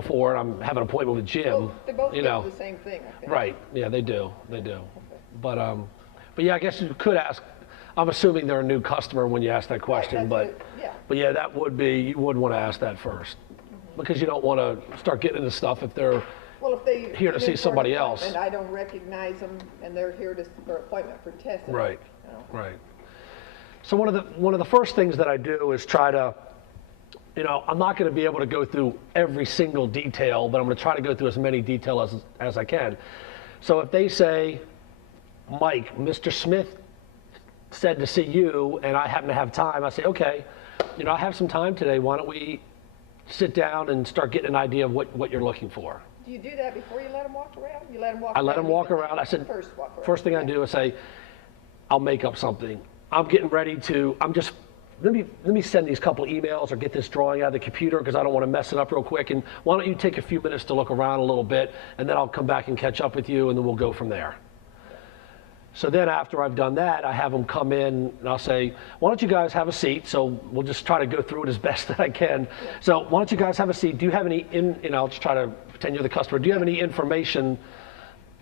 before, and I'm having an appointment with Jim. Well, they both you do know. the same thing, I think. Right. Yeah, they do. They do. Okay. But yeah, I guess you could ask. I'm assuming they're a new customer when you ask that question, Right, yeah. but yeah, that would be, you would want to ask that first, because you don't want to start getting into stuff if they're Well, if they here to see somebody else. And I don't recognize them, and they're here for appointment for testing. Right. You know. Right. So one of the first things that I do is try to, I'm not going to be able to go through every single detail, but I'm going to try to go through as many details as I can. So if they say, Mike, Mr. Smith said to see you, and I happen to have time, I say, okay, I have some time today. Why don't we sit down and start getting an idea of what you're looking for? Do you do that before you let them walk around? You let them walk I around? let them walk around. I said, first thing I do is say, I'll make up something. I'm getting ready to, let me send these couple emails or get this drawing out of the computer because I don't want to mess it up real quick. And why don't you take a few minutes to look around a little bit, and then I'll come back and catch up with you, and then we'll go from there. So then after I've done that, I have them come in and I'll say, why don't you guys have a seat? So we'll just try to go through it as best that I can. So why don't you guys have a seat? Do you have any, I'll just try to pretend you're the customer. Do you have any information,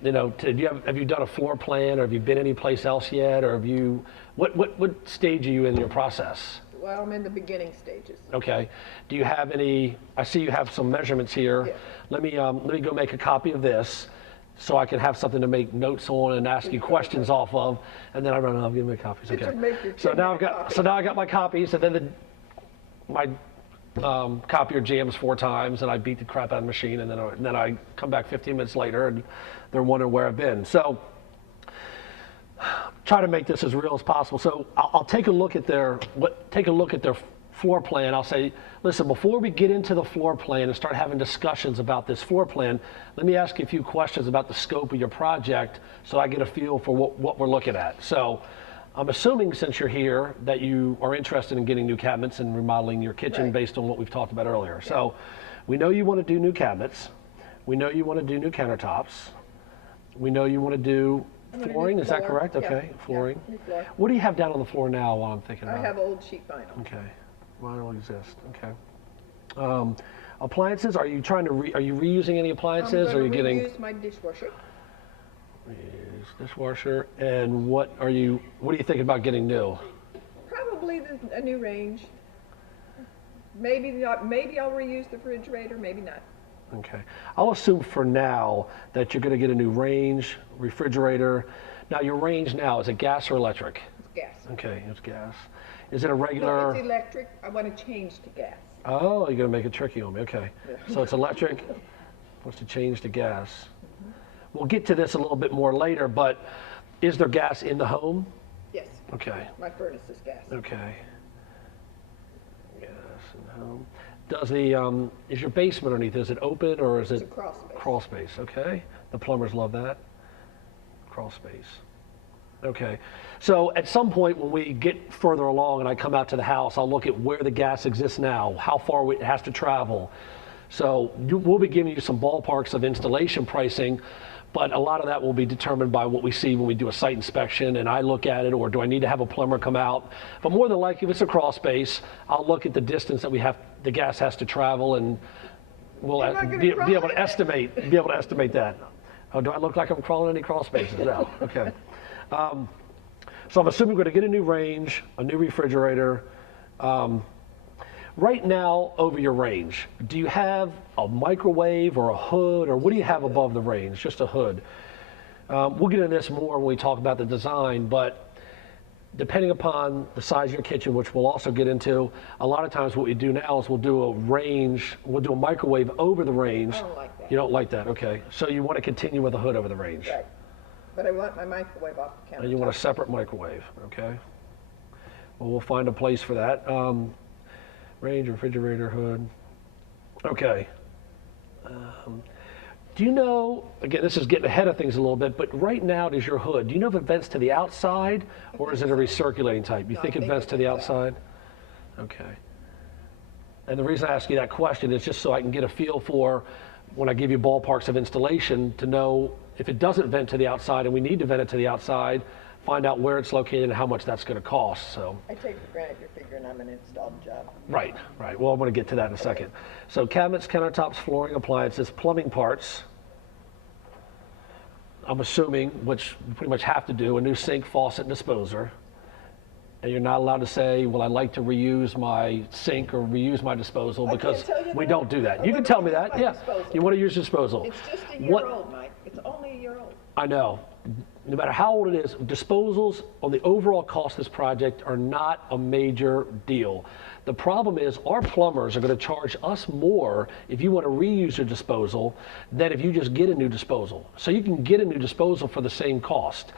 have you done a floor plan, or have you been anyplace else yet? Or have you, what stage are you in your process? Well, I'm in the beginning stages. Okay. Do you have any, I see you have some measurements here. Yeah. Let me go make a copy of this, so I can have something to make notes on and ask you questions off of, and then I run off, give me copies. Okay. So now I got my copies, and then my copier jams 4 times, and I beat the crap out of the machine, and then I come back 15 minutes later, and they're wondering where I've been. So try to make this as real as possible. So I'll take a look at their floor plan. I'll say, listen, before we get into the floor plan and start having discussions about this floor plan, let me ask you a few questions about the scope of your project so I get a feel for what we're looking at. So I'm assuming, since you're here, that you are interested in getting new cabinets and remodeling your kitchen, right, based on what we've talked about earlier. Yeah. So we know you want to do new cabinets. We know you want to do new countertops. We know you want to do flooring. Is that correct? Yeah. Okay, flooring. Yeah, new floor. What do you have down on the floor now while I'm thinking about it? I have old sheet vinyl. Okay. Vinyl exist. Okay. Appliances. Are you reusing any appliances? I'm or are you getting? Reuse my dishwasher. Reuse dishwasher. And what are you thinking about getting new? Probably a new range. Maybe not. Maybe I'll reuse the refrigerator. Maybe not. Okay. I'll assume for now that you're going to get a new range, refrigerator. Now, your range now, is it gas or electric? It's gas. Okay, it's gas. Is it a regular? No, it's electric. I want to change to gas. Oh, you're going to make it tricky on me. Okay. Yeah. So it's electric, wants to change to gas. Mm-hmm. We'll get to this a little bit more later, but is there gas in the home? Yes. Okay. My furnace is gas. Okay. Gas in the home. Does the, is your basement underneath, is it open, or is It's it? a crawl space. Crawl space, okay. The plumbers love that. Crawl space. Okay. So at some point when we get further along and I come out to the house, I'll look at where the gas exists now, how far it has to travel. So we'll be giving you some ballparks of installation pricing, but a lot of that will be determined by what we see when we do a site inspection and I look at it, or do I need to have a plumber come out? But more than likely, if it's a crawl space, I'll look at the distance that the gas has to travel, and we'll be able to estimate that. Oh, do I look like I'm crawling any crawl spaces? No. Okay. So I'm assuming we're going to get a new range, a new refrigerator. Right now, over your range, do you have a microwave or a hood, or what do you have above the range? Just a hood. We'll get into this more when we talk about the design, but depending upon the size of your kitchen, which we'll also get into, a lot of times what we do now is we'll do a microwave over the range. I don't like that. You don't like that, okay. So you want to continue with a hood over the range. Right. But I want my microwave off the counter. And you want a separate microwave, okay. Well, we'll find a place for that. Range, refrigerator, hood. Okay. Do you know, again, this is getting ahead of things a little bit, but right now, does your hood, do you know if it vents to the outside, or is it a recirculating type? You think it vents to the outside? Okay. And the reason I ask you that question is just so I can get a feel for, when I give you ballparks of installation, to know if it doesn't vent to the outside and we need to vent it to the outside, find out where it's located and how much that's going to cost. So. I take for granted you're figuring I'm going to install the job. Right. Well, I'm going to get to that in a second. So cabinets, countertops, flooring, appliances, plumbing parts. I'm assuming, which you pretty much have to do, a new sink, faucet, and disposer. And you're not allowed to say, well, I'd like to reuse my sink or reuse my disposal, because we don't do that. You can tell me that, yeah. You want to use disposal. It's just a year old, Mike. It's only a year old. I know. No matter how old it is, disposals on the overall cost of this project are not a major deal. The problem is our plumbers are going to charge us more if you want to reuse your disposal than if you just get a new disposal. So you can get a new disposal for the same cost.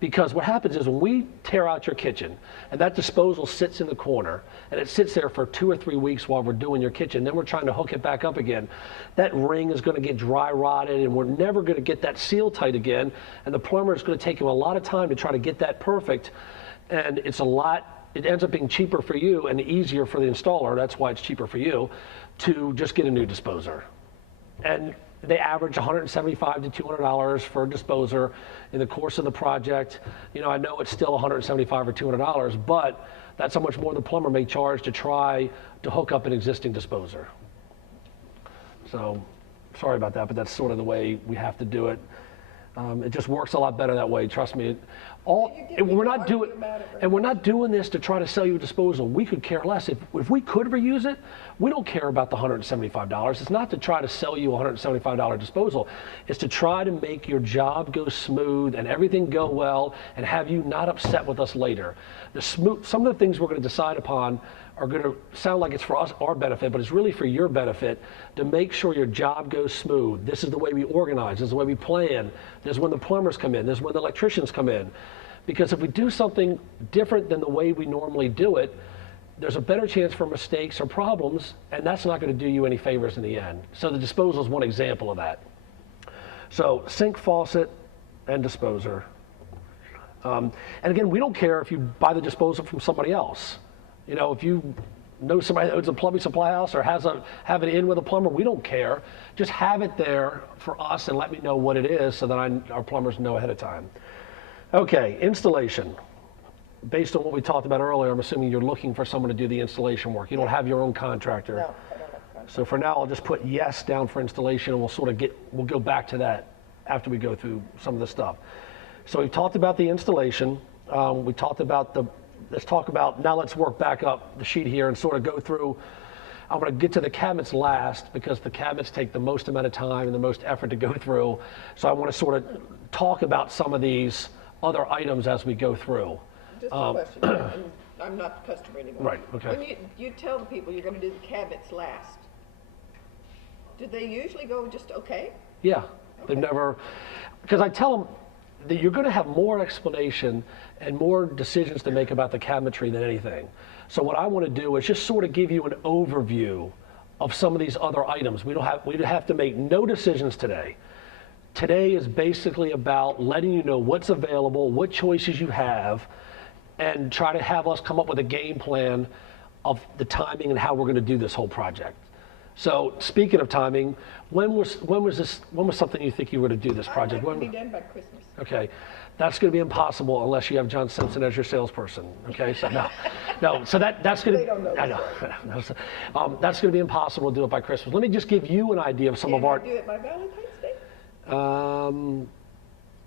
Because what happens is when we tear out your kitchen and that disposal sits in the corner and it sits there for 2 or 3 weeks while we're doing your kitchen, then we're trying to hook it back up again, that ring is going to get dry rotted and we're never going to get that seal tight again, and the plumber is going to take him a lot of time to try to get that perfect, and it ends up being cheaper for you and easier for the installer. That's why it's cheaper for you to just get a new disposer. And they average $175 to $200 for a disposer in the course of the project. You know, I know it's still $175 or $200, but that's how much more the plumber may charge to try to hook up an existing disposer. So, sorry about that, but that's sort of the way we have to do it. It just works a lot better that way, trust me. We're not doing this to try to sell you a disposal. We could care less. If we could reuse it, we don't care about the $175. It's not to try to sell you a $175 disposal. It's to try to make your job go smooth and everything go well and have you not upset with us later. Some of the things we're going to decide upon are going to sound like it's for us, our benefit, but it's really for your benefit to make sure your job goes smooth. This is the way we organize. This is the way we plan. This is when the plumbers come in. This is when the electricians come in. Because if we do something different than the way we normally do it, there's a better chance for mistakes or problems, and that's not going to do you any favors in the end. So the disposal is one example of that. So sink, faucet, and disposer. And again, we don't care if you buy the disposal from somebody else. You know, if you know somebody that owns a plumbing supply house or have it in with a plumber, we don't care. Just have it there for us and let me know what it is so that our plumbers know ahead of time. Okay, installation. Based on what we talked about earlier, I'm assuming you're looking for someone to do the installation work. You don't have your own contractor. No, I don't have a contractor. So for now, I'll just put yes down for installation, and we'll go back to that after we go through some of the stuff. So we've talked about the installation. We talked about now let's work back up the sheet here and sort of go through. I'm going to get to the cabinets last because the cabinets take the most amount of time and the most effort to go through. So I want to sort of talk about some of these other items as we go through. Just a question, and I'm not the customer anymore. Right, okay. When you tell the people you're going to do the cabinets last, do they usually go just okay? Yeah, they've never, because I tell them that you're going to have more explanation and more decisions to make about the cabinetry than anything. So what I want to do is just sort of give you an overview of some of these other items. We have to make no decisions today. Today is basically about letting you know what's available, what choices you have, and try to have us come up with a game plan of the timing and how we're going to do this whole project. So speaking of timing, when was something you think you were going to do this project? I want to be done by Christmas. Okay, that's going to be impossible unless you have John Simpson as your salesperson. Okay, so no, so that's going to. They don't know. I know. That's going to be impossible to do it by Christmas. Let me just give you an idea of some of our. Can I do it by Valentine's Day?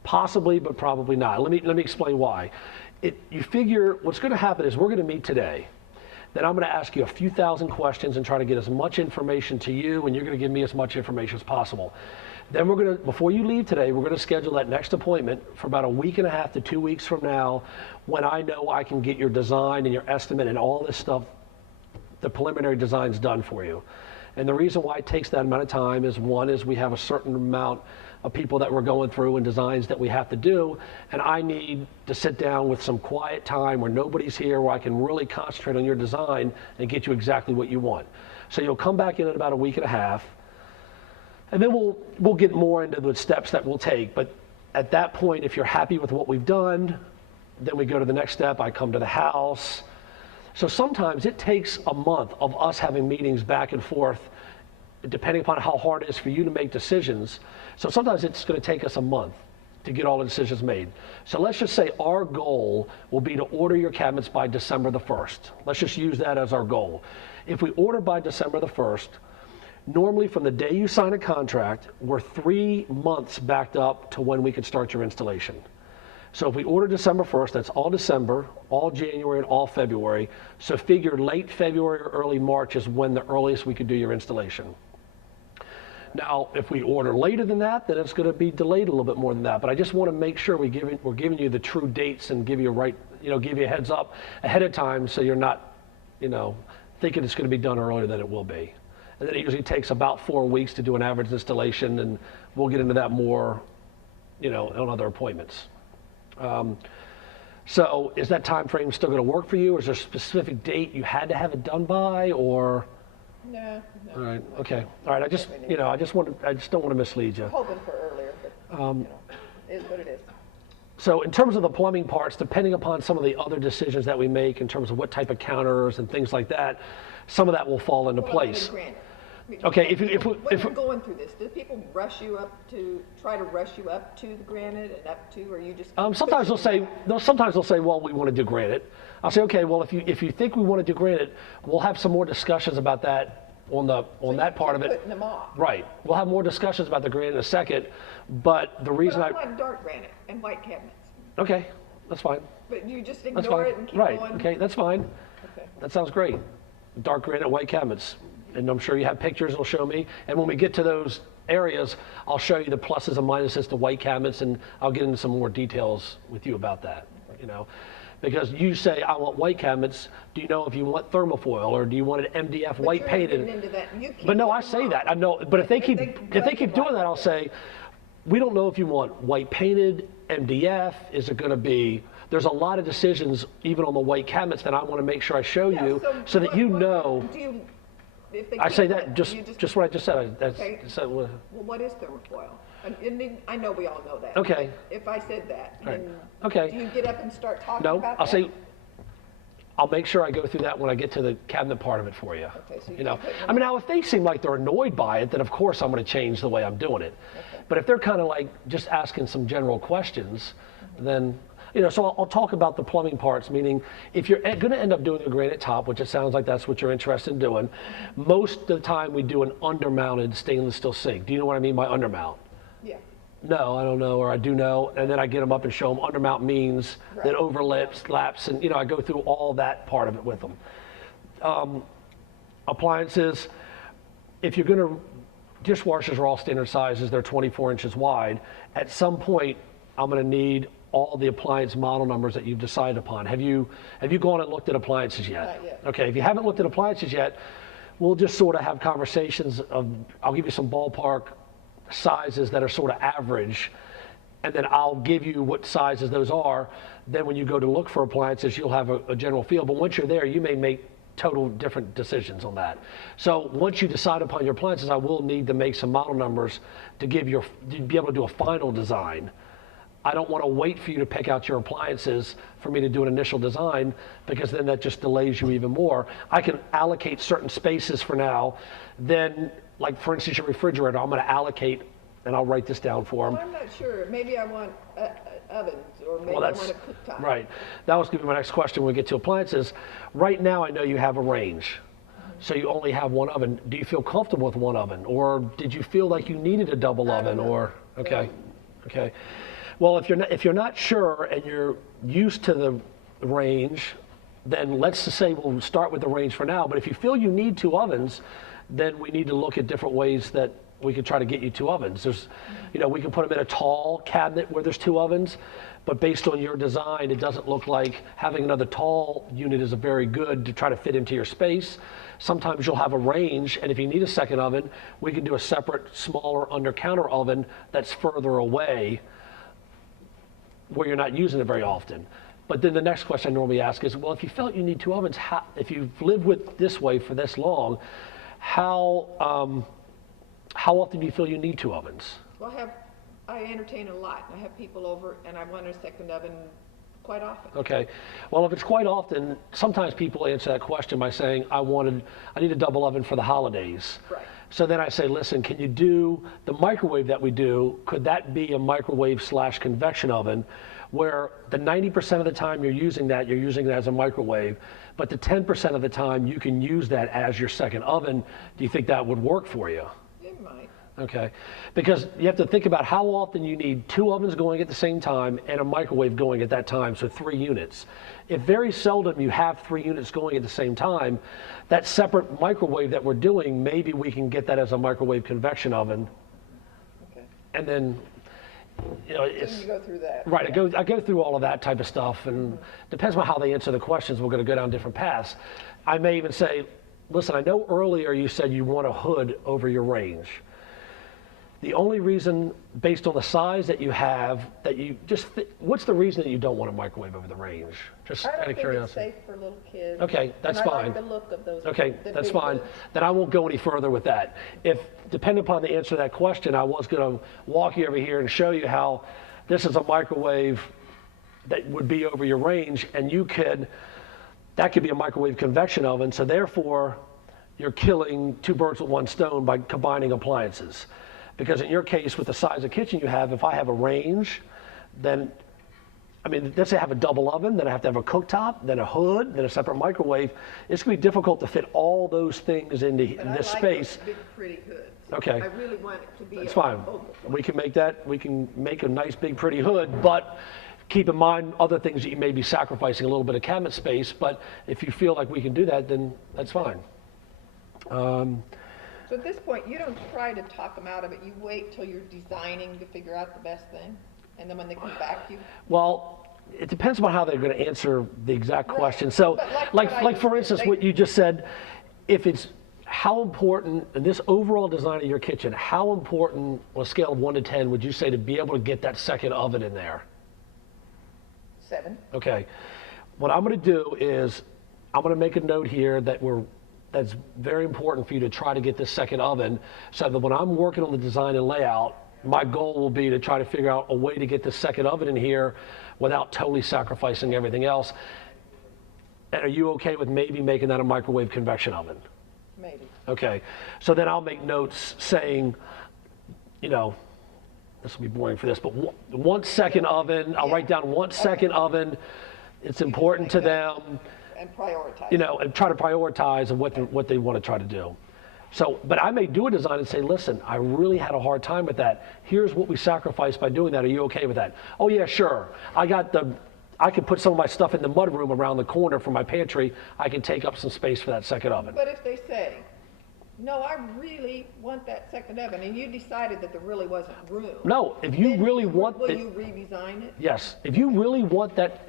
Possibly, but probably not. Let me explain why. You figure what's going to happen is we're going to meet today. Then I'm going to ask you a few thousand questions and try to get as much information to you, and you're going to give me as much information as possible. Then before you leave today, we're going to schedule that next appointment for about a week and a half to 2 weeks from now, when I know I can get your design and your estimate and all this stuff, the preliminary designs done for you. And the reason why it takes that amount of time is, one, is we have a certain amount of people that we're going through and designs that we have to do, and I need to sit down with some quiet time where nobody's here, where I can really concentrate on your design and get you exactly what you want. So you'll come back in about a week and a half, and then we'll get more into the steps that we'll take. But at that point, if you're happy with what we've done, then we go to the next step. I come to the house. So sometimes it takes a month of us having meetings back and forth, depending upon how hard it is for you to make decisions. So sometimes it's going to take us a month to get all the decisions made. So let's just say our goal will be to order your cabinets by December the 1st. Let's just use that as our goal. If we order by December the 1st, normally from the day you sign a contract, we're 3 months backed up to when we could start your installation. So if we order December 1st, that's all December, all January, and all February. So figure late February or early March is when the earliest we could do your installation. Now, if we order later than that, then it's going to be delayed a little bit more than that. But I just want to make sure we're giving you the true dates and give you a heads up ahead of time, so you're not, thinking it's going to be done earlier than it will be. And then it usually takes about 4 weeks to do an average installation, and we'll get into that more, on other appointments. So is that time frame still going to work for you? Or is there a specific date you had to have it done by, or? No. All right. Okay. All right. I just don't want to mislead you. Hoping for earlier, but it is what it is. So in terms of the plumbing parts, depending upon some of the other decisions that we make in terms of what type of counters and things like that, some of that will fall into place. Okay, when you're going through this, do people try to rush you up to the granite and up to, or you just? Sometimes they'll say, well, we want to do granite. I'll say, okay, well, if you think we want to do granite, we'll have some more discussions about that on that part of it. Putting them off. Right. We'll have more discussions about the granite in a second, but the reason I want dark granite and white cabinets. Okay, that's fine. But you just ignore it and keep going. Right. Okay, that's fine. Okay. That sounds great. Dark granite, white cabinets. And I'm sure you have pictures that'll show me. And when we get to those areas, I'll show you the pluses and minuses to white cabinets, and I'll get into some more details with you about that, Because you say, I want white cabinets, do you know if you want thermofoil, or do you want an MDF white painted? Into that. But no, I say that. I know, but if they keep doing that, I'll say, we don't know if you want white painted, MDF, is it going to be, there's a lot of decisions even on the white cabinets that I want to make sure I show you so that you know. I say that just what I just said. Okay. Well, what is thermofoil? I know we all know that. Okay. If I said that, Right. then Okay. do you get up and start talking No, about I'll that? say, I'll make sure I go through that when I get to the cabinet part of it for you. Okay, so I mean, now if they seem like they're annoyed by it, then of course I'm going to change the way I'm doing it. Okay. But if they're kind of like just asking some general questions, then, so I'll talk about the plumbing parts, meaning if you're going to end up doing a granite top, which it sounds like that's what you're interested in doing, most of the time we do an undermounted stainless steel sink. Do you know what I mean by undermount? Yeah. No, I don't know, or I do know, and then I get them up and show them undermount means that overlaps, and I go through all that part of it with them. Appliances, if you're going to, dishwashers are all standard sizes, they're 24 inches wide. At some point, I'm going to need all the appliance model numbers that you've decided upon. Have you gone and looked at appliances yet? Not yet. Okay, if you haven't looked at appliances yet, we'll just sort of have conversations I'll give you some ballpark sizes that are sort of average, and then I'll give you what sizes those are. Then when you go to look for appliances, you'll have a general feel, but once you're there, you may make total different decisions on that. So once you decide upon your appliances, I will need to make some model numbers to be able to do a final design. I don't want to wait for you to pick out your appliances for me to do an initial design, because then that just delays you even more. I can allocate certain spaces for now. Then, like for instance, your refrigerator, I'm going to allocate, and I'll write this down for them. Well, I'm not sure. Maybe I want ovens, or maybe I want a cooktop. Right. That was going to be my next question when we get to appliances. Right now, I know you have a range. So you only have one oven. Do you feel comfortable with one oven, or did you feel like you needed a double oven? Or okay. Well, if you're not sure and you're used to the range, then let's just say we'll start with the range for now. But if you feel you need two ovens, then we need to look at different ways that we could try to get you two ovens. There's, we can put them in a tall cabinet where there's two ovens, but based on your design, it doesn't look like having another tall unit is very good to try to fit into your space. Sometimes you'll have a range, and if you need a second oven, we can do a separate, smaller under counter oven that's further away, where you're not using it very often. But then the next question I normally ask is, well, if you felt you need two ovens, if you've lived with this way for this long, how often do you feel you need two ovens? Well, I entertain a lot. I have people over, and I want a second oven quite often. Okay. Well, if it's quite often, sometimes people answer that question by saying, I need a double oven for the holidays. Right. So then I say, listen, can you do the microwave that we do? Could that be a microwave / convection oven where the 90% of the time you're using it as a microwave, but the 10% of the time you can use that as your second oven? Do you think that would work for you? It might. Okay, because you have to think about how often you need 2 ovens going at the same time and a microwave going at that time, so 3 units. If very seldom you have 3 units going at the same time, that separate microwave that we're doing, maybe we can get that as a microwave convection oven. Okay. And then, it's... So you go through that. Right, I go through all of that type of stuff, and depends on how they answer the questions, we're going to go down different paths. I may even say, listen, I know earlier you said you want a hood over your range. The only reason, based on the size that you have, that you just, what's the reason that you don't want a microwave over the range? Just I out don't of think curiosity. it's safe for little kids. Okay, that's and I fine. like the look of those. Okay, the that's big fine. hoods. Then I won't go any further with that. If, depending upon the answer to that question, I was going to walk you over here and show you how this is a microwave that would be over your range, and that could be a microwave convection oven, so therefore you're killing 2 birds with 1 stone by combining appliances. Because in your case, with the size of kitchen you have, if I have a range, then, let's say I have a double oven, then I have to have a cooktop, then a hood, then a separate microwave. It's going to be difficult to fit all those things into But this I like space. those big, pretty hoods. Okay. I really want it to be That's a fine. focal point. We can make that, we can make a nice big pretty hood, but keep in mind other things that you may be sacrificing a little bit of cabinet space, but if you feel like we can do that, then that's fine. So at this point, you don't try to talk them out of it. You wait till you're designing to figure out the best thing, and then when they come back, you. Well, it depends on how they're going to answer the exact Right. question. So, But like what I like for just instance, did, what you just said, if it's how important in this overall design of your kitchen, how important on a scale of 1 to 10 would you say to be able to get that second oven in there? 7. Okay. What I'm going to do is I'm going to make a note here that's very important for you to try to get this second oven, so that when I'm working on the design and layout, my goal will be to try to figure out a way to get this second oven in here without totally sacrificing everything else. And are you okay with maybe making that a microwave convection oven? Maybe. Okay, so then I'll make notes saying, this will be boring for this, but 1 second oven, I'll write down 1 second oven. It's important to them. And prioritize. And try to prioritize of what they want to try to do. So, but I may do a design and say, listen, I really had a hard time with that. Here's what we sacrificed by doing that. Are you okay with that? Oh yeah, sure. I can put some of my stuff in the mudroom around the corner from my pantry. I can take up some space for that second oven. But if they say, no, I really want that second oven, and you decided that there really wasn't room. No, if you then really want will it, you redesign it? yes, if you really want that,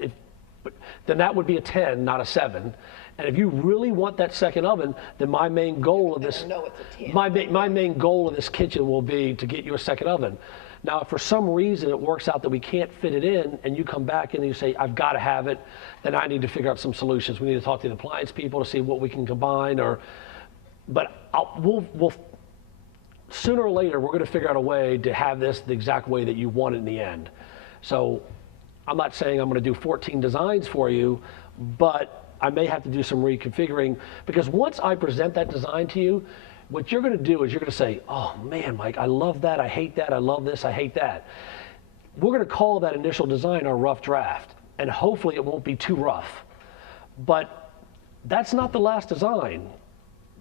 then that would be a 10, not a 7. And if you really want that second oven, then my main goal of this, No, it's a 10. my main goal of this kitchen will be to get you a second oven. Now, if for some reason it works out that we can't fit it in, and you come back and you say, I've got to have it, then I need to figure out some solutions. We need to talk to the appliance people to see what we can combine, but we'll sooner or later, we're going to figure out a way to have this the exact way that you want it in the end. So I'm not saying I'm going to do 14 designs for you, but I may have to do some reconfiguring, because once I present that design to you, what you're going to do is you're going to say, oh man, Mike, I love that, I hate that, I love this, I hate that. We're going to call that initial design our rough draft, and hopefully it won't be too rough. But that's not the last design.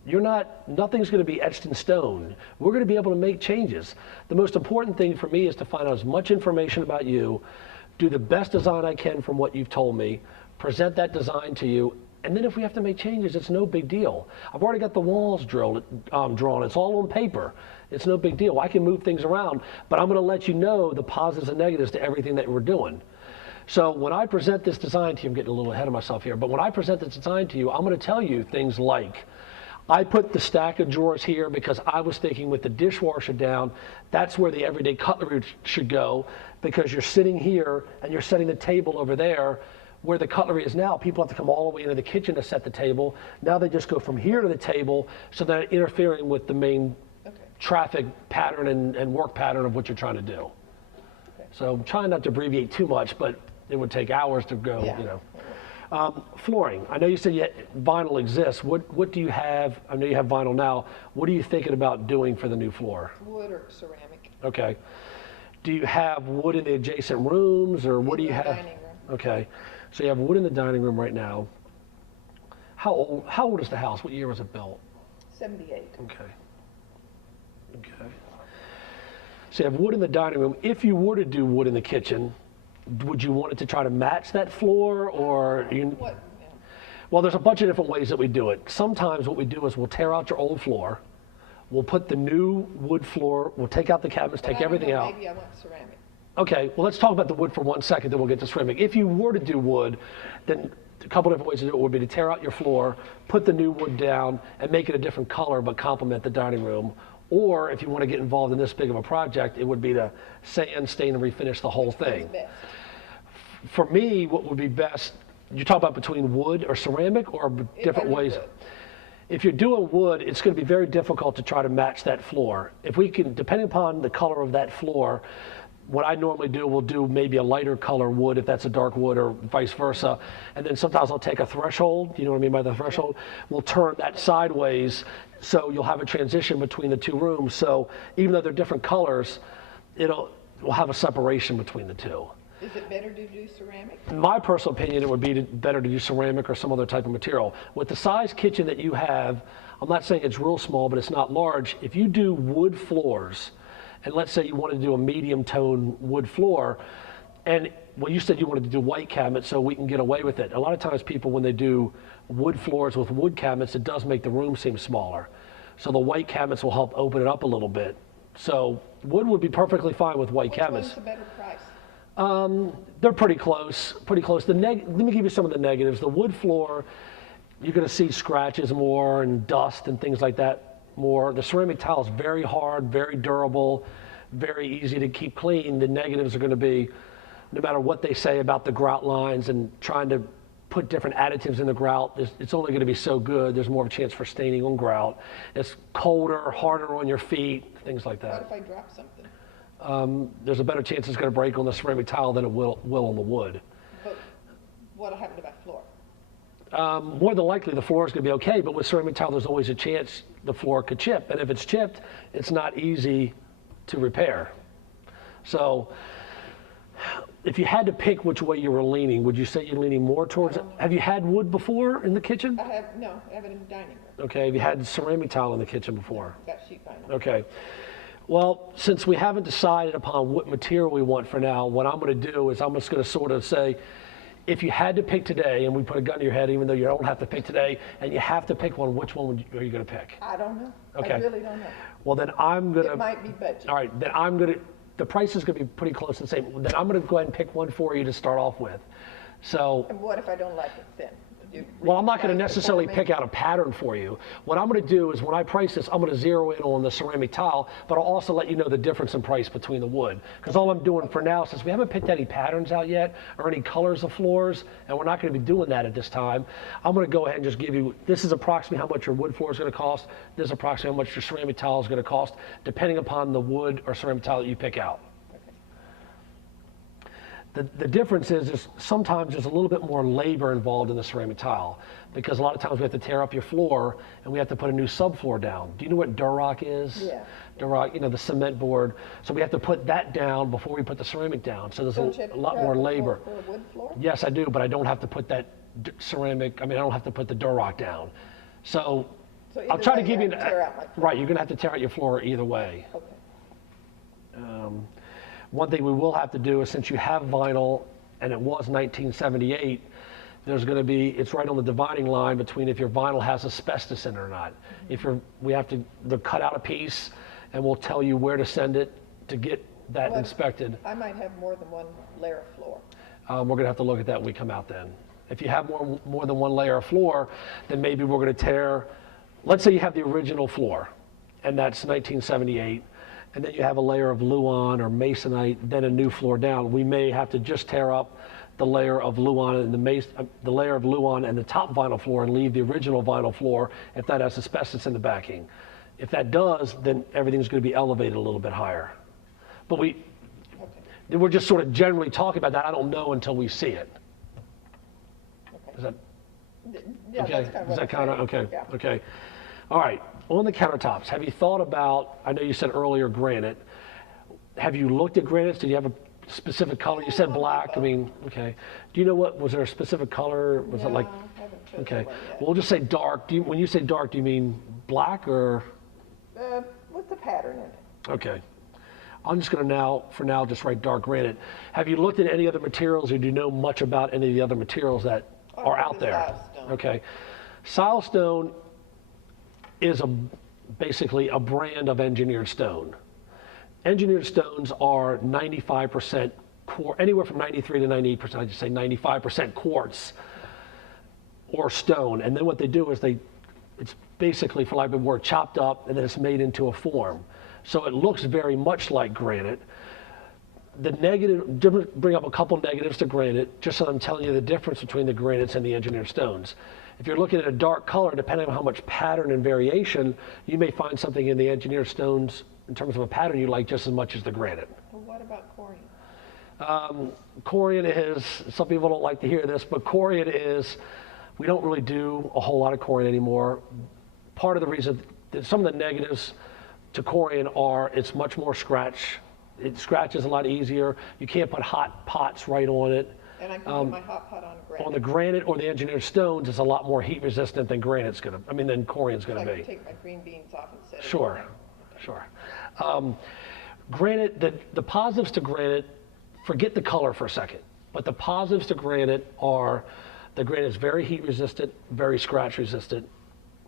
Nothing's going to be etched in stone. We're going to be able to make changes. The most important thing for me is to find out as much information about you, do the best design I can from what you've told me, present that design to you, and then if we have to make changes, it's no big deal. I've already got the walls drawn. It's all on paper. It's no big deal. I can move things around, but I'm going to let you know the positives and negatives to everything that we're doing. So when I present this design to you, I'm getting a little ahead of myself here, but when I present this design to you, I'm going to tell you things like, I put the stack of drawers here because I was thinking with the dishwasher down, that's where the everyday cutlery should go, because you're sitting here and you're setting the table over there where the cutlery is now. People have to come all the way into the kitchen to set the table. Now they just go from here to the table, so they're interfering with the main traffic pattern and work pattern of what you're trying to do. So I'm trying not to abbreviate too much, but it would take hours to go, Flooring. I know you said vinyl exists. What do you have? I know you have vinyl now. What are you thinking about doing for the new floor? Wood or ceramic. Okay. Do you have wood in the adjacent rooms, or what do you have? Dining room. Okay. So you have wood in the dining room right now. How old is the house? What year was it built? 78. Okay. Okay. So you have wood in the dining room. If you were to do wood in the kitchen, would you want it to try to match that floor, or you? What? Yeah. Well, there's a bunch of different ways that we do it. Sometimes what we do is we'll tear out your old floor, we'll put the new wood floor, we'll take out the cabinets, But take I don't everything know, out. Maybe I want ceramic. Okay, well, let's talk about the wood for 1 second, then we'll get to ceramic. If you were to do wood, then a couple different ways to do it would be to tear out your floor, put the new wood down, and make it a different color but complement the dining room. Or if you want to get involved in this big of a project, it would be to sand, stain, and refinish the whole thing. What's best? For me, what would be best, you talk about between wood or ceramic, or different do ways? wood. If you're doing wood, it's going to be very difficult to try to match that floor. If we can, depending upon the color of that floor, what I normally do, we'll do maybe a lighter color wood if that's a dark wood, or vice versa. And then sometimes I'll take a threshold, you know what I mean by the threshold? We'll turn that sideways so you'll have a transition between the two rooms. So even though they're different colors, we'll have a separation between the two. Is it better to do ceramic? In my personal opinion, it would be better to use ceramic or some other type of material. With the size kitchen that you have, I'm not saying it's real small, but it's not large. If you do wood floors, and let's say you wanted to do a medium tone wood floor, and well, you said you wanted to do white cabinets so we can get away with it. A lot of times people, when they do wood floors with wood cabinets, it does make the room seem smaller. So the white cabinets will help open it up a little bit. So wood would be perfectly fine with white cabinets. Which one's the better price? They're pretty close, pretty close. Let me give you some of the negatives. The wood floor, you're going to see scratches more and dust and things like that more. The ceramic tile is very hard, very durable, very easy to keep clean. The negatives are going to be, no matter what they say about the grout lines and trying to put different additives in the grout, it's only going to be so good. There's more of a chance for staining on grout. It's colder, harder on your feet, things like that. What if I drop something? There's a better chance it's going to break on the ceramic tile than it will on the wood. But what'll happen to my floor? More than likely the floor is going to be okay, but with ceramic tile there's always a chance the floor could chip, and if it's chipped, it's not easy to repair. So if you had to pick which way you were leaning, would you say you're leaning more towards it? Have you had wood before in the kitchen? I have it in the dining room. Okay, have you had ceramic tile in the kitchen before? Got sheet vinyl. Okay. Well, since we haven't decided upon what material we want for now, what I'm going to do is I'm just going to sort of say, if you had to pick today, and we put a gun to your head, even though you don't have to pick today, and you have to pick one, which one are you going to pick? I don't know. Okay. I really don't know. Well, then I'm going to. It might be budget. All right, then I'm going to. The price is going to be pretty close to the same. Then I'm going to go ahead and pick one for you to start off with. So. And what if I don't like it then? Well, I'm not going to necessarily pick out a pattern for you. What I'm going to do is when I price this, I'm going to zero in on the ceramic tile, but I'll also let you know the difference in price between the wood. Because all I'm doing for now, since we haven't picked any patterns out yet or any colors of floors, and we're not going to be doing that at this time, I'm going to go ahead and just give you, this is approximately how much your wood floor is going to cost. This is approximately how much your ceramic tile is going to cost, depending upon the wood or ceramic tile that you pick out. The difference is sometimes there's a little bit more labor involved in the ceramic tile, because a lot of times we have to tear up your floor and we have to put a new subfloor down. Do you know what Durock is? Yeah. Durock, the cement board. So we have to put that down before we put the ceramic down. So there's Don't you have a to lot tear more up the labor. floor for a wood floor? Yes, I do, but I don't have to put that ceramic, I don't have to put the Durock down. So So I'll try to either give way, you I have to tear out my floor. right, you're going to have to tear out your floor either way. Okay. One thing we will have to do is, since you have vinyl and it was 1978, there's going to be, it's right on the dividing line between if your vinyl has asbestos in it or not. We have to cut out a piece and we'll tell you where to send it to get that Well, inspected. I might have more than one layer of floor. We're going to have to look at that when we come out then. If you have more than one layer of floor, then maybe we're going to tear, let's say you have the original floor, and that's 1978, and then you have a layer of Luan or Masonite, then a new floor down. We may have to just tear up the layer of Luan and the layer of Luan and the top vinyl floor and leave the original vinyl floor if that has asbestos in the backing. If that does, then everything's going to be elevated a little bit higher. But we're just sort of generally talking about that. I don't know until we see it. Okay. Is that Yeah, okay? that's kind of Is what that kind of I'm okay? saying. Yeah. Okay. All right. On the countertops, have you thought about? I know you said earlier granite. Have you looked at granites? Did you have a specific color? You said black. I mean, okay. Do you know what was there a specific color? Was it like? No, I haven't chosen Okay. one yet. We'll just say dark. When you say dark, do you mean black or? With the pattern in it. Okay. I'm just going to for now, just write dark granite. Have you looked at any other materials, or do you know much about any of the other materials that are out there? Silestone. Okay. Silestone is basically a brand of engineered stone. Engineered stones are 95% anywhere from 93 to 98%. I just say 95% quartz or stone. And then what they do is it's basically, for lack of a word, chopped up and then it's made into a form. So it looks very much like granite. The bring up a couple negatives to granite, just so I'm telling you the difference between the granites and the engineered stones. If you're looking at a dark color, depending on how much pattern and variation, you may find something in the engineered stones in terms of a pattern you like just as much as the granite. Well, what about corian? Corian is, some people don't like to hear this, but corian is, we don't really do a whole lot of corian anymore. Part of the reason that some of the negatives to corian are it's much more scratch. It scratches a lot easier. You can't put hot pots right on it. And I can put my hot pot on granite. On the granite or the engineered stones, it's a lot more heat resistant than than corian's So gonna I be. can take my green beans off and set it Sure, in. sure. Granite, the positives to granite, forget the color for a second, but the positives to granite are the granite is very heat resistant, very scratch resistant.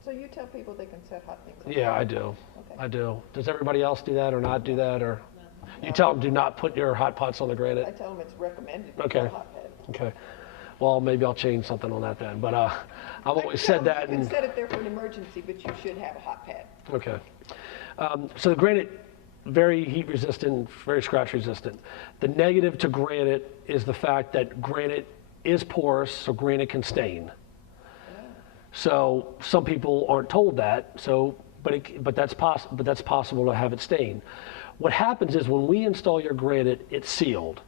So you tell people they can set hot things on. Yeah, I do. Okay. I do. Does everybody else do that or not do that? Or you tell them do not put your hot pots on the I granite? tell them it's recommended to Okay. put a hot pad. Okay. Well, maybe I'll change something on that then. But I've always Tell said them that. You can set it there for an emergency, but you should have a hot pad. Okay. So the granite, very heat resistant, very scratch resistant. The negative to granite is the fact that granite is porous, so granite can stain. So some people aren't told that. So, but that's possible to have it stain. What happens is when we install your granite, it's sealed,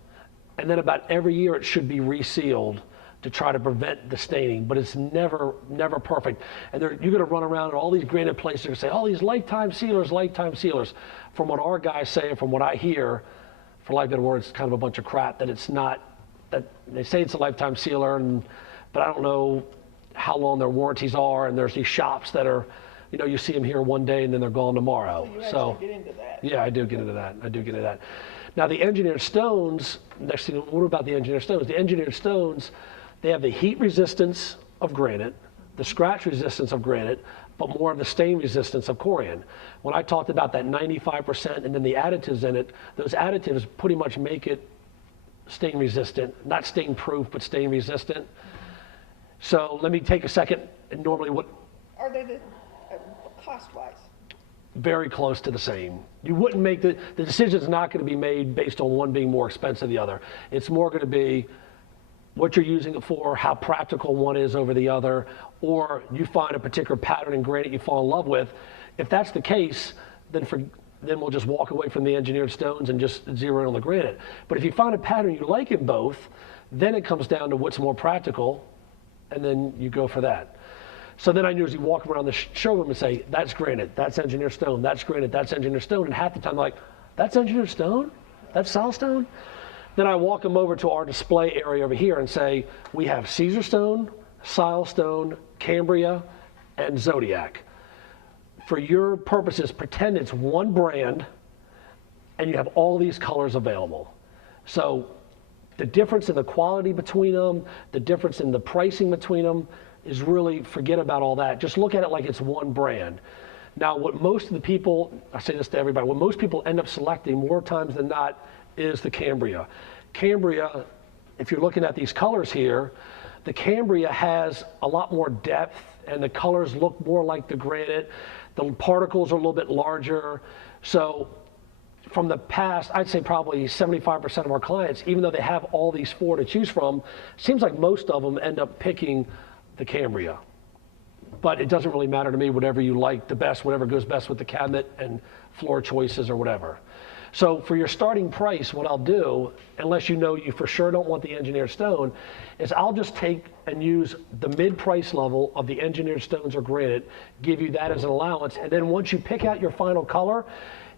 and then about every year it should be resealed to try to prevent the staining, but it's never perfect. And you're going to run around at all these granite places and say, "Oh, these lifetime sealers, lifetime sealers." From what our guys say and from what I hear, for lack of better words, it's kind of a bunch of crap. That it's not. That they say it's a lifetime sealer, but I don't know how long their warranties are. And there's these shops that are, you see them here one day and then they're gone tomorrow. So you actually get into that. Yeah, I do get into that. Now the engineered stones. Next thing, what about the engineered stones? The engineered stones. They have the heat resistance of granite, the scratch resistance of granite, but more of the stain resistance of corian. When I talked about that 95% and then the additives in it, those additives pretty much make it stain resistant, not stain proof, but stain resistant. So let me take a second. And normally Are they the cost-wise? very close to the same. You wouldn't make the decision's not going to be made based on one being more expensive than the other. It's more going to be what you're using it for, how practical one is over the other, or you find a particular pattern in granite you fall in love with. If that's the case, then we'll just walk away from the engineered stones and just zero in on the granite. But if you find a pattern you like in both, then it comes down to what's more practical, and then you go for that. So then I usually walk around the showroom and say, "That's granite, that's engineered stone, that's granite, that's engineered stone," and half the time they're like, "That's engineered stone? That's silestone?" Then I walk them over to our display area over here and say, "We have Caesar stone, silestone, Cambria, and Zodiac. For your purposes, pretend it's one brand and you have all these colors available." So the difference in the quality between them, the difference in the pricing between them is really, forget about all that. Just look at it like it's one brand. Now, what most of the people, I say this to everybody, what most people end up selecting more times than not is the Cambria. Cambria, if you're looking at these colors here, the Cambria has a lot more depth and the colors look more like the granite. The particles are a little bit larger. So from the past, I'd say probably 75% of our clients, even though they have all these four to choose from, seems like most of them end up picking the Cambria. But it doesn't really matter to me, whatever you like the best, whatever goes best with the cabinet and floor choices or whatever. So for your starting price, what I'll do, unless you know you for sure don't want the engineered stone, is I'll just take and use the mid-price level of the engineered stones or granite, give you that as an allowance, and then once you pick out your final color,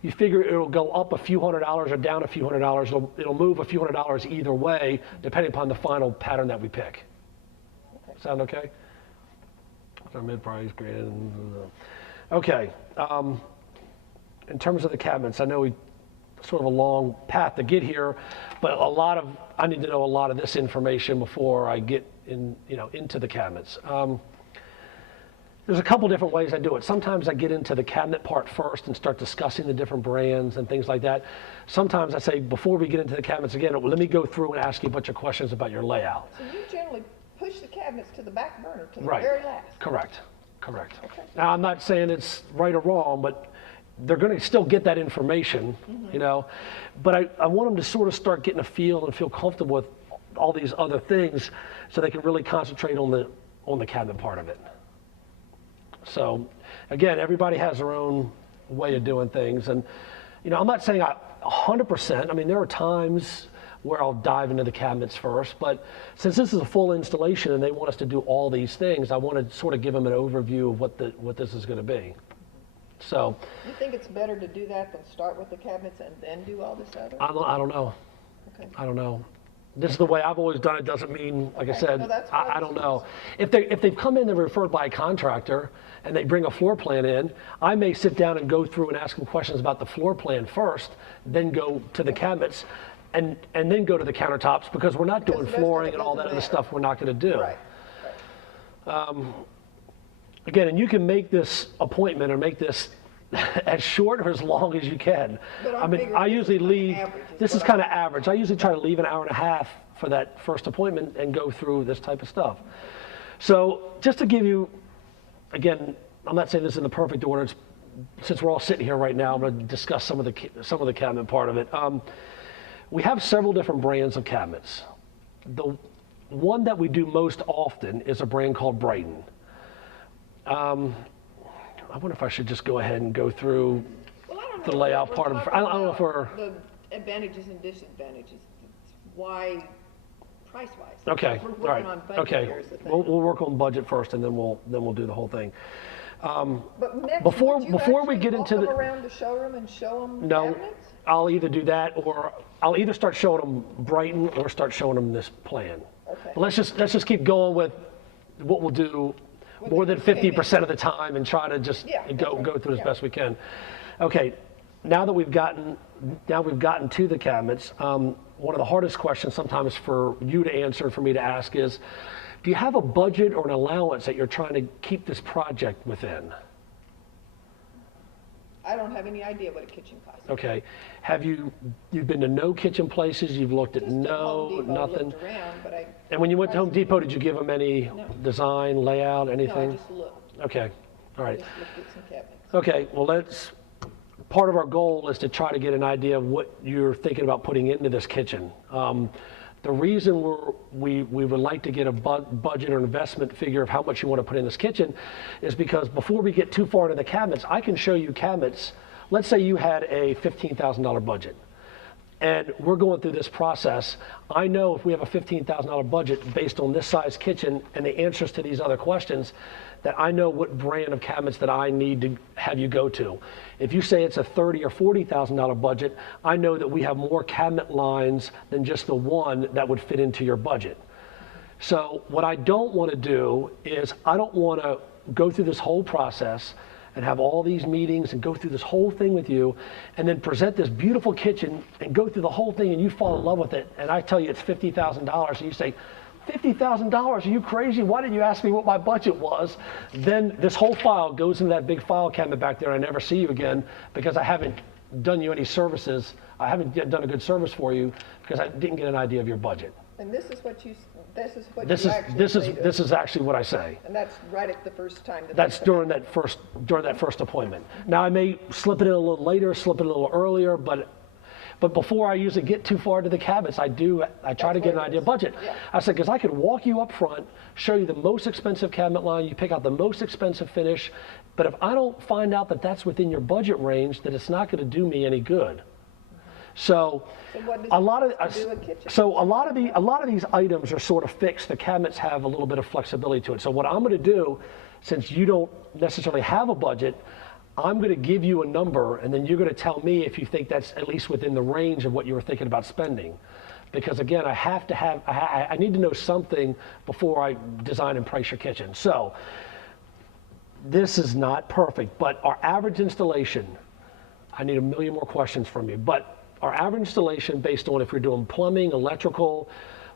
you figure it'll go up a few $100s or down a few $100s. It'll move a few $100s either way, depending upon the final pattern that we pick. Sound okay? So mid-price, granite. Okay. In terms of the cabinets, I know we sort of a long path to get here, but I need to know a lot of this information before I get into the cabinets. There's a couple different ways I do it. Sometimes I get into the cabinet part first and start discussing the different brands and things like that. Sometimes I say, before we get into the cabinets again, let me go through and ask you a bunch of questions about your layout. So you generally push the cabinets to the back burner, to the Right. very last. Correct. Okay. Now, I'm not saying it's right or wrong, but they're going to still get that information, but I want them to sort of start getting a feel and feel comfortable with all these other things so they can really concentrate on the cabinet part of it. So again, everybody has their own way of doing things, and I'm not saying 100%. I mean, there are times where I'll dive into the cabinets first, but since this is a full installation and they want us to do all these things, I want to sort of give them an overview of what this is going to be. So You think it's better to do that than start with the cabinets and then do all this other? I don't know. Okay. I don't know. This is the way I've always done it. Doesn't mean, like I said, No, that's I don't know. If they've come in, they're referred by a contractor, and they bring a floor plan in, I may sit down and go through and ask them questions about the floor plan first, then go to the cabinets, and then go to the countertops, because we're not doing the rest of flooring it and all that doesn't other matter. stuff we're not going to do. Right. Again, and you can make this appointment or make this as short or as long as you can. But I I'm mean, figuring I usually this is leave, average is this is what kind of average. I usually try to leave an hour and a half for that first appointment and go through this type of stuff. So just to give you, again, I'm not saying this in the perfect order. Since we're all sitting here right now, I'm going to discuss some of the cabinet part of it. We have several different brands of cabinets. The one that we do most often is a brand called Brighton. I wonder if I should just go ahead and go through Well, I don't the know. layout We're part of it. talking I don't know if we're, about the advantages and disadvantages. Why, price-wise? okay, We're all working right, on budget okay. here is the thing. We'll work on budget first, and then we'll do the whole thing. But next, before would you we actually get walk into them the- around the showroom and show them No, cabinets? I'll either do that, or I'll either start showing them Brighton or start showing them this plan. Okay. But let's just keep going with what we'll do more than 50% of the time, and try to just Yeah, go that's right. through as Yeah. best we can. Okay, now we've gotten to the cabinets. One of the hardest questions sometimes for you to answer and for me to ask is, do you have a budget or an allowance that you're trying to keep this project within? I don't have any idea what a kitchen costs. Okay, you've been to no kitchen places? You've looked at Just at no, Home Depot, nothing? looked around, but I, And when you went to Home Depot, did you give them any No. design, layout, no, I anything? just looked. Okay, all right. Just looked at some cabinets. Okay, well, part of our goal is to try to get an idea of what you're thinking about putting into this kitchen. The reason we would like to get a budget or investment figure of how much you want to put in this kitchen is because before we get too far into the cabinets, I can show you cabinets. Let's say you had a $15,000 budget, and we're going through this process. I know if we have a $15,000 budget based on this size kitchen and the answers to these other questions, that I know what brand of cabinets that I need to have you go to. If you say it's a $30,000 or $40,000 budget, I know that we have more cabinet lines than just the one that would fit into your budget. So what I don't want to do is I don't want to go through this whole process and have all these meetings and go through this whole thing with you and then present this beautiful kitchen and go through the whole thing and you fall in love with it and I tell you it's $50,000 and you say, $50,000, are you crazy? Why didn't you ask me what my budget was? Then this whole file goes in that big file cabinet back there and I never see you again because I haven't done you any services. I haven't done a good service for you because I didn't get an idea of your budget. And this is what you actually This is actually what I say. And that's right at the first time. That's during that first appointment. Now I may slip it in a little later, slip it a little earlier, but before I usually get too far to the cabinets, I try to get an idea of budget. Yeah. I said, because I could walk you up front, show you the most expensive cabinet line, you pick out the most expensive finish, but if I don't find out that that's within your budget range, then it's not going to do me any good. So what does a lot it of do a kitchen? so a lot of these items are sort of fixed. The cabinets have a little bit of flexibility to it. So what I'm going to do, since you don't necessarily have a budget, I'm going to give you a number, and then you're going to tell me if you think that's at least within the range of what you were thinking about spending. Because again, I need to know something before I design and price your kitchen. So this is not perfect, but our average installation, I need a million more questions from you, but our average installation based on if we're doing plumbing, electrical,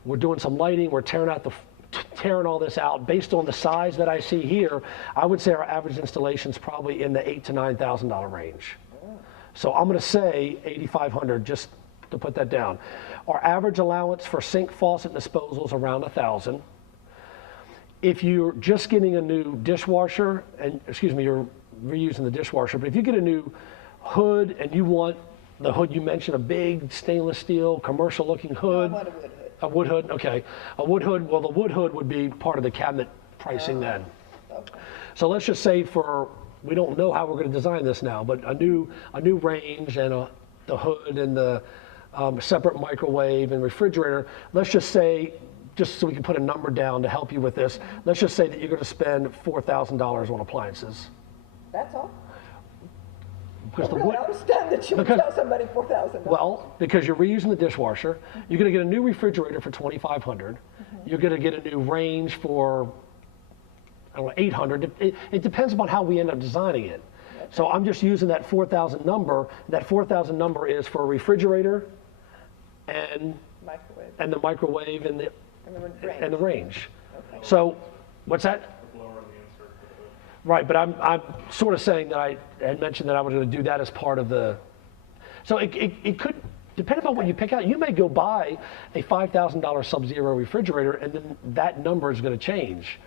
we're doing some lighting, we're tearing all this out, based on the size that I see here, I would say our average installation is probably in the $8,000 to $9,000 range. So I'm going to say $8,500 just to put that down. Our average allowance for sink, faucet, and disposal is around $1,000. If you're just getting a new dishwasher, and excuse me, you're reusing the dishwasher, but if you get a new hood and you want the hood you mentioned, a big stainless steel commercial looking hood. I want a wood hood. A wood hood, okay. A wood hood, well, the wood hood would be part of the cabinet pricing then. Okay. So let's just say we don't know how we're going to design this now, but a new range and the hood and the separate microwave and refrigerator, let's just say, just so we can put a number down to help you with this, let's just say that you're going to spend $4,000 on appliances. That's all? Because I really understand that you would tell somebody $4,000. Well, because you're reusing the dishwasher, you're going to get a new refrigerator for $2,500. You're going to get a new range for, I don't know, $800. It depends upon how we end up designing it. Okay. So I'm just using that 4,000 number. That 4,000 number is for a refrigerator and the microwave and the range. Okay. So what's that? Right, but I'm sort of saying that I had mentioned that I was going to do that as part of the. So it could, depending on what you pick out, you may go buy a $5,000 Sub-Zero refrigerator, and then that number is going to change.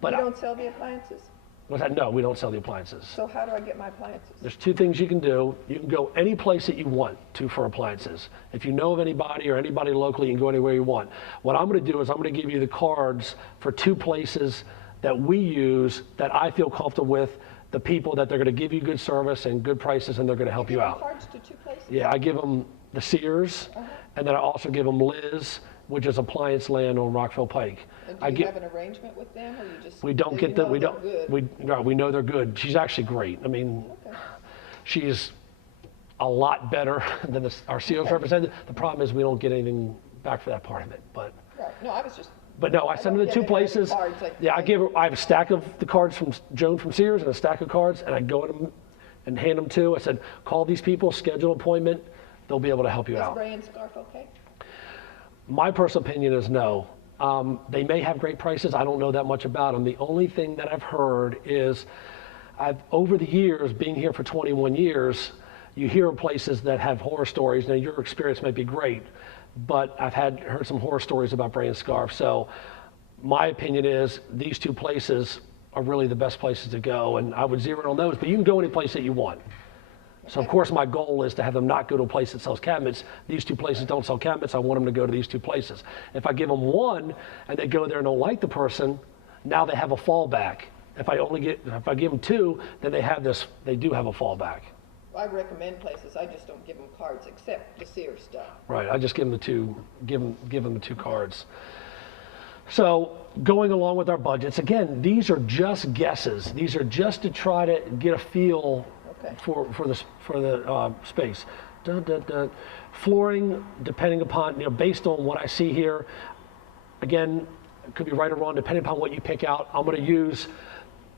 But you don't sell the appliances? What's that? No, we don't sell the appliances. So how do I get my appliances? There's two things you can do. You can go any place that you want to for appliances. If you know of anybody or anybody locally, you can go anywhere you want. What I'm going to do is I'm going to give you the cards for two places that we use that I feel comfortable with, the people that they're going to give you good service and good prices, and they're going to help you out. Cards to two places? Yeah, I give them the Sears, and then I also give them Liz, which is Appliance Land on Rockville Pike. And do you have an arrangement with them, or you just? We don't get them. We don't. We know they're good. She's actually great. I mean, she's a lot better than our sales representative. The problem is we don't get anything back for that part of it. But right. No, I was just. But no, I send them to two places. Yeah, I have a stack of the cards from Joan from Sears and a stack of cards, and I go in them and hand them to. I said, call these people, schedule an appointment. They'll be able to help you out. Is Bray and Scarf okay? My personal opinion is no. They may have great prices. I don't know that much about them. The only thing that I've heard is, over the years, being here for 21 years, you hear of places that have horror stories. Now, your experience might be great, but I've heard some horror stories about Bray and Scarf. So my opinion is these two places are really the best places to go, and I would zero in on those, but you can go any place that you want. So of course my goal is to have them not go to a place that sells cabinets. These two places don't sell cabinets. I want them to go to these two places. If I give them one and they go there and don't like the person, now they have a fallback. If I give them two, then they do have a fallback. I recommend places. I just don't give them cards except the Sears stuff. Right. I just give them the two cards. So going along with our budgets, again, these are just guesses. These are just to try to get a feel for the space. Flooring, depending upon, based on what I see here, again, it could be right or wrong, depending upon what you pick out. I'm going to use,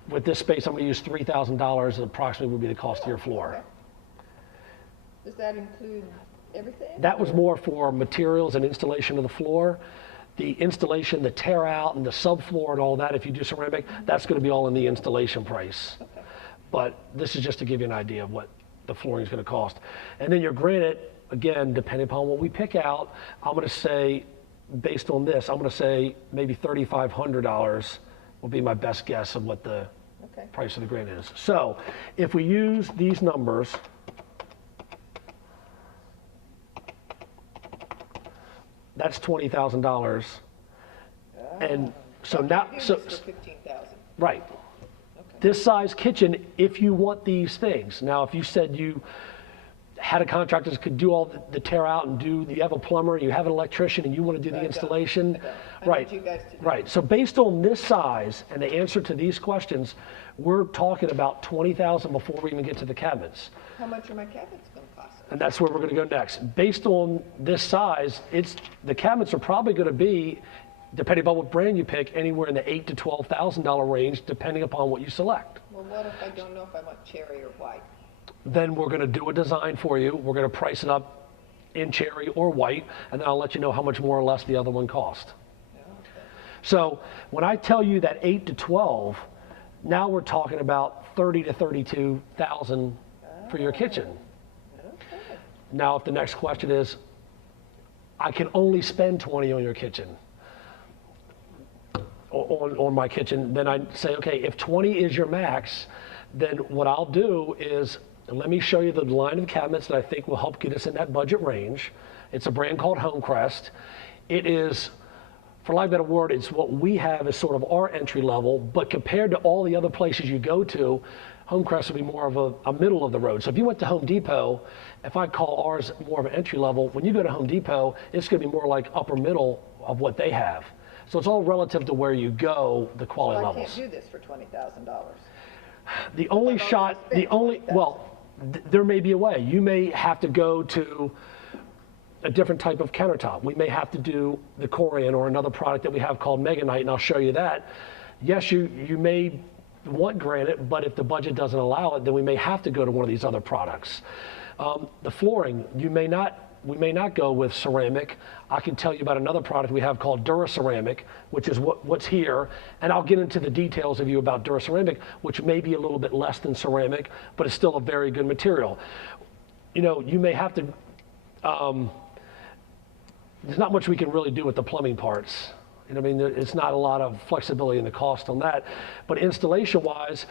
with this space, I'm going to use $3,000 approximately would be the cost of your floor. Okay. Does that include everything? That was more for materials and installation of the floor. The installation, the tear out and the subfloor and all that, if you do ceramic, that's going to be all in the installation price. Okay. But this is just to give you an idea of what the flooring is going to cost. And then your granite, again, depending upon what we pick out, I'm going to say, based on this, I'm going to say maybe $3,500 will be my best guess of what the price of the granite is. So if we use these numbers, that's $20,000. And so now, so $15,000. Right. This size kitchen, if you want these things. Now, if you said had a contractor that could do all the tear out and you have a plumber, you have an electrician, and you want to do the installation. I Right. need you guys to do Right. So based on this size and the answer to these questions, we're talking about $20,000 before we even get to the cabinets. How much are my cabinets going to cost? And that's where we're going to go next. Based on this size, the cabinets are probably going to be, depending upon what brand you pick, anywhere in the $8,000 to $12,000 range, depending upon what you select. Well, what if I don't know if I want cherry or white? Then we're going to do a design for you. We're going to price it up in cherry or white, and then I'll let you know how much more or less the other one cost. Okay. So when I tell you that 8 to 12, now we're talking about 30 to 32,000 for your kitchen. Okay. Now, if the next question is, I can only spend 20 on your kitchen, on my kitchen, then I say, okay, if 20 is your max, then what I'll do is, let me show you the line of cabinets that I think will help get us in that budget range. It's a brand called Homecrest. It is, for lack of a better word, it's what we have as sort of our entry level, but compared to all the other places you go to, Homecrest would be more of a middle of the road. So if you went to Home Depot, if I call ours more of an entry level, when you go to Home Depot, it's going to be more like upper middle of what they have. So it's all relative to where you go, the quality Well, I levels. can't do this for $20,000. The only I've already shot, the spent only, $20,000. well, there may be a way. You may have to go to a different type of countertop. We may have to do the Corian or another product that we have called Meganite, and I'll show you that. Yes, you may want granite, but if the budget doesn't allow it, then we may have to go to one of these other products. The flooring, we may not go with ceramic. I can tell you about another product we have called Duraceramic, which is what's here, and I'll get into the details of you about Duraceramic, which may be a little bit less than ceramic, but it's still a very good material. You know, you may have to, there's not much we can really do with the plumbing parts. You know what I mean? It's not a lot of flexibility in the cost on that, but installation-wise,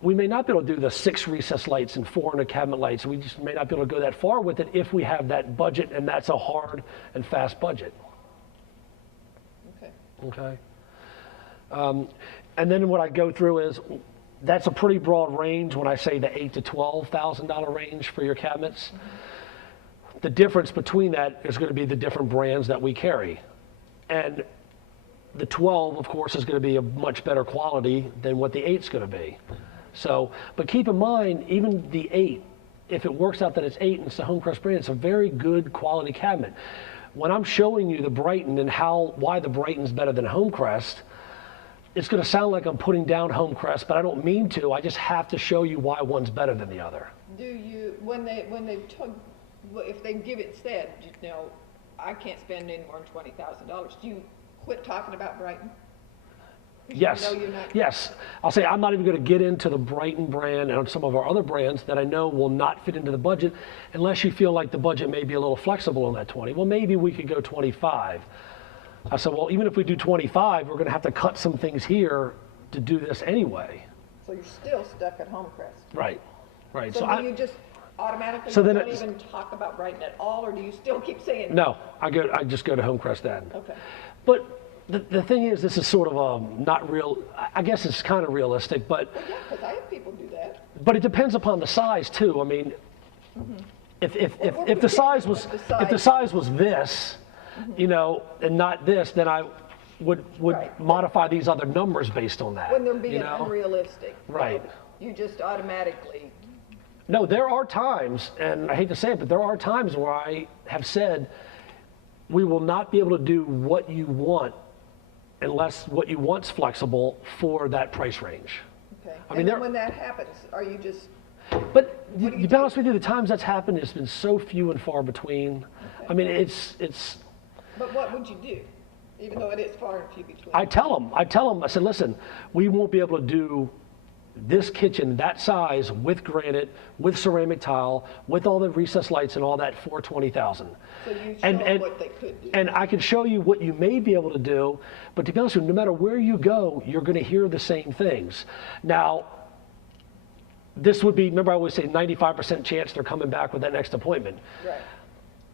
we may not be able to do the 6 recessed lights and 400 cabinet lights. We just may not be able to go that far with it if we have that budget, and that's a hard and fast budget. Okay. Okay. And then what I go through is, that's a pretty broad range when I say the $8,000 to $12,000 range for your cabinets. Mm-hmm. The difference between that is going to be the different brands that we carry. And the 12, of course, is going to be a much better quality than what the 8's going to be. So, but keep in mind, even the 8, if it works out that it's 8 and it's the Homecrest brand, it's a very good quality cabinet. When I'm showing you the Brighton and why the Brighton's better than Homecrest, it's going to sound like I'm putting down Homecrest, but I don't mean to. I just have to show you why one's better than the other. Do you, if they give it said, you know, I can't spend any more than $20,000, do you quit talking about Brighton? Yes, yes. I'll say I'm not even going to get into the Brighton brand and some of our other brands that I know will not fit into the budget unless you feel like the budget may be a little flexible on that 20. Well, maybe we could go 25. I said, well, even if we do 25, we're going to have to cut some things here to do this anyway. So you're still stuck at Homecrest. Right, right. So do you just automatically don't even talk about Brighton at all, or do you still keep saying? No, I just go to Homecrest then. Okay. But the thing is, this is sort of not real. I guess it's kind of realistic, but Well, yeah, because I have people do that. but it depends upon the size too. I mean, if the size was this, you know, and not this, then I would Right. modify these other numbers based on that. When they're being you know? unrealistic. Right. You just automatically. No, there are times, and I hate to say it, but there are times where I have said, we will not be able to do what you want unless what you want's flexible for that price range. Okay. I mean, and then there- when that happens, are you just? But What do to you be honest with you, the times that's happened has been so few and far between. Okay. I mean, it's. But what would you do, even though it is far and few between? I tell them, I said, listen, we won't be able to do this kitchen that size with granite, with ceramic tile, with all the recessed lights and all that for $20,000. So you show And- them what they could do. And I can show you what you may be able to do, but to be honest with you, no matter where you go, you're going to hear the same things. Now, this would be, remember I always say 95% chance they're coming back with that next appointment. Right.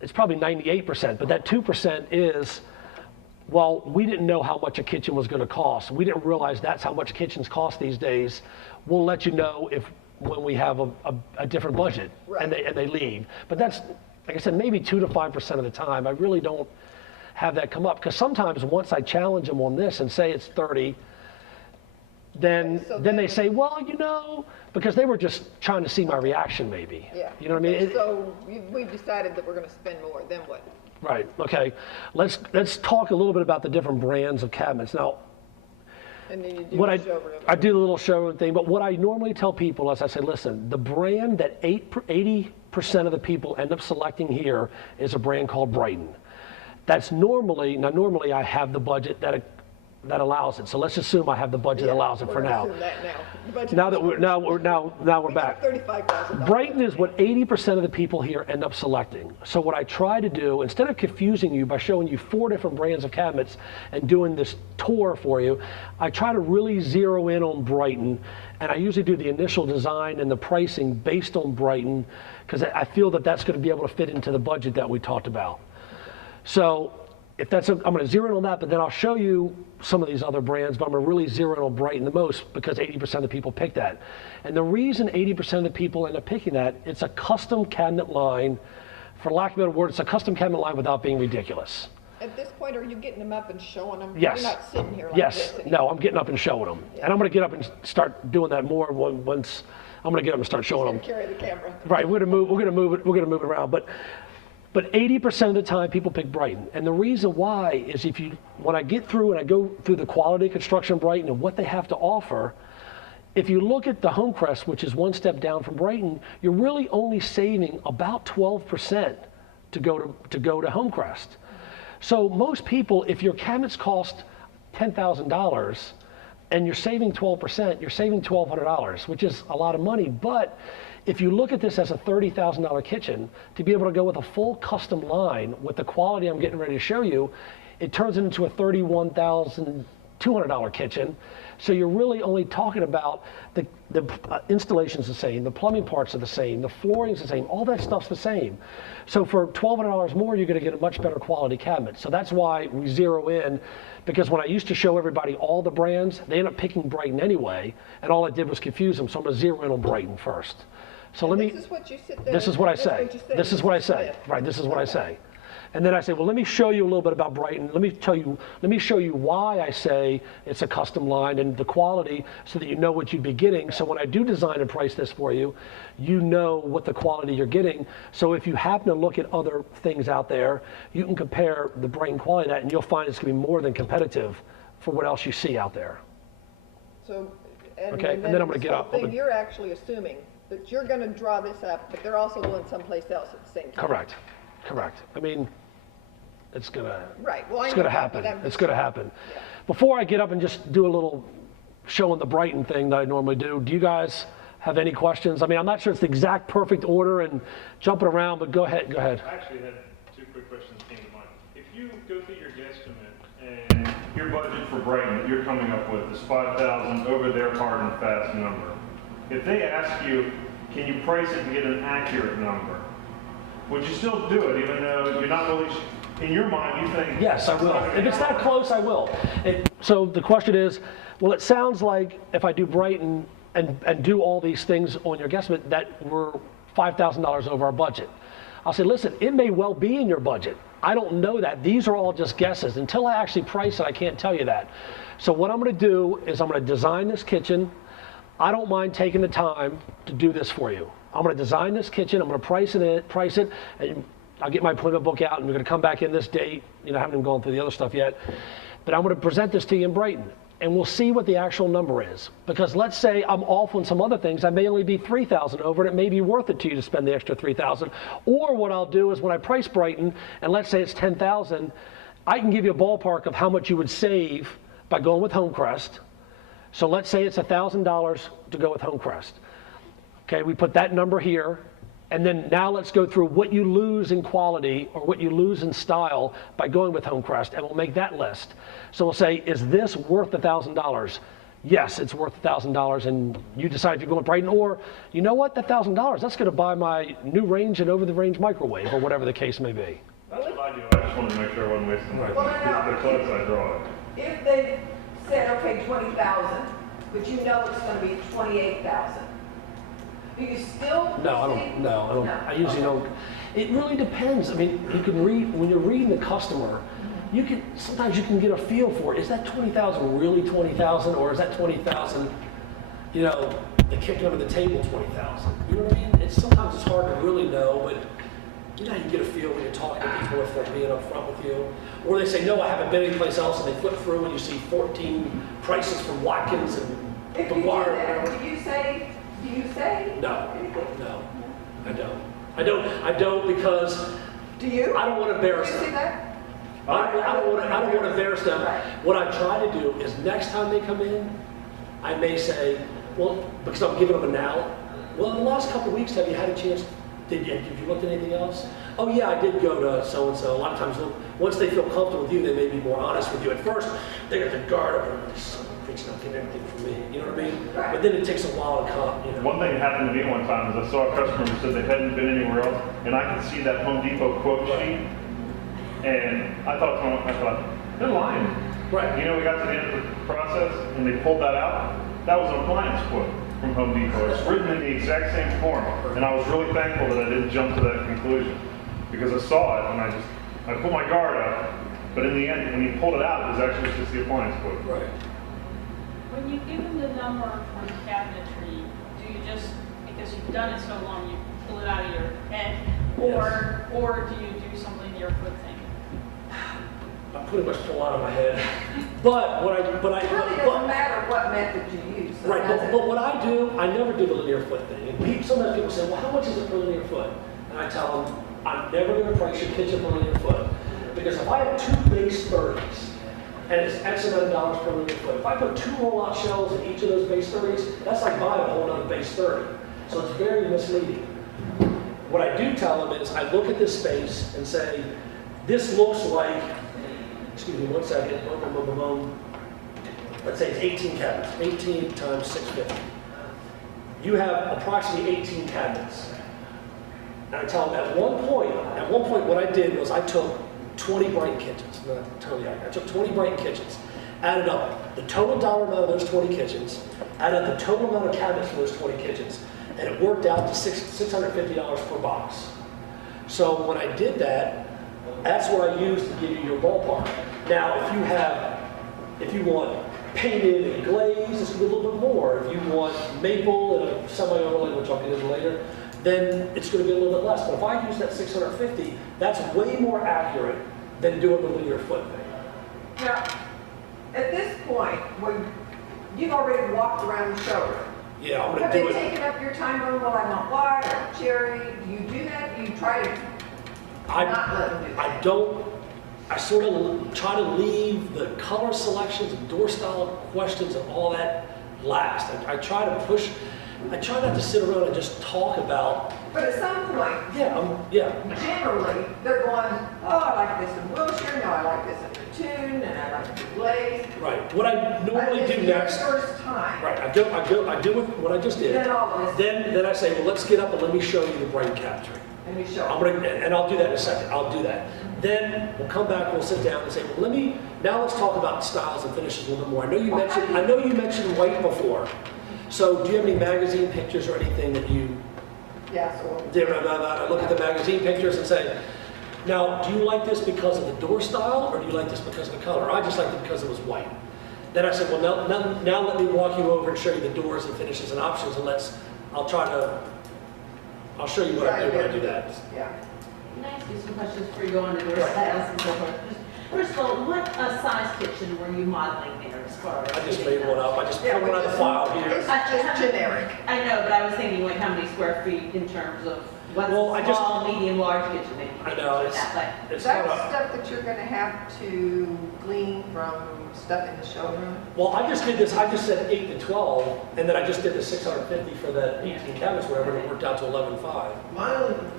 It's probably 98%, but that 2% is, well, we didn't know how much a kitchen was going to cost. We didn't realize that's how much kitchens cost these days. We'll let you know if when we have a different budget, Right. and they leave. But that's, like I said, maybe 2 to 5% of the time. I really don't have that come up, because sometimes once I challenge them on this and say it's 30, then So they say, well, you know, because they were just trying to see my reaction, maybe. Yeah. You know what I mean? So we've decided that we're going to spend more. Then what? Right. Okay. Let's talk a little bit about the different brands of cabinets. Now, And then you do what the showroom. I do the little showroom thing, but what I normally tell people is I say, listen, the brand that 80% of the people end up selecting here is a brand called Brighton. That's normally I have the budget that allows it. So let's assume I have the budget that allows it for now. Assume that now. The budget Now that we're back. $35,000. Brighton is what 80% of the people here end up selecting. So what I try to do, instead of confusing you by showing you 4 different brands of cabinets and doing this tour for you, I try to really zero in on Brighton. And I usually do the initial design and the pricing based on Brighton, because I feel that that's going to be able to fit into the budget that we talked about. So if that's, I'm going to zero in on that, but then I'll show you some of these other brands, but I'm going to really zero in on Brighton the most because 80% of the people pick that. And the reason 80% of the people end up picking that, it's a custom cabinet line. For lack of a better word, it's a custom cabinet line without being ridiculous. At this point, are you getting them up and showing them? Yes. You're not sitting here like Yes. this anymore. No, I'm getting up and showing them. And I'm going to get up and start doing that more once I'm going to get up and start showing them. Carry the camera. Right, we're gonna move it around, but 80% of the time people pick Brighton, and the reason why is when I get through and I go through the quality of construction of Brighton and what they have to offer, if you look at the Homecrest, which is one step down from Brighton, you're really only saving about 12% to go to Homecrest. So most people, if your cabinets cost $10,000 and you're saving 12%, you're saving $1,200, which is a lot of money. But if you look at this as a $30,000 kitchen, to be able to go with a full custom line with the quality I'm getting ready to show you, it turns it into a $31,200 kitchen. So you're really only talking about the installation's the same, the plumbing parts are the same, the flooring's the same, all that stuff's the same. So for $1,200 more, you're going to get a much better quality cabinet. So that's why we zero in, because when I used to show everybody all the brands, they end up picking Brighton anyway, and all I did was confuse them. So I'm going to zero in on Brighton first. So let me. This is what you sit there. This is what I that's say. you say. This is what I say. Right. This is what I say. And then I say, well, let me show you a little bit about Brighton. Let me show you why I say it's a custom line and the quality, so that you know what you'd be getting. So when I do design and price this for you, you know what the quality you're getting. So if you happen to look at other things out there, you can compare the Brighton quality of that, and you'll find it's going to be more than competitive for what else you see out there. So, Okay, and then I'm gonna get up. You're actually assuming that you're going to draw this up, but they're also going someplace else at the same time. Correct. I mean, it's gonna. Right. Well, I it's know gonna that, happen. but I'm It's just- gonna happen. Yeah. Before I get up and just do a little showing the Brighton thing that I normally do you guys have any questions? I mean, I'm not sure it's the exact perfect order and jumping around, but go ahead. I actually had 2 quick questions that came to mind. If you go through your guesstimate and your budget for Brighton that you're coming up with is 5,000 over their hard and fast number, if they ask you, can you price it and get an accurate number, would you still do it even though you're not really, in your mind, you think? Yes, I will. If it's that close, I will. So the question is, well, it sounds like if I do Brighton and do all these things on your guesstimate, that we're $5,000 over our budget. I'll say, listen, it may well be in your budget. I don't know that. These are all just guesses. Until I actually price it, I can't tell you that. So what I'm going to do is I'm going to design this kitchen. I don't mind taking the time to do this for you. I'm going to design this kitchen. I'm going to price it, and I'll get my appointment book out, and we're going to come back in this date. You know, I haven't even gone through the other stuff yet. But I'm going to present this to you in Brighton, and we'll see what the actual number is. Because let's say I'm off on some other things. I may only be 3,000 over, and it may be worth it to you to spend the extra 3,000. Or what I'll do is when I price Brighton, and let's say it's 10,000, I can give you a ballpark of how much you would save by going with Homecrest. So let's say it's $1,000 to go with Homecrest. Okay, we put that number here, and then now let's go through what you lose in quality or what you lose in style by going with Homecrest, and we'll make that list. So we'll say, is this worth $1,000? Yes, it's worth $1,000, and you decide if you're going with Brighton, or you know what, that $1,000, that's going to buy my new range and over-the-range microwave, or whatever the case may be. That's what I do. I just wanted to make sure I wasn't wasting my Well, time. no. The close I draw it. If they said, okay, 20,000, but you know it's going to be 28,000, Do you still? No, I don't. No, I don't. I usually don't. It really depends. I mean, you can read when you're reading the customer. You can sometimes you can get a feel for it. Is that 20,000 really 20,000, or is that 20,000? You know, the kick under the table 20,000. You know what I mean? Sometimes it's hard to really know, but you know how you get a feel when you're talking to people if they're being upfront with you, or they say no, I haven't been anyplace else, and they flip through and you see 14 prices from Watkins and If you do McGuire. or that, whatever. do you say? No, no, I don't because Do you? I don't want to embarrass Do you see them. that? I don't want to embarrass them. Right. What I try to do is next time they come in, I may say, well, because I'm giving them a now. Well, in the last couple of weeks, have you had a chance? Did you look at anything else? Oh yeah, I did go to so and so. A lot of times, once they feel comfortable with you, they may be more honest with you. At first, they got the guard up and this preaching not getting everything from me. You know what I mean? Right. But then it takes a while to come. You know. One thing that happened to me one time is I saw a customer who said they hadn't been anywhere else, and I could see that Home Depot quote sheet, and I thought, they're lying. Right. You know, we got to the end of the process, and they pulled that out. That was an appliance quote from Home Depot. It's written in the exact same form, and I was really thankful that I didn't jump to that conclusion, because I saw it, and I put my guard up, but in the end, when he pulled it out, it was actually just the appliance quote. Right. When you give them the number for cabinetry, do you just, because you've done it so long, you pull it out of your head? Or do you do something your foot thing? I pretty much pull out of my head. But what I It really doesn't matter what method you use. So right, does it? but what I do, I never do the linear foot thing. And sometimes people say, well, how much is it for linear foot? And I tell them, I'm never going to price your kitchen for linear foot. Because if I have 2 base 30s, and it's X amount of dollars per linear foot, if I put 2 roll-out shelves in each of those base 30s, that's like buying a whole other base 30. So it's very misleading. What I do tell them is, I look at this space and say, this looks like, excuse me, 1 second, boom, boom, boom, boom, boom. Let's say it's 18 cabinets, 18 times 650. You have approximately 18 cabinets. And I tell them at one point what I did was I took 20 Brighton kitchens, not totally accurate. I took 20 Brighton kitchens, added up the total dollar amount of those 20 kitchens, added up the total amount of cabinets for those 20 kitchens, and it worked out to $650 per box. So when I did that, that's what I used to give you your ballpark. Now, if you want painted and glazed, it's going to be a little bit more. If you want maple and a semi-overlay, which I'll get into later, then it's going to be a little bit less. But if I use that 650, that's way more accurate than doing the linear foot thing. Now, at this point, when you've already walked around the showroom, Yeah, I'm going have to they do it. taken up your time going, well, I want white or cherry? Do you do that? Do you try to not let them do that? I don't. I sort of try to leave the color selections and door style questions and all that last. I try to push. I try not to sit around and just talk about. But at some point, Yeah. generally, they're going, oh, I like this in Wilshire, no, I like this in Mattoon, and I like the glaze. Right. What I normally But do it's your next. first time. Right. I do what I just did. Then all of this, Then I say, well, let's get up and let me show you the Brighton cabinetry. and we show I'm them. gonna, and I'll do that in a second. I'll do that. Then we'll come back. We'll sit down and say, well, let's talk about styles and finishes a little bit more. I know you mentioned white before. So do you have any magazine pictures or anything that you? Yeah, so. I look at the magazine pictures and say, now, do you like this because of the door style, or do you like this because of the color? I just liked it because it was white. Then I said, well, now let me walk you over and show you the doors and finishes and options, and I'll show you what I do when I do that. Yeah. Can I ask you some questions before you go on to door Right. styles and so forth? First of all, what size kitchen were you modeling there as far as? I just getting made one that? up. I just Yeah, put one on the file here. It's just generic. I know, but I was thinking like how many square feet in terms of what's Well, I just- small, medium, large kitchen? Maybe you I could know, put it it's- that way. It's That's kind of, stuff that you're gonna have to glean from stuff in the showroom. well, I just did this, I just said 8 to 12, and then I just did the 650 for the 18 cabinets, whatever, and it worked out to 11.5. My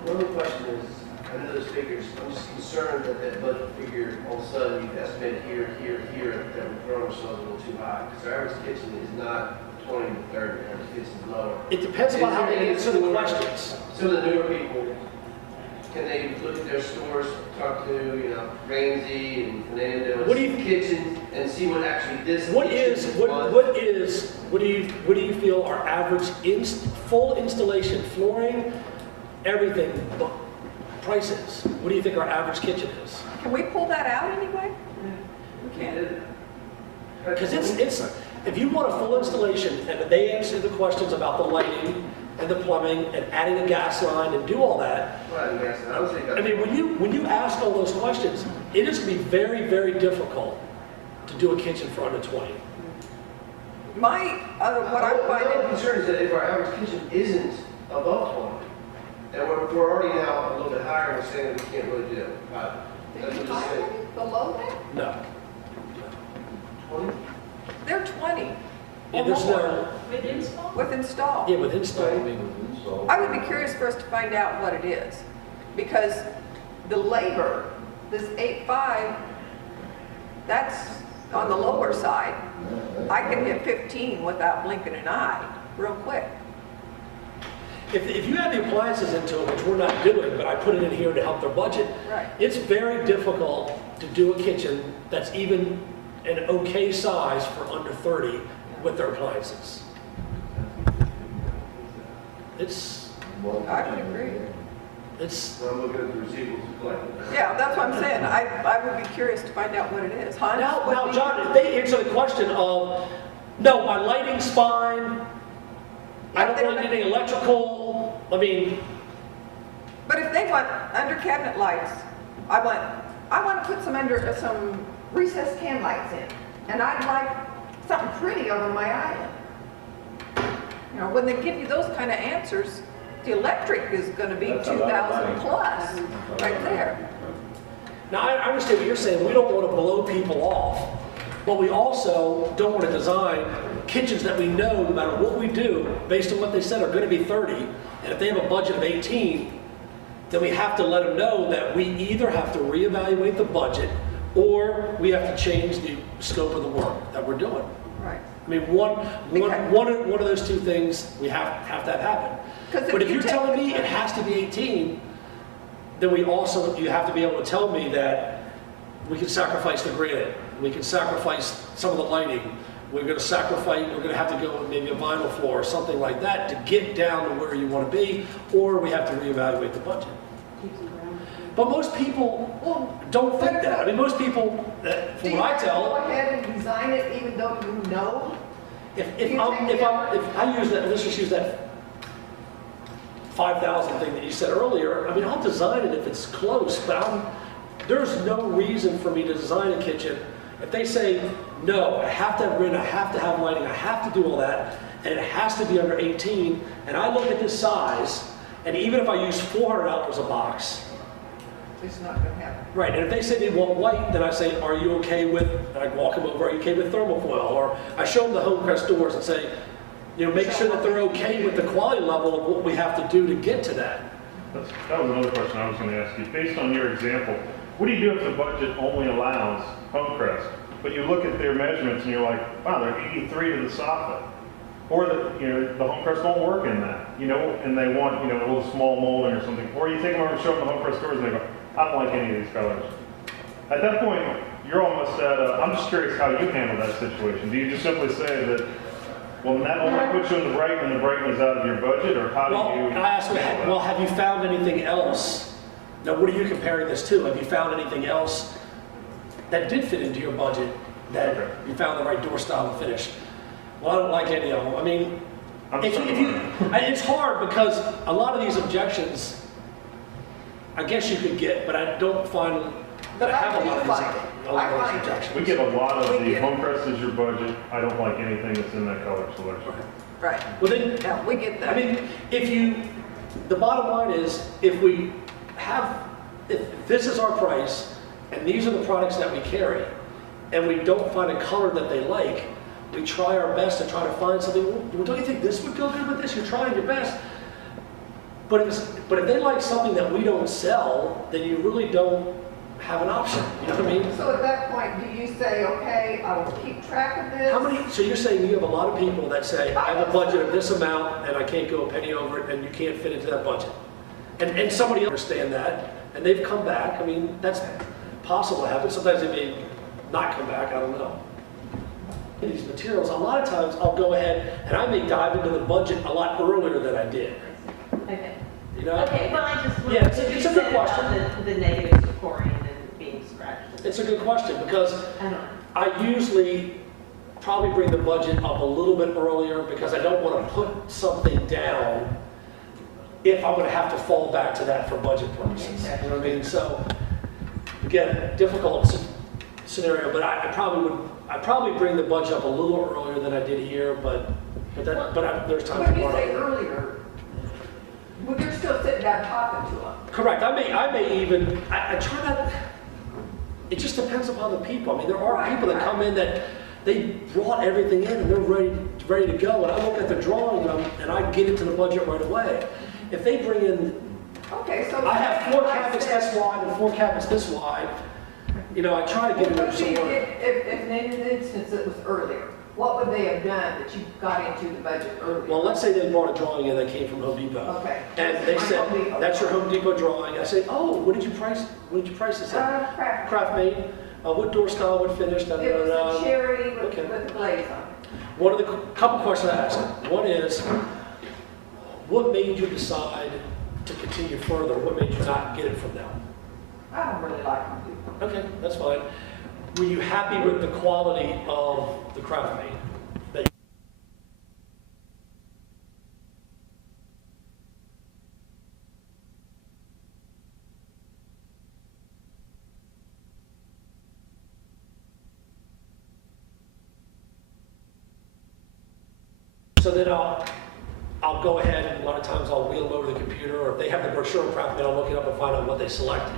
only question is, I know those figures, I'm just concerned that that budget figure, all of a sudden, you've estimated here, that we're throwing ourselves a little too high. Because our average kitchen is not 20 to 30, our kitchen is lower. It depends upon how they answer the questions. Some of the newer people can they look at their stores, talk to, you know, Ramsey and Fernando, What do you- kitchens, and see what actually this What kitchen is, was? what do you feel our average full installation, flooring, everything, price is? What do you think our average kitchen is? Can we pull that out anyway? We can't. Because it's, if you want a full installation and they answer the questions about the lighting and the plumbing and adding a gas line and do all that, Well, yes, I would say I mean, when you ask all those questions, it is going to be very, very difficult to do a kitchen for under 20. What I'm My other finding, concern is that if our average kitchen isn't above 20, then we're already now a little bit higher, and we're saying that we can't really do it. That's did you what find I'm saying. any below that? No. 20? They're 20 Yeah, or there's more no, With install? with install. yeah, with install, I mean, I would be curious first to find out what it is, because the labor, this 8.5, that's on the lower side. I can hit 15 without blinking an eye, real quick. if you add the appliances into it, which we're not doing, but I put it in here to help their budget, Right. it's very difficult to do a kitchen that's even an okay size for under 30 with their appliances. It's, I would agree. it's, So I'm looking at the receivables collected. Yeah, that's what I'm saying. I would be curious to find out what it is. Hans? now, John, if they answer the question of, no, my lighting's fine, I don't really need any electrical, I mean, But if they want under cabinet lights, I want to put some recessed can lights in. And I'd like something pretty over my island. You know, when they give you those kind of answers, the electric is going to be 2,000 plus, right there. now I understand what you're saying, we don't want to blow people off, but we also don't want to design kitchens that we know, no matter what we do, based on what they said, are going to be 30, and if they have a budget of 18, then we have to let them know that we either have to reevaluate the budget or we have to change the scope of the work that we're doing. Right. I mean, one of those two things, we have that happen. 'Cause But if you you're take telling the- me it has to be 18, then you have to be able to tell me that we can sacrifice the granite, we can sacrifice some of the lighting, we're going to have to go with maybe a vinyl floor or something like that to get down to where you want to be, or we have to reevaluate the budget. But most people don't think that. I mean, most people, Do from you what I have to go tell, ahead and design it even though you know? if I use that, let's just use that 5,000 thing that you said earlier, I mean, I'll design it if it's close, but there's no reason for me to design a kitchen. If they say, no, I have to have grid, I have to have lighting, I have to do all that, and it has to be under 18, and I look at this size, and even if I use $400 a box, It's not going to happen. right, and if they say they want white, then I say, are you okay with, and I walk them over, are you okay with thermofoil? Or I show them the Homecrest doors and say, you know, make sure that they're okay with the quality level of what we have to do to get to that. That was another question I was going to ask you. Based on your example, what do you do if the budget only allows Homecrest, but you look at their measurements and you're like, wow, they're 83 to the soffit, or the Homecrest won't work in that, and they want a little small molding or something, or you take them over and show them the Homecrest stores and they go, I don't like any of these colors. At that point, you're almost at. I'm just curious how you handle that situation. Do you just simply say that, well, that only puts you in the bright and the brightness out of your budget, or how do you? Well, I ask, well, have you found anything else? Now, what are you comparing this to? Have you found anything else that did fit into your budget, that you found the right door style and finish? Well, I don't like any of them. I mean, it's hard because a lot of these objections, I guess you could get, but I don't find that I have a lot of these objections. We get a lot of We the get it. Homecrest is your budget. I don't like anything that's in that color selection. Right. Well, then, Yeah, we get that. I mean, the bottom line is, if this is our price, and these are the products that we carry, and we don't find a color that they like, we try our best to try to find something. Well, don't you think this would go good with this? You're trying your best. But if they like something that we don't sell, then you really don't have an option. You know what I mean? So at that point, do you say, okay, I will keep track of this? So you're saying you have a lot of people that say, I have a budget of this amount and I can't go a penny over it and you can't fit into that budget. And somebody understand that, and they've come back. I mean, that's possible to happen. Sometimes they may not come back, I don't know. These materials, a lot of times I'll go ahead and I may dive into the budget a lot earlier than I did. Okay. You know? Okay, well, I just, Yeah, it's a good question. The negatives of pouring and being scratched. It's a good question because I don't know. I usually probably bring the budget up a little bit earlier because I don't want to put something down if I'm going to have to fall back to that for budget purposes. You know what I mean? So, again, difficult scenario, but I probably bring the budget up a little earlier than I did here, but there's time When to you run say over. earlier, well, you're still sitting down talking to them. Correct. I may even, I try not, it just depends upon the people. I mean, there are people that come in that they brought everything in and they're ready to go. And I look at the drawing and I get into the budget right away. If they bring in, Okay, so. I have 4 cabinets this wide and 4 cabinets this wide, you know, I try to get in there If, if, somewhere. if in an instance it was earlier, what would they have done that you got into the budget earlier? Well, let's say they brought a drawing in that came from Home Depot. Okay. And they said, Home Depot. that's your Home Depot drawing. I say, oh, what did you price this at? Crap. Craft made, what door style, what finish, da, da, It was da, a da. cherry Okay. with the glaze on it. One of the couple questions I asked. One is, what made you decide to continue further? What made you not get it from them? I don't really like Home Depot. Okay, that's fine. Were you happy with the quality of the craft made? So then I'll go ahead and a lot of times I'll wheel them over the computer, or if they have the brochure craft made, I'll look it up and find out what they selected.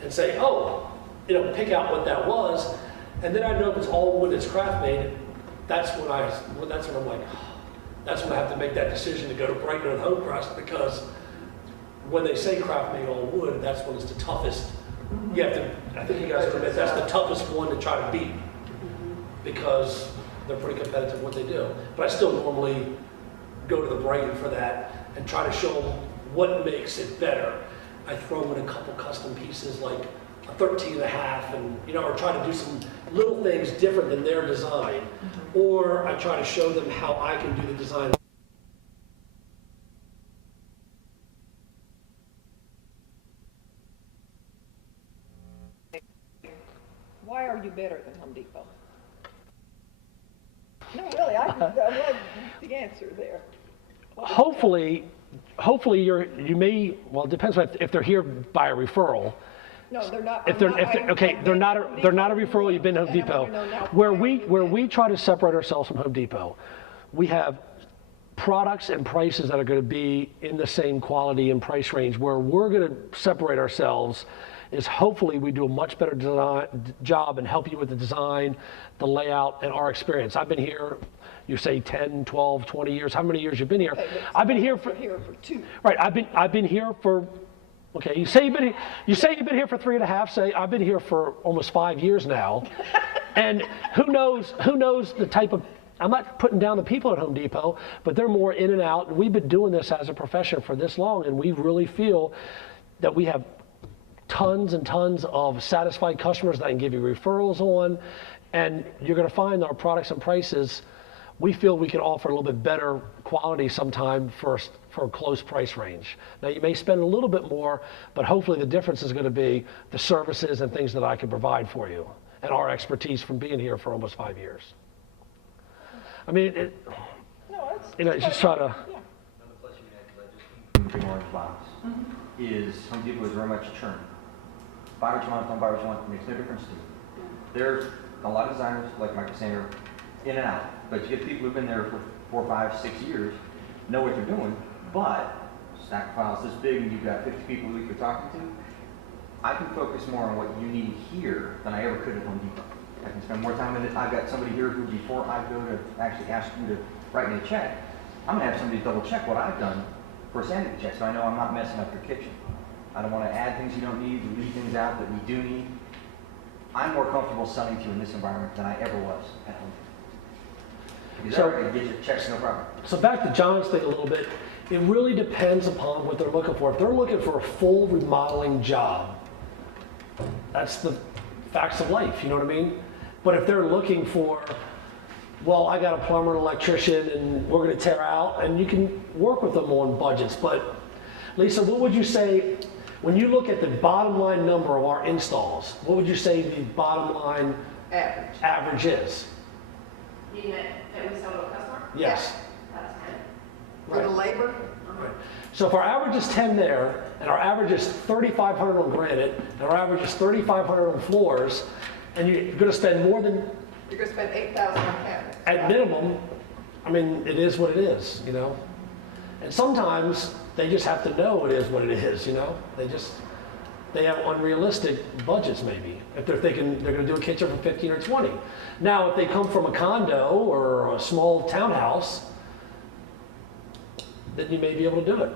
And say, oh, you know, pick out what that was. And then I know if it's all wood that's craft made, that's when I'm like, that's when I have to make that decision to go to Brighton or Home Crest, because when they say craft made all wood, that's when it's the toughest. You have to, I think you guys would admit, that's the toughest one to try to beat, because they're pretty competitive in what they do. But I still normally go to the Brighton for that and try to show them what makes it better. I throw in a couple custom pieces like a 13 and a half, and you know, or try to do some little things different than their design. Or I try to show them how I can do the design. Why are you better than Home Depot? No, really, I want the answer there. Hopefully you may, well, it depends on if they're here by a referral. No, they're not. If they're not a referral, you've been to Home Depot. Where we try to separate ourselves from Home Depot, we have products and prices that are going to be in the same quality and price range. Where we're going to separate ourselves is hopefully we do a much better job and help you with the design, the layout, and our experience. I've been here, you say 10, 12, 20 years, how many years you've been here? I've been here for 2. Right, I've been here for, okay, you say you've been here for 3.5, say I've been here for almost 5 years now. And who knows the type of, I'm not putting down the people at Home Depot, but they're more in and out. And we've been doing this as a profession for this long, and we really feel that we have tons and tons of satisfied customers that I can give you referrals on. And you're going to find our products and prices, we feel we can offer a little bit better quality sometime for a close price range. Now you may spend a little bit more, but hopefully the difference is going to be the services and things that I can provide for you and our expertise from being here for almost 5 years. I mean, it's just try to. Another plus you had, because I just came from the orange box, is Home Depot is very much churn. Buy what you want, don't buy what you want, makes no difference to you. There's a lot of designers, like Mike was saying, are in and out. But you get people who've been there for 4, 5, 6 years, know what they're doing, but stack of files this big and you've got 50 people a week you're talking to, I can focus more on what you need here than I ever could at Home Depot. I can spend more time in it. I've got somebody here who, before I go to actually ask you to write me a check, I'm gonna have somebody double check what I've done for a sanity check, so I know I'm not messing up your kitchen. I don't want to add things you don't need, leave things out that we do need. I'm more comfortable selling to you in this environment than I ever was at Home Depot. Because So- I can get your checks no problem. So back to John's thing a little bit, It really depends upon what they're looking for. If they're looking for a full remodeling job, that's the facts of life, you know what I mean? But if they're looking for, well, I got a plumber and electrician and we're gonna tear out, and you can work with them on budgets. But Lisa, what would you say, when you look at the bottom line number of our installs, what would you say the bottom line average is? You mean that we sell to a customer? Yes. That's good. For the labor? Right. So if our average is 10 there, and our average is 3,500 on granite, and our average is 3,500 on floors, and you're gonna spend more than, You're gonna spend 8,000 on cabinets. at minimum, I mean, it is what it is, you know? And sometimes they just have to know it is what it is, you know? They have unrealistic budgets maybe, if they're thinking they're gonna do a kitchen for 15 or 20. Now, if they come from a condo or a small townhouse, then you may be able to do it.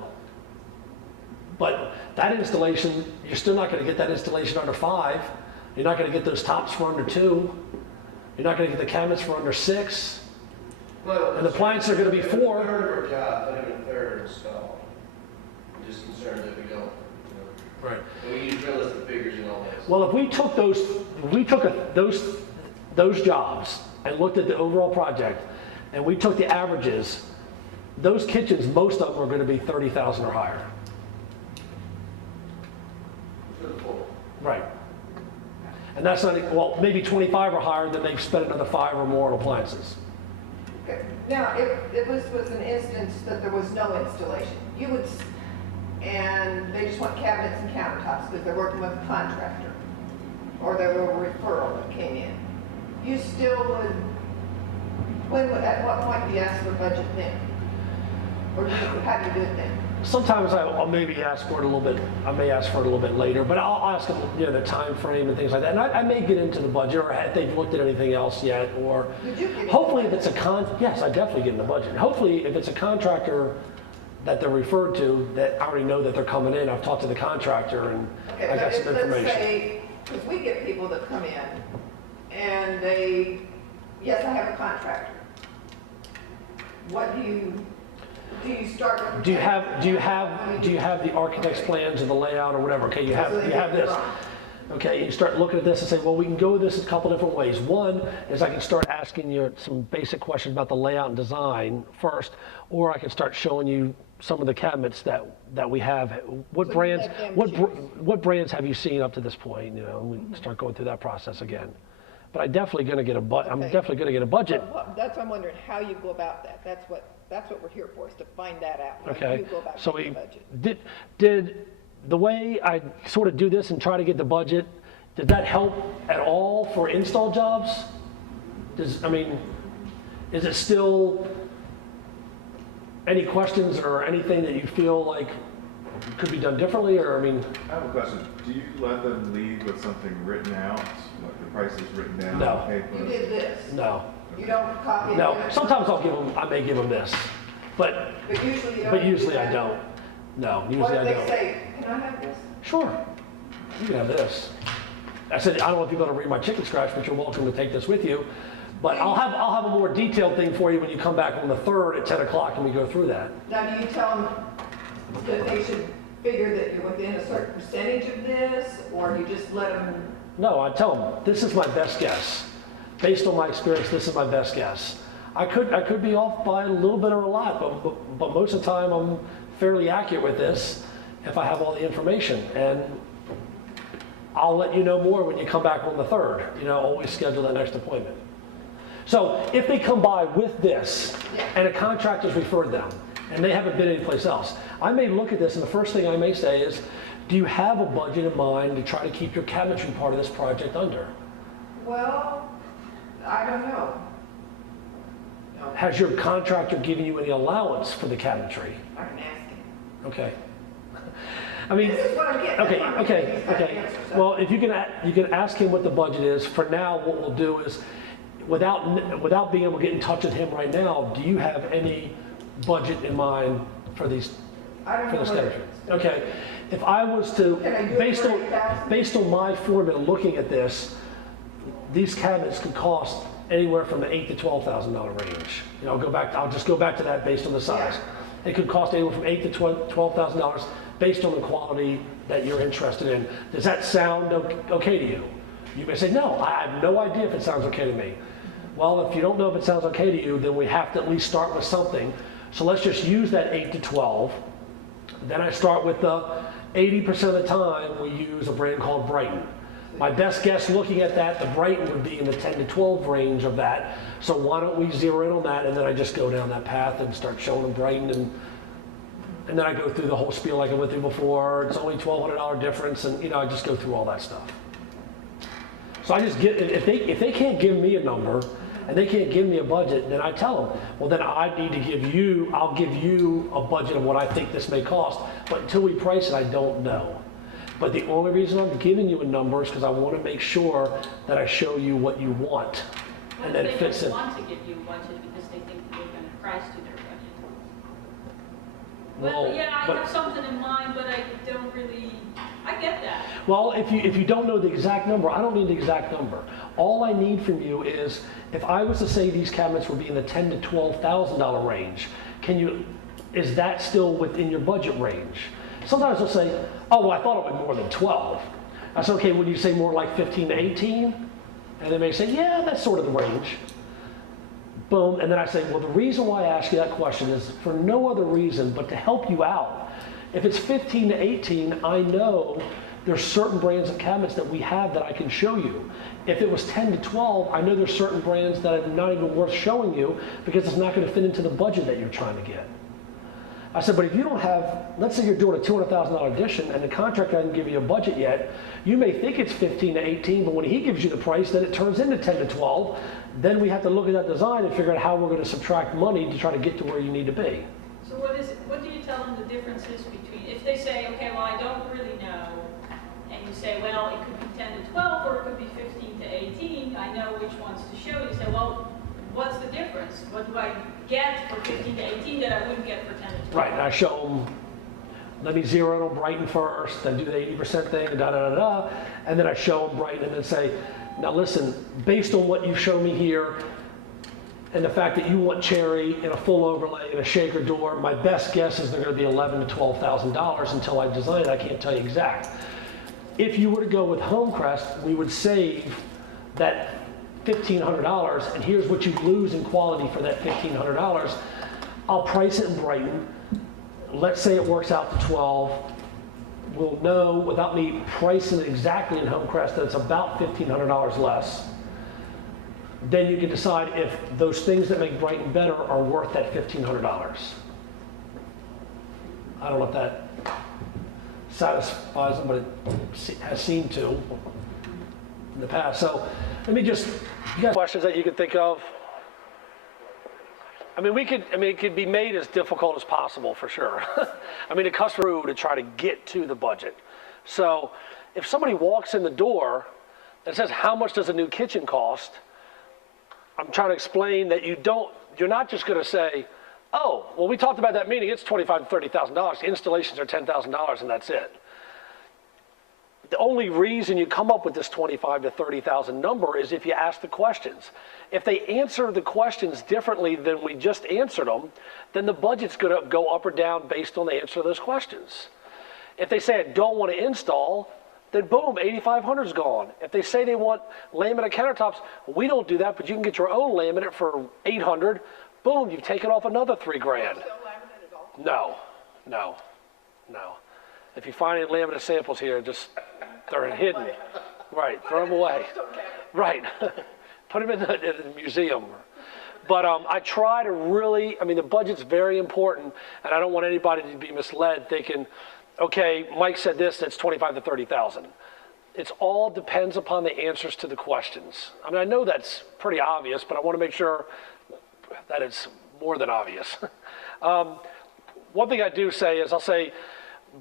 But that installation, you're still not gonna get that installation under 5. You're not gonna get those tops for under 2. You're not gonna get the cabinets for under 6. Well, And the appliances are gonna be 4. A third of our job, not even a third are installed. I'm just concerned that we don't, you know, Right. we use realistic figures and all this. Well, if we took those jobs and looked at the overall project, and we took the averages, those kitchens, most of them are gonna be 30,000 or higher. For the full. Right. And that's not, well, maybe 25 or higher, then they've spent another 5 or more on appliances. Okay. Now, if it was an instance that there was no installation, you would, and they just want cabinets and countertops because they're working with a contractor, or there were a referral that came in, you still would, at what point do you ask for a budget then? Or do you, how do you do it then? Sometimes I'll maybe ask for it a little bit, I may ask for it a little bit later, but I'll ask them, you know, the time frame and things like that. And I may get into the budget, or if they've looked at anything else yet, or Did you get into hopefully if the it's yes, I definitely get in the budget. Hopefully if it's a contractor that they're referred to, that I already know that they're coming in, I've talked to the contractor and Okay, I got but some if, let's information. say, because we get people that come in and they, yes, I have a contractor. What do you start with? Do you have the architect's plans or the layout or whatever? Okay, you have this. Okay, you start looking at this and say, well, we can go with this a couple different ways. One is I can start asking you some basic questions about the layout and design first, or I can start showing you some of the cabinets that we have. What So you brands let them what brands have you seen up to this point? You know, we start going through that process again. But I'm definitely going to get I'm Okay. definitely going to get a budget. Well, that's why I'm wondering how you go about that. That's what we're here for, is to find that out. How Okay, you go about so getting we, the budget. did the way I sort of do this and try to get the budget, did that help at all for install jobs? Is it still, any questions or anything that you feel like could be done differently, or, I have a question. Do you let them leave with something written out, like the price is written down No. on paper? You did this. no, You don't copy it. no. Sometimes I may give them this, but But usually you don't. usually do I that. don't. No, What usually I if don't. they say, can I have this? Sure, you can have this. I said, I don't know if you're gonna read my chicken scratch, but you're welcome to take this with you. But I'll have a more detailed thing for you when you come back on the 3rd at 10 o'clock and we go through that. Now, do you tell them that they should figure that you're within a certain percentage of this, or you just let them? No, I tell them, this is my best guess. Based on my experience, this is my best guess. I could be off by a little bit or a lot, but most of the time I'm fairly accurate with this if I have all the information. And I'll let you know more when you come back on the 3rd. You know, always schedule that next appointment. So if they come by with this and a contractor's referred them and they haven't been anyplace else, I may look at this and the first thing I may say is, do you have a budget in mind to try to keep your cabinetry part of this project under? Well, I don't know. No, Has your contractor given you any allowance for the cabinetry? I can ask him. Okay. I mean, This is what I'm getting. okay, That's why I'm okay, getting that okay. answer, so. Well, if you can ask him what the budget is. For now, what we'll do is, without being able to get in touch with him right now, do you have any budget in mind for these, I don't for know this what cabinetry? it is. Okay. If I was to, Can I do it based for on, 8,000? based on my formula looking at this, these cabinets could cost anywhere from the $8,000 to $12,000 range. You know, I'll just go back to that based on the size. It could cost anywhere from $8,000 to $12,000 based on the quality that you're interested in. Does that sound okay to you? You may say, no, I have no idea if it sounds okay to me. Well, if you don't know if it sounds okay to you, then we have to at least start with something. So let's just use that 8 to 12. Then I start with the 80% of the time we use a brand called Brighton. My best guess looking at that, the Brighton would be in the 10 to 12 range of that. So why don't we zero in on that, and then I just go down that path and start showing them Brighton, and then I go through the whole spiel like I went through before. It's only $1,200 difference, and I just go through all that stuff. So I just get, if they can't give me a number and they can't give me a budget, then I tell them, well, then I need to give you, I'll give you a budget of what I think this may cost. But until we price it, I don't know. But the only reason I'm giving you a number is because I want to make sure that I show you what you want. What And then if it they fits don't in. want to give you a budget because they think they're going to price to their budget? Well, Well, yeah, I but- have something in mind, but I don't really, I get that. Well, if you don't know the exact number, I don't need the exact number. All I need from you is, if I was to say these cabinets would be in the $10,000 to $12,000 range, is that still within your budget range? Sometimes they'll say, oh, well, I thought it would be more than 12. I said, okay, would you say more like 15 to 18? And they may say, yeah, that's sort of the range. Boom, and then I say, well, the reason why I ask you that question is for no other reason but to help you out. If it's 15 to 18, I know there's certain brands of cabinets that we have that I can show you. If it was 10 to 12, I know there's certain brands that are not even worth showing you because it's not going to fit into the budget that you're trying to get. I said, but if you don't have, let's say you're doing a $200,000 addition and the contractor hasn't given you a budget yet, you may think it's 15 to 18, but when he gives you the price, then it turns into 10 to 12. Then we have to look at that design and figure out how we're going to subtract money to try to get to where you need to be. So what do you tell them the difference is between, if they say, okay, well, I don't really know, and you say, well, it could be 10 to 12 or it could be 15 to 18, I know which ones to show you. You say, well, what's the difference? What do I get for 15 to 18 that I wouldn't get for 10 to 12? Right, and I show them, let me zero in on Brighton first, then do the 80% thing, and da-da-da-da, and then I show them Brighton and then say, now listen, based on what you show me here, and the fact that you want cherry and a full overlay and a shaker door, my best guess is they're going to be $11,000 to $12,000 until I design it. I can't tell you exact. If you were to go with Homecrest, we would save that $1,500, and here's what you lose in quality for that $1,500. I'll price it in Brighton. Let's say it works out to 12. We'll know without me pricing it exactly in Homecrest that it's about $1,500 less. Then you can decide if those things that make Brighton better are worth that $1,500. I don't know if that satisfies them, but it has seemed to in the past. So let me just, you got questions that you can think of? It could be made as difficult as possible for sure. The customer to try to get to the budget. So if somebody walks in the door and says, how much does a new kitchen cost? I'm trying to explain that you're not just going to say, oh, well, we talked about that meeting, it's $25,000 to $30,000. Installations are $10,000 and that's it. The only reason you come up with this $25,000 to $30,000 number is if you ask the questions. If they answer the questions differently than we just answered them, then the budget's going to go up or down based on the answer to those questions. If they say, I don't want to install, then boom, $8,500 is gone. If they say they want laminate countertops, we don't do that, but you can get your own laminate for $800. Boom, you've taken off another $3,000. No. If you find any laminate samples here, they're hidden. Right, throw them away. Right, put them in the museum. But I try to really, the budget's very important, and I don't want anybody to be misled thinking, okay, Mike said this, that's $25,000 to $30,000. It all depends upon the answers to the questions. I know that's pretty obvious, but I want to make sure that it's more than obvious. One thing I do say is I'll say,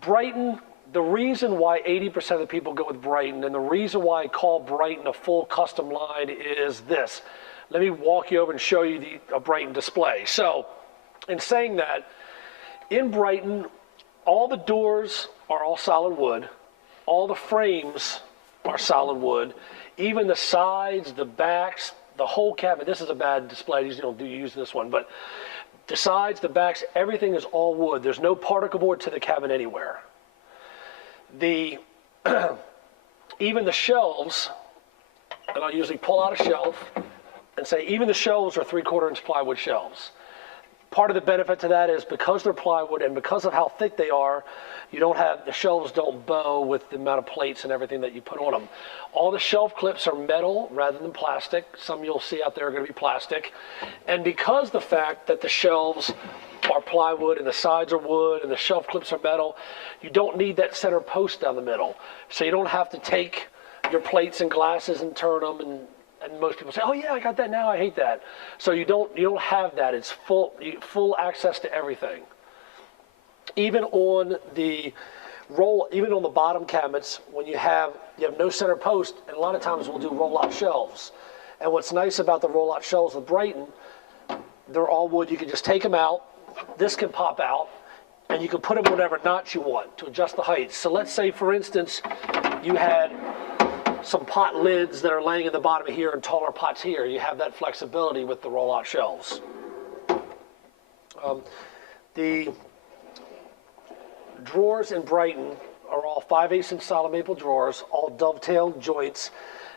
Brighton, the reason why 80% of the people go with Brighton and the reason why I call Brighton a full custom line is this. Let me walk you over and show you a Brighton display. So, in saying that, in Brighton, all the doors are all solid wood. All the frames are solid wood. Even the sides, the backs, the whole cabinet. This is a bad display. I usually don't use this one, but The sides, the backs, everything is all wood. There's no particle board to the cabinet anywhere. The even the shelves, and I'll usually pull out a shelf and say even the shelves are 3/4 inch plywood shelves. Part of the benefit to that is because they're plywood and because of how thick they are, you don't have, the shelves don't bow with the amount of plates and everything that you put on them. All the shelf clips are metal rather than plastic. Some you'll see out there are going to be plastic. And because the fact that the shelves are plywood and the sides are wood and the shelf clips are metal, you don't need that center post down the middle. So you don't have to take your plates and glasses and turn them, and most people say, oh yeah, I got that now, I hate that. So you don't have that. It's full access to everything. Even on the bottom cabinets, when you have no center post, and a lot of times we'll do roll-out shelves. And what's nice about the roll-out shelves with Brighton, they're all wood. You can just take them out. This can pop out, and you can put them whatever notch you want to adjust the height. So let's say, for instance, you had some pot lids that are laying in the bottom here and taller pots here. You have that flexibility with the roll-out shelves. The drawers in Brighton are all 5/8 inch solid maple drawers, all dovetailed joints,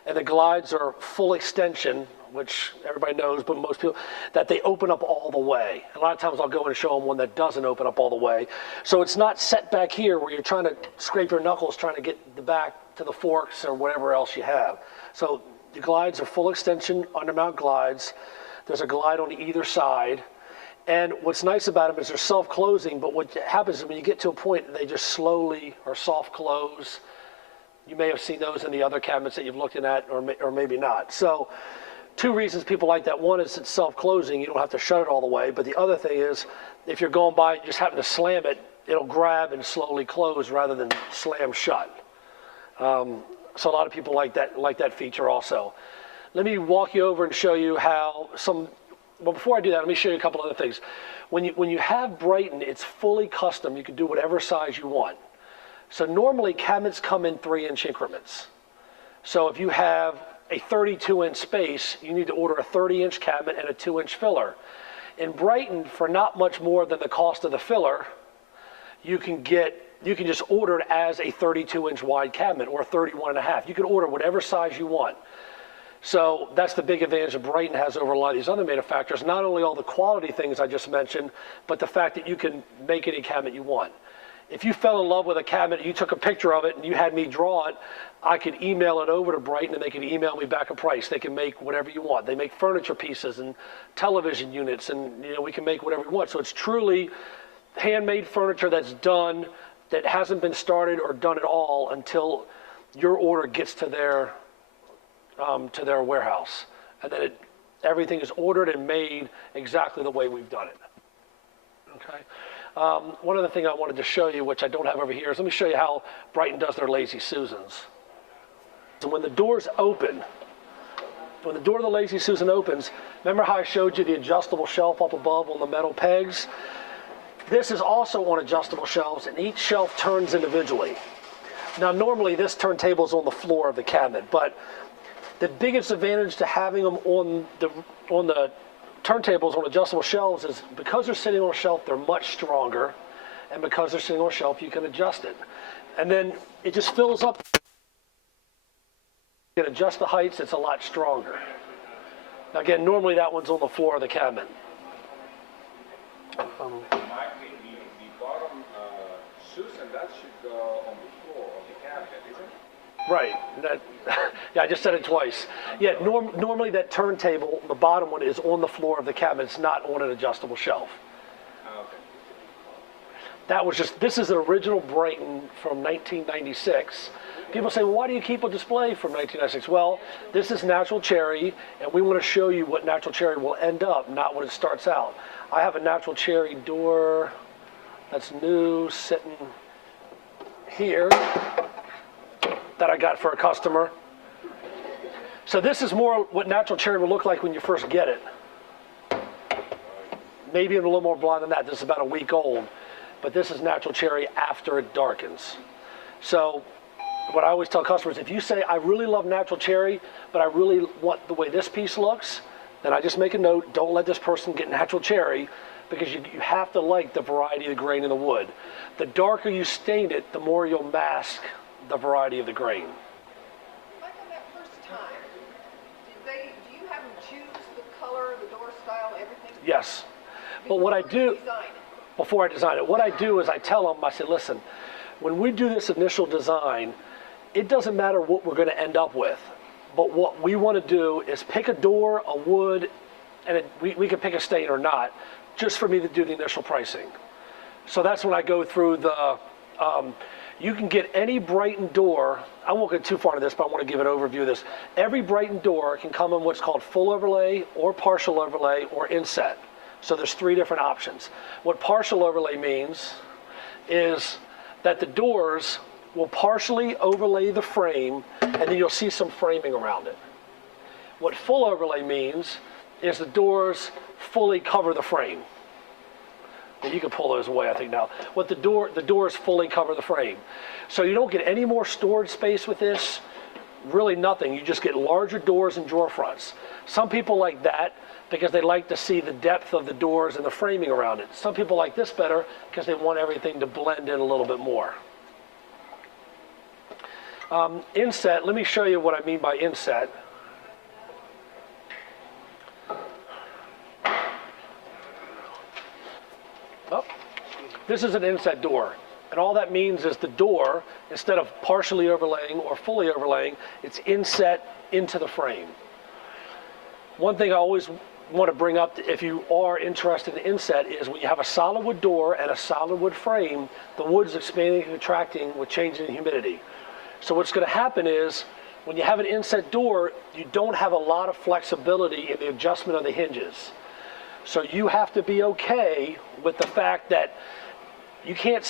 and the glides are full extension, which everybody knows, but most people, that they open up all the way. A lot of times I'll go in and show them one that doesn't open up all the way. So it's not set back here where you're trying to scrape your knuckles trying to get the back to the forks or whatever else you have. So the glides are full extension undermount glides. There's a glide on either side. And what's nice about them is they're self-closing, but what happens is when you get to a point, they just slowly or soft close. You may have seen those in the other cabinets that you've looked at, or maybe not. So two reasons people like that. One is it's self-closing. You don't have to shut it all the way. But the other thing is if you're going by and just happen to slam it, it'll grab and slowly close rather than slam shut. So a lot of people like that feature also. Let me walk you over and show you how well, before I do that, let me show you a couple other things. When you have Brighton, it's fully custom. You can do whatever size you want. So normally cabinets come in 3-inch increments. So if you have a 32-inch space, you need to order a 30-inch cabinet and a 2-inch filler. In Brighton, for not much more than the cost of the filler, you can just order it as a 32-inch wide cabinet or a 31.5. You can order whatever size you want. So that's the big advantage that Brighton has over a lot of these other manufacturers. Not only all the quality things I just mentioned, but the fact that you can make any cabinet you want. If you fell in love with a cabinet, you took a picture of it and you had me draw it, I could email it over to Brighton and they could email me back a price. They can make whatever you want. They make furniture pieces and television units, and we can make whatever we want. So it's truly handmade furniture that's done, that hasn't been started or done at all until your order gets to their warehouse. And then everything is ordered and made exactly the way we've done it. Okay. One other thing I wanted to show you, which I don't have over here, is let me show you how Brighton does their Lazy Susans. So when the doors open, when the door of the Lazy Susan opens, remember how I showed you the adjustable shelf up above on the metal pegs? This is also on adjustable shelves, and each shelf turns individually. Now normally this turntable is on the floor of the cabinet, but the biggest advantage to having them on the turntables on adjustable shelves is because they're sitting on a shelf, they're much stronger, and because they're sitting on a shelf, you can adjust it. And then it just fills up. You can adjust the heights, it's a lot stronger. Now again, normally that one's on the floor of the cabinet. Mike, the bottom Susan, that should go on the floor of the cabinet, isn't it? Right. Yeah, I just said it twice. Yeah, normally that turntable, the bottom one, is on the floor of the cabinet. It's not on an adjustable shelf. Okay. That was this is an original Brighton from 1996. People say, well, why do you keep a display from 1996? Well, this is natural cherry, and we want to show you what natural cherry will end up, not what it starts out. I have a natural cherry door that's new, sitting here, that I got for a customer. So this is more what natural cherry will look like when you first get it. Maybe a little more blonde than that. This is about a week old, but this is natural cherry after it darkens. So what I always tell customers, if you say, I really love natural cherry, but I really want the way this piece looks, then I just make a note, don't let this person get natural cherry, because you have to like the variety of the grain in the wood. The darker you stain it, the more you'll mask the variety of the grain. Like on that first time, do you have them choose the color, the door style, everything? Yes. But what I do, before I design it, what I do is I tell them, I say, listen, when we do this initial design, it doesn't matter what we're going to end up with. But what we want to do is pick a door, a wood, and we can pick a stain or not, just for me to do the initial pricing. So that's when I go through the, you can get any Brighton door. I won't get too far into this, but I want to give an overview of this. Every Brighton door can come in what's called full overlay or partial overlay or inset. So there's 3 different options. What partial overlay means is that the doors will partially overlay the frame, and then you'll see some framing around it. What full overlay means is the doors fully cover the frame. And you can pull those away, I think now. What the doors fully cover the frame. So you don't get any more storage space with this, really nothing. You just get larger doors and drawer fronts. Some people like that because they like to see the depth of the doors and the framing around it. Some people like this better because they want everything to blend in a little bit more. Inset, let me show you what I mean by inset. Oh, this is an inset door. And all that means is the door, instead of partially overlaying or fully overlaying, it's inset into the frame. One thing I always want to bring up, if you are interested in inset, is when you have a solid wood door and a solid wood frame, the wood's expanding and contracting with changing the humidity. So what's going to happen is, when you have an inset door, you don't have a lot of flexibility in the adjustment of the hinges. So you have to be okay with the fact that you can't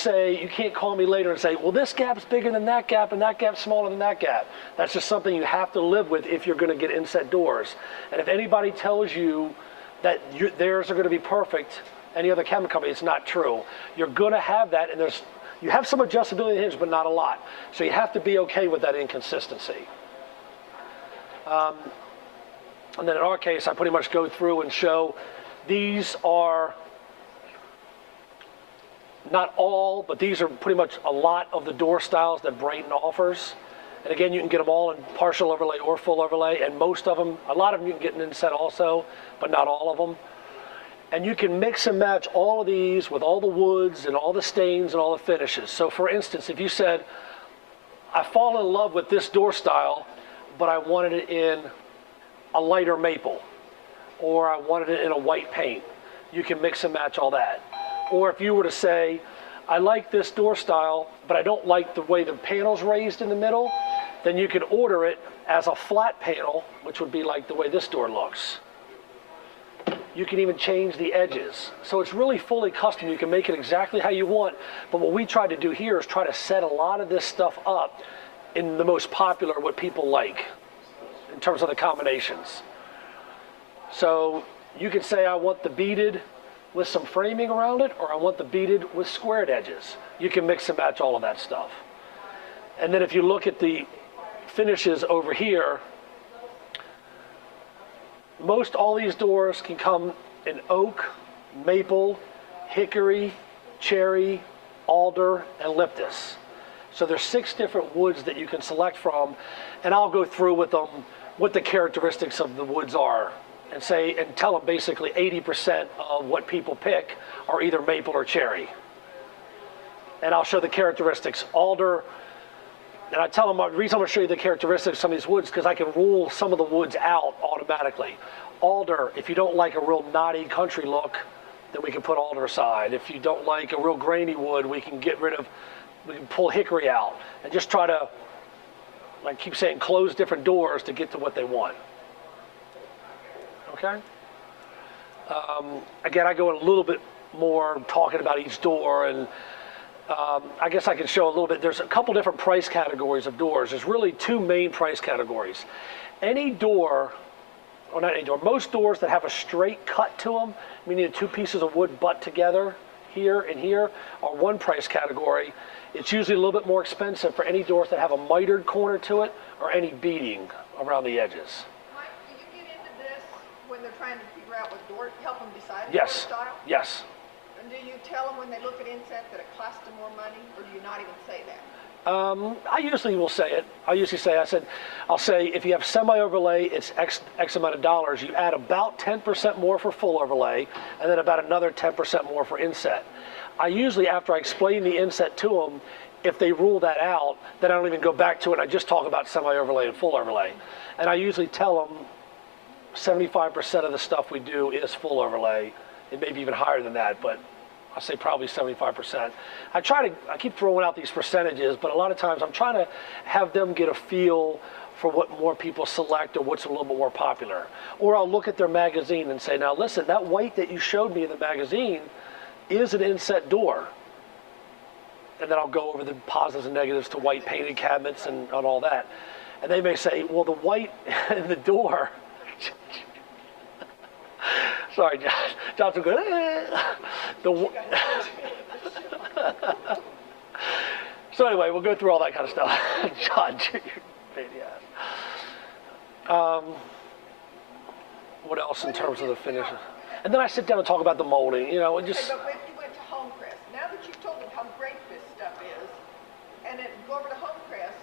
call me later and say, well, this gap's bigger than that gap and that gap's smaller than that gap. That's just something you have to live with if you're going to get inset doors. And if anybody tells you that theirs are going to be perfect, any other cabinet company, it's not true. You're going to have that, and you have some adjustability in the hinge, but not a lot. So you have to be okay with that inconsistency. And then in our case, I pretty much go through and show these are not all, but these are pretty much a lot of the door styles that Brighton offers. And again, you can get them all in partial overlay or full overlay, and most of them, a lot of them you can get in inset also, but not all of them. And you can mix and match all of these with all the woods and all the stains and all the finishes. So for instance, if you said, I fall in love with this door style, but I wanted it in a lighter maple, or I wanted it in a white paint, you can mix and match all that. Or if you were to say, I like this door style, but I don't like the way the panel's raised in the middle, then you can order it as a flat panel, which would be like the way this door looks. You can even change the edges. So it's really fully custom. You can make it exactly how you want. But what we try to do here is try to set a lot of this stuff up in the most popular, what people like, in terms of the combinations. So you could say, I want the beaded with some framing around it, or I want the beaded with squared edges. You can mix and match all of that stuff. And then if you look at the finishes over here, most all these doors can come in oak, maple, hickory, cherry, alder, and lyptus. So there's 6 different woods that you can select from, and I'll go through with them what the characteristics of the woods are, and tell them basically 80% of what people pick are either maple or cherry. And I'll show the characteristics. Alder, and I tell them, the reason I'm going to show you the characteristics of some of these woods, because I can rule some of the woods out automatically. Alder, if you don't like a real knotty country look, then we can put alder aside. If you don't like a real grainy wood, we can pull hickory out, and just try to, like I keep saying, close different doors to get to what they want. Okay? Again, I go in a little bit more talking about each door, and I guess I can show a little bit. There's a couple different price categories of doors. There's really 2 main price categories. Any door, or not any door, most doors that have a straight cut to them, meaning the 2 pieces of wood butt together, here and here, are one price category. It's usually a little bit more expensive for any doors that have a mitered corner to it, or any beading around the edges. Mike, do you get into this when they're trying to figure out what door, help them decide the door Yes, style? yes. And do you tell them when they look at inset that it costs them more money, or do you not even say that? I usually will say it. I'll say if you have semi-overlay, it's X amount of dollars. You add about 10% more for full overlay, and then about another 10% more for inset. I usually, after I explain the inset to them, if they rule that out, then I don't even go back to it. I just talk about semi-overlay and full overlay. And I usually tell them 75% of the stuff we do is full overlay. It may be even higher than that, but I'll say probably 75%. I keep throwing out these percentages, but a lot of times I'm trying to have them get a feel for what more people select or what's a little bit more popular. Or I'll look at their magazine and say, now listen, that white that you showed me in the magazine is an inset door. And then I'll go over the positives and negatives to white painted cabinets and all that. And they may say, well, the white in the door, sorry, Johnson goes, So anyway, we'll go through all that kind of stuff. John, you're a pain in the ass. What else in terms of the finish? And then I sit down and talk about the molding, and just. Okay, but if you went to Homecrest, now that you've told them how great this stuff is, and then go over to Homecrest,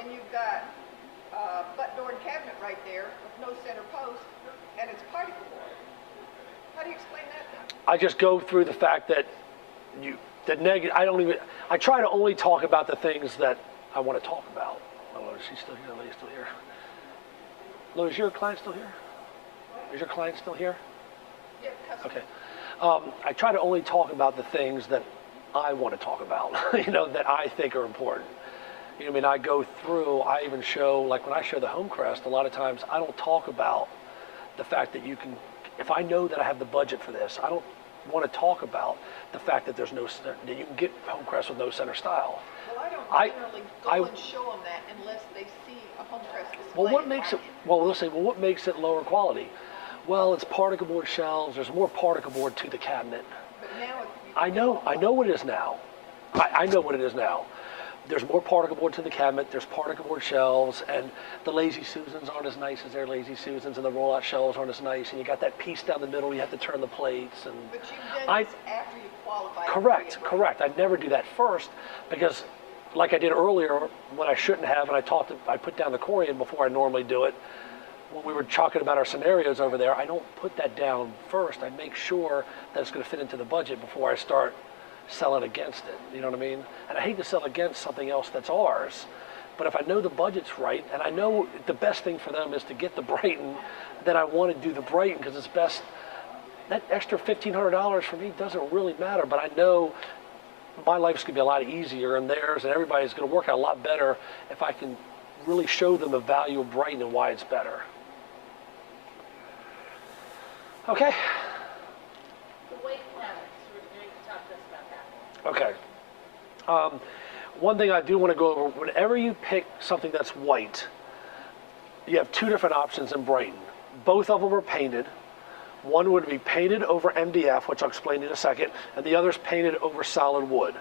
and you've got butt door and cabinet right there with no center post, and it's particle board. How do you explain that? I just go through the fact that I try to only talk about the things that I want to talk about. Oh, is she still here? Lady's still here. Lo, is your client still here? Is your client still here? Yeah, customer. Okay. I try to only talk about the things that I want to talk about, that I think are important. I go through, I even show, like when I show the Homecrest, a lot of times I don't talk about the fact that you can, if I know that I have the budget for this, I don't want to talk about the fact that that you can get Homecrest with no center style. Well, I don't generally go and show them that unless they see a Homecrest display. Well, what makes it, they'll say, what makes it lower quality? Well, it's particle board shelves. There's more particle board to the cabinet. But now if you I know what it is now. I know what it is now. There's more particle board to the cabinet. There's particle board shelves, and the Lazy Susans aren't as nice as their Lazy Susans, and the rollout shelves aren't as nice. And you got that piece down the middle. You have to turn the plates. And But you've done this after you qualify. correct. I never do that first because, like I did earlier, when I shouldn't have, and I put down the Corian before I normally do it. When we were talking about our scenarios over there, I don't put that down first. I make sure that it's going to fit into the budget before I start selling against it. You know what I mean? And I hate to sell against something else that's ours. But if I know the budget's right, and I know the best thing for them is to get the Brighton, then I want to do the Brighton because it's best. That extra $1,500 for me doesn't really matter, but I know my life's going to be a lot easier and theirs, and everybody's going to work out a lot better if I can really show them the value of Brighton and why it's better. Okay. The weight cabinets, we're going to talk to us about that. Okay. One thing I do want to go over, whenever you pick something that's white, you have two different options in Brighton. Both of them are painted. One would be painted over MDF, which I'll explain in a second, and the other's painted over solid wood.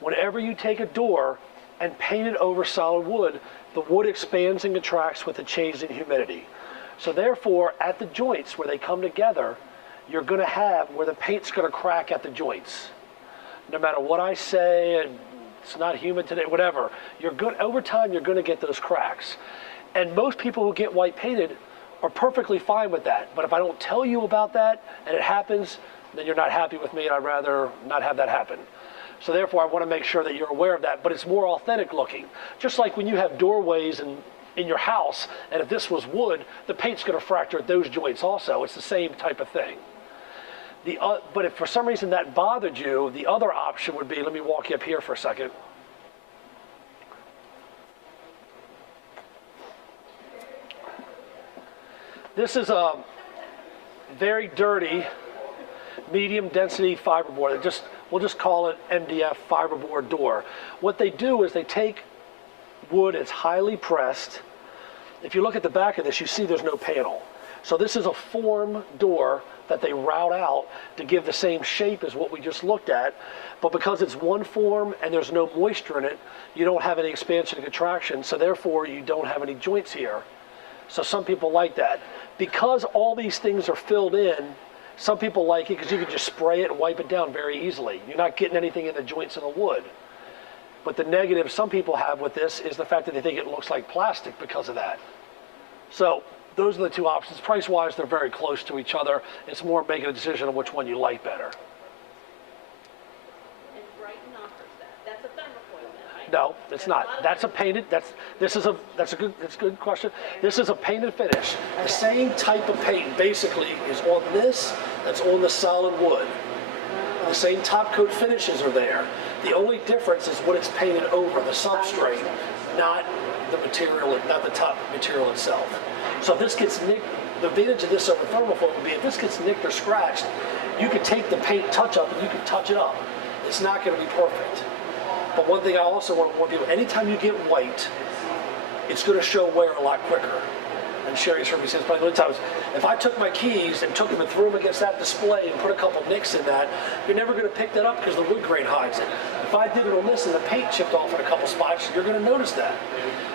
Whenever you take a door and paint it over solid wood, the wood expands and contracts with the change in humidity. So therefore, at the joints where they come together, you're going to have where the paint's going to crack at the joints. No matter what I say, and it's not humid today, whatever, over time you're going to get those cracks. And most people who get white painted are perfectly fine with that. But if I don't tell you about that and it happens, then you're not happy with me, and I'd rather not have that happen. So therefore, I want to make sure that you're aware of that, but it's more authentic looking. Just like when you have doorways in your house, and if this was wood, the paint's going to fracture at those joints also. It's the same type of thing. But if for some reason that bothered you, the other option would be, let me walk you up here for a second. This is a very dirty, medium density fiberboard. We'll just call it MDF fiberboard door. What they do is they take wood, it's highly pressed. If you look at the back of this, you see there's no panel. So this is a form door that they route out to give the same shape as what we just looked at. But because it's one form and there's no moisture in it, you don't have any expansion and contraction, so therefore you don't have any joints here. So some people like that. because all these things are filled in, some people like it because you can just spray it and wipe it down very easily. You're not getting anything in the joints of the wood. But the negative some people have with this is the fact that they think it looks like plastic because of that. So those are the two options. Price-wise, they're very close to each other. It's more making a decision on which one you like better. And Brighton offers that. That's a thermofoil then, right? No, it's not. That's a painted, that's a good question. This is a painted finish. The same type of paint basically is on this, that's on the solid wood. The same top coat finishes are there. The only difference is what it's painted over, the substrate, not the material, not the top material itself. So if this gets nicked, the advantage of this over thermofoil would be if this gets nicked or scratched, you could take the paint touch-up and you could touch it up. It's not going to be perfect. But one thing I also want to warn people, anytime you get white, it's going to show wear a lot quicker. And Sherry's heard me say this plenty of times. If I took my keys and took them and threw them against that display and put a couple nicks in that, you're never going to pick that up because the wood grain hides it. If I did it on this and the paint chipped off in a couple spots, you're going to notice that.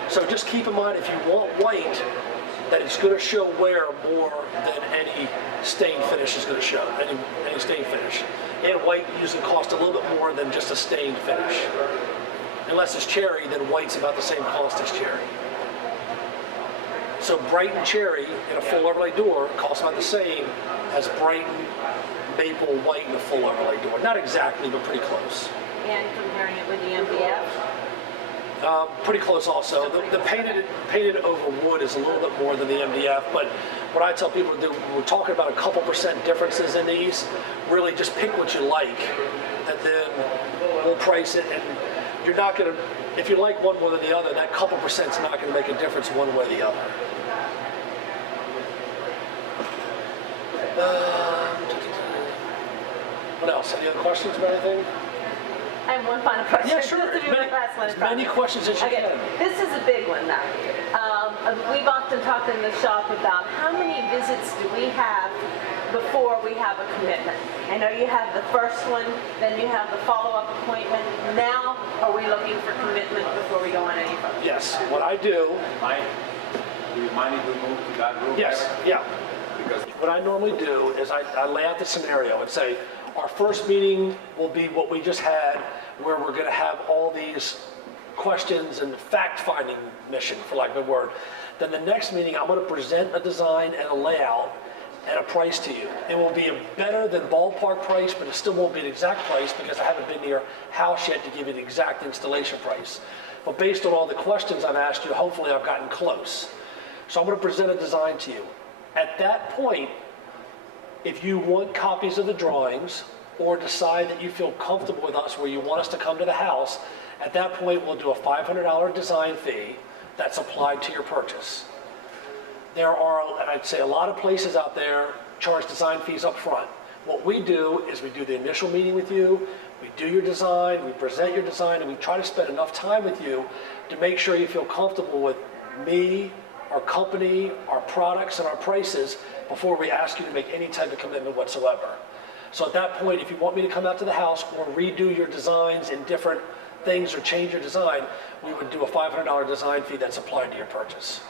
So just keep in mind, if you want white, that it's going to show wear more than any stain finish is going to show, any stain finish. And white usually costs a little bit more than just a stained finish. Unless it's cherry, then white's about the same cost as cherry. So Brighton cherry in a full overlay door costs about the same as Brighton maple white in a full overlay door. Not exactly, but pretty close. And comparing it with the MDF? Pretty close also. The painted over wood is a little bit more than the MDF, but what I tell people to do, we're talking about a couple % differences in these. Really just pick what you like, and then we'll price it, and you're not going to, if you like one more than the other, that couple % is not going to make a difference one way or the other. What else? Any other questions about anything? I have one final question. Yeah, sure. Just to do my last one, I As many promise. questions as you Okay, can. this is a big one now. We've often talked in the shop about how many visits do we have before we have a commitment. I know you have the first one, then you have the follow-up appointment. Now, are we looking for commitment before we go on any further? Yes, what I do, Do you mind if we move to that room? yes, there? yeah. Because What I normally do is I lay out the scenario and say, our first meeting will be what we just had, where we're going to have all these questions and fact-finding mission, for lack of a word. Then the next meeting, I'm going to present a design and a layout and a price to you. It will be a better than ballpark price, but it still won't be an exact price because I haven't been to your house yet to give you the exact installation price. But based on all the questions I've asked you, hopefully I've gotten close. So I'm going to present a design to you. At that point, if you want copies of the drawings or decide that you feel comfortable with us where you want us to come to the house, at that point we'll do a $500 design fee that's applied to your purchase. There are, and I'd say a lot of places out there charge design fees up front. What we do is we do the initial meeting with you, we do your design, we present your design, and we try to spend enough time with you to make sure you feel comfortable with me, our company, our products, and our prices before we ask you to make any type of commitment whatsoever. So at that point, if you want me to come out to the house or redo your designs in different things or change your design, we would do a $500 design fee that's applied to your purchase.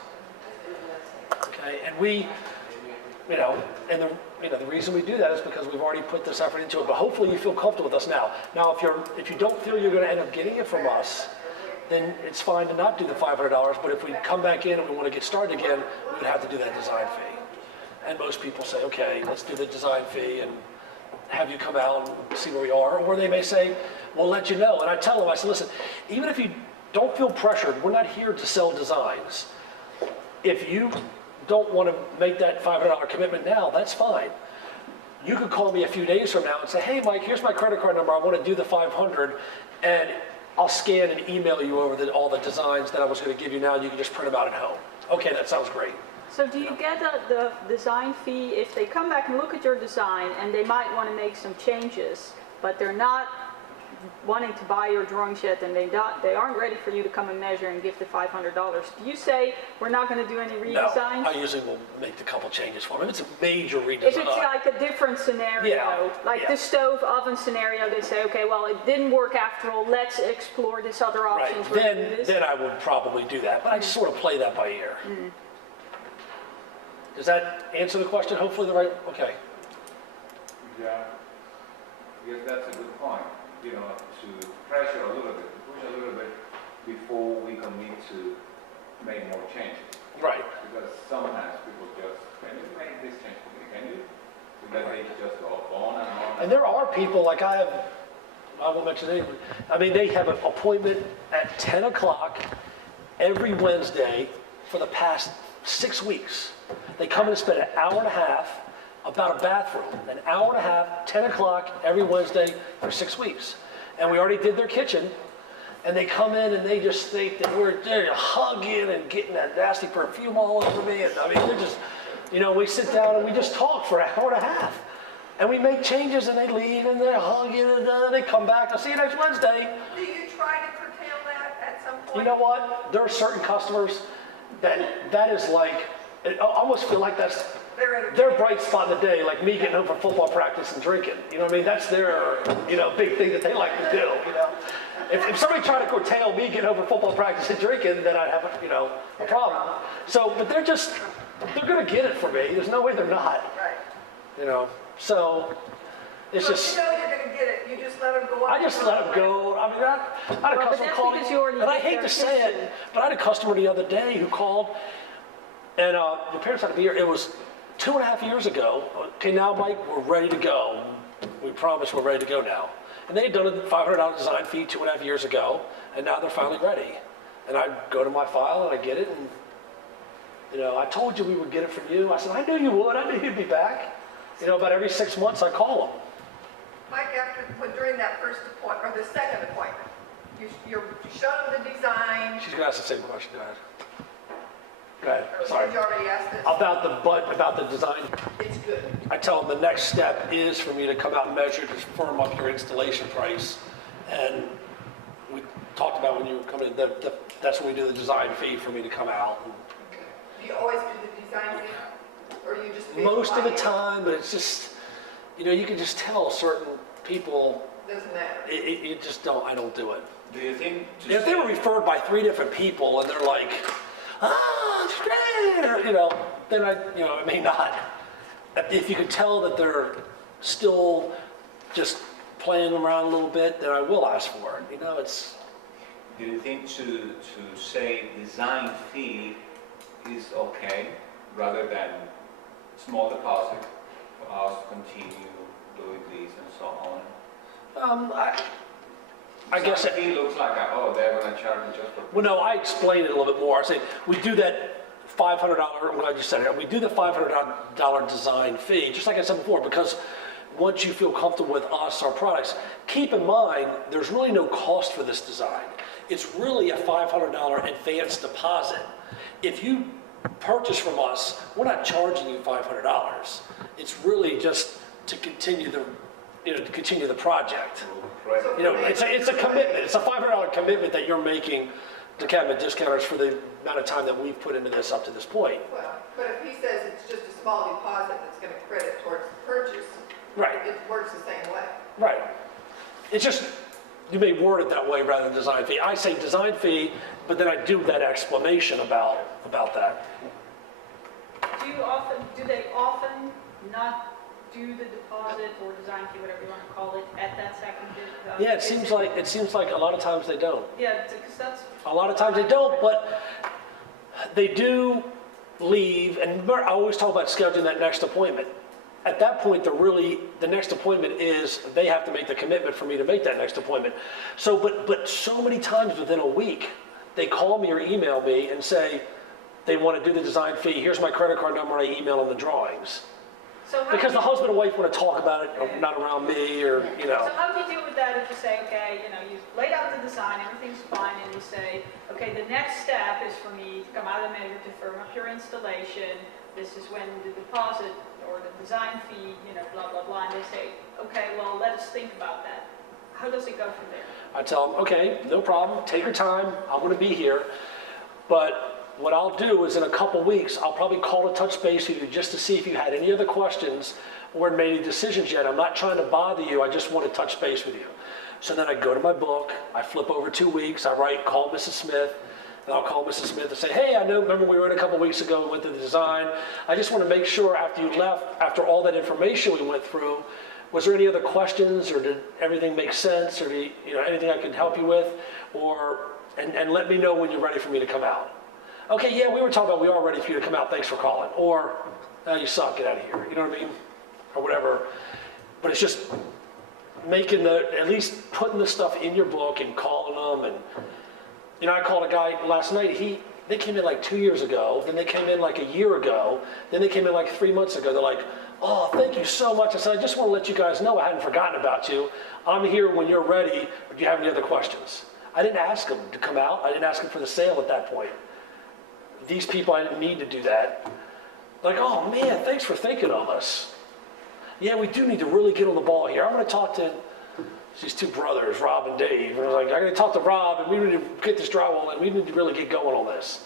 Okay, and we, the reason we do that is because we've already put this effort into it, but hopefully you feel comfortable with us now. Now, if you don't feel you're going to end up getting it from us, then it's fine to not do the $500, but if we come back in and we want to get started again, we would have to do that design fee. And most people say, okay, let's do the design fee and have you come out and see where we are. Or they may say, we'll let you know. And I tell them, I said, listen, even if you don't feel pressured, we're not here to sell designs. If you don't want to make that $500 commitment now, that's fine. You could call me a few days from now and say, hey, Mike, here's my credit card number. I want to do the 500, and I'll scan and email you over all the designs that I was going to give you now. You can just print them out at home. Okay, that sounds great. So do you get the design fee if they come back and look at your design and they might want to make some changes, but they're not wanting to buy your drawings yet and they aren't ready for you to come and measure and give the $500? Do you say, we're not going to do any redesign? No, I usually will make a couple changes for them. If it's a major redesign. If it's like a different scenario, the stove oven scenario, they say, okay, well, it didn't work after all, let's explore this other options. Right, then I would probably do that, but I just sort of play that by ear. Does that answer the question? Hopefully the right, okay. Yeah, I guess that's a good point, you know, to pressure a little bit, to push a little bit before we commit to make more changes. Right. Because sometimes people just, can you make this change for me, can you? Because they just go on and on. And there are people, like I won't mention anyone, I mean, they have an appointment at 10 o'clock every Wednesday for the past 6 weeks. They come in and spend an hour and a half about a bathroom, an hour and a half, 10 o'clock every Wednesday for 6 weeks. And we already did their kitchen, and they come in and they just think that they're hugging and getting that nasty perfume all over me. And I mean, they're just, you know, we sit down and we just talk for an hour and a half. And we make changes and they leave and they're hugging and they come back. I'll see you next Wednesday. Do you try to curtail that at some point? You know what? There are certain customers that is like, I almost feel like that's their bright spot in the day, like me getting home from football practice and drinking. You know what I mean? That's their, you know, big thing that they like to do, you know. If somebody tried to curtail me getting home from football practice and drinking, then I'd have, you know, a problem. So, but they're going to get it for me. There's no way they're not. Right. You know, so it's So just. you know you're gonna get it, you just let them go on. I just let them go. I mean, I had a Well, but customer that's call because me, you already and I did hate their to say kitchen. it, but I had a customer the other day who called, and the parents had to be here. It was 2.5 years ago. Okay, now Mike, we're ready to go. We promise we're ready to go now. And they had done a $500 design fee 2.5 years ago, and now they're finally ready. And I go to my file and I get it, and you know, I told you we would get it from you. I said, I knew you would. I knew you'd be back. You know, about every 6 months I call them. Mike, during that first appointment, or the second appointment, you showed them the design. She's gonna ask the same question. Go ahead. Go ahead. Sorry. Did you already ask this? About the design. It's good. I tell them the next step is for me to come out and measure to firm up your installation price. And we talked about when you were coming in, that's when we do the design fee for me to come out. Do you always do the design fee? Or you just? Most of the time, but it's just, you know, you can just tell certain people, Doesn't matter. it just don't, I don't do it. Do you think? If they were referred by 3 different people and they're like, it's great, or, you know, then I may not. If you can tell that they're still just playing around a little bit, then I will ask for it. You know, it's. Do you think to say design fee is okay rather than small deposit for us to continue doing this and so on? I guess Design fee looks like, they're going to charge me just for. Well, no, I explain it a little bit more. I say, we do that $500, when I just said it, we do the $500 design fee, just like I said before, because once you feel comfortable with us, our products, keep in mind, there's really no cost for this design. It's really a $500 advance deposit. If you purchase from us, we're not charging you $500. It's really just to continue the project. You know, it's a commitment. It's a $500 commitment that you're making to cabinet discounters for the amount of time that we've put into this up to this point. Well, but if he says it's just a small deposit that's going to credit towards the purchase, Right, it works the same way. right. It's just, you may word it that way rather than design fee. I say design fee, but then I do that explanation about that. Do they often not do the deposit or design fee, whatever you want to call it, at that second visit? Yeah, it seems like a lot of times they don't. Yeah, because that's. A lot of times they don't, but they do leave, and I always talk about scheduling that next appointment. At that point, the next appointment is, they have to make the commitment for me to make that next appointment. So, but so many times within a week, they call me or email me and say, they want to do the design fee, here's my credit card number, and I email them the drawings. So how Because do the you- husband and wife want to talk about it, not around me, or, you know. So how do you deal with that if you say, okay, you laid out the design, everything's fine, and you say, okay, the next step is for me to come out of the measure to firm up your installation. This is when the deposit or the design fee, blah, blah, blah, and they say, okay, well, let us think about that. How does it go from there? I tell them, okay, no problem, take your time, I'm gonna be here. But what I'll do is in a couple weeks, I'll probably call to touch base with you just to see if you had any other questions or made any decisions yet. I'm not trying to bother you, I just want to touch base with you. So then I go to my book, I flip over 2 weeks, I write, call Mrs. Smith, And I'll call Mrs. Smith and say, hey, remember we were in a couple weeks ago, we went through the design. I just want to make sure after you left, after all that information we went through, was there any other questions, or did everything make sense, or anything I could help you with? And let me know when you're ready for me to come out. Okay, yeah, we were talking about we are ready for you to come out, thanks for calling. Or, you suck, get out of here, you know what I mean? Or whatever. But it's just making at least putting the stuff in your book and calling them. And, I called a guy last night, they came in like 2 years ago, then they came in like a year ago, then they came in like 3 months ago. They're like, oh, thank you so much. I said, I just want to let you guys know I hadn't forgotten about you. I'm here when you're ready. Do you have any other questions? I didn't ask them to come out. I didn't ask them for the sale at that point. These people, I didn't need to do that. Like, oh man, thanks for thinking of us. Yeah, we do need to really get on the ball here. I'm going to talk to these two brothers, Rob and Dave. And I was like, I'm going to talk to Rob, and we need to get this drywall in. We need to really get going on this.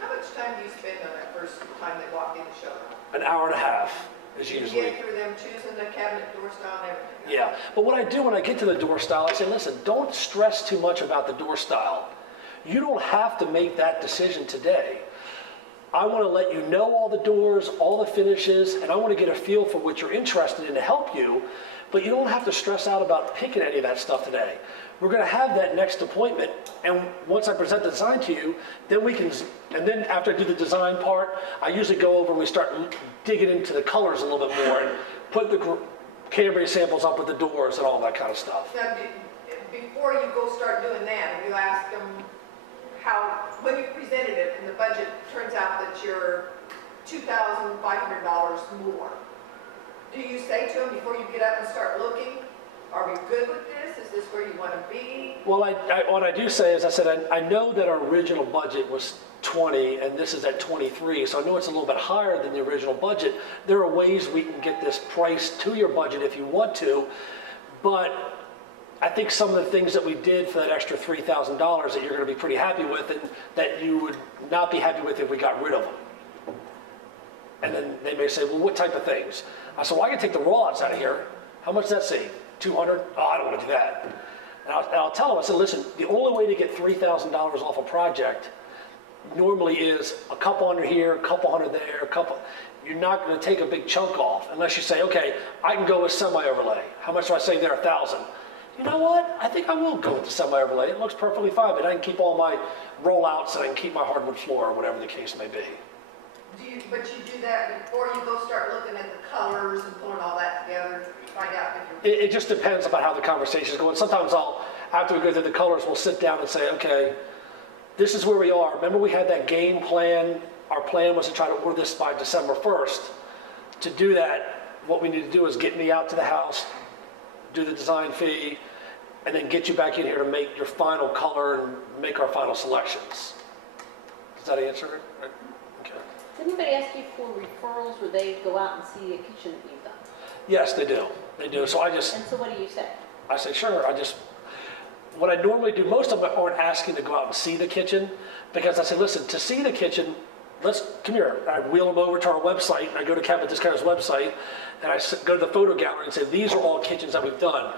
How much time do you spend on that first time they walk in the showroom? An hour and a half is You usually. get through them choosing the cabinet door style and everything. Yeah, but what I do when I get to the door style, I say, listen, don't stress too much about the door style. You don't have to make that decision today. I want to let you know all the doors, all the finishes, and I want to get a feel for what you're interested in to help you, but you don't have to stress out about picking any of that stuff today. We're going to have that next appointment, and once I present the design to you, then and then after I do the design part, I usually go over and we start digging into the colors a little bit more and put the Cambria samples up with the doors and all that kind of stuff. Now, before you go start doing that, you ask them when you presented it and the budget turns out that you're $2,500 more, do you say to them before you get up and start looking, are we good with this? Is this where you want to be? Well, what I do say is I said, I know that our original budget was 20 and this is at 23, so I know it's a little bit higher than the original budget. There are ways we can get this price to your budget if you want to, but I think some of the things that we did for that extra $3,000 that you're going to be pretty happy with and that you would not be happy with if we got rid of them. And then they may say, well, what type of things? I said, well, I can take the rollouts out of here. How much does that save? 200? Oh, I don't want to do that. And I'll tell them, I said, listen, the only way to get $3,000 off a project normally is a couple under here, a couple hundred there, a couple. You're not going to take a big chunk off unless you say, okay, I can go with semi-overlay. How much do I save there? 1,000. You know what? I think I will go with the semi-overlay. It looks perfectly fine, but I can keep all my rollouts and I can keep my hardwood floor or whatever the case may be. But you do that before you go start looking at the colors and pulling all that together to find out if you're... It just depends about how the conversation is going. Sometimes after we go through the colors, we'll sit down and say, okay, this is where we are. Remember we had that game plan. Our plan was to try to order this by December 1st. To do that, what we need to do is get me out to the house, do the design fee, and then get you back in here to make your final color and make our final selections. Does that answer it? Okay. Does anybody ask you for referrals where they go out and see a kitchen that you've done? Yes, they do. They do. So And so what do you say? I say, sure. What I normally do, most of them aren't asking to go out and see the kitchen, because I say, listen, to see the kitchen, come here. I wheel them over to our website. I go to Cabinet Discounter's website, and I go to the photo gallery and say, these are all kitchens that we've done.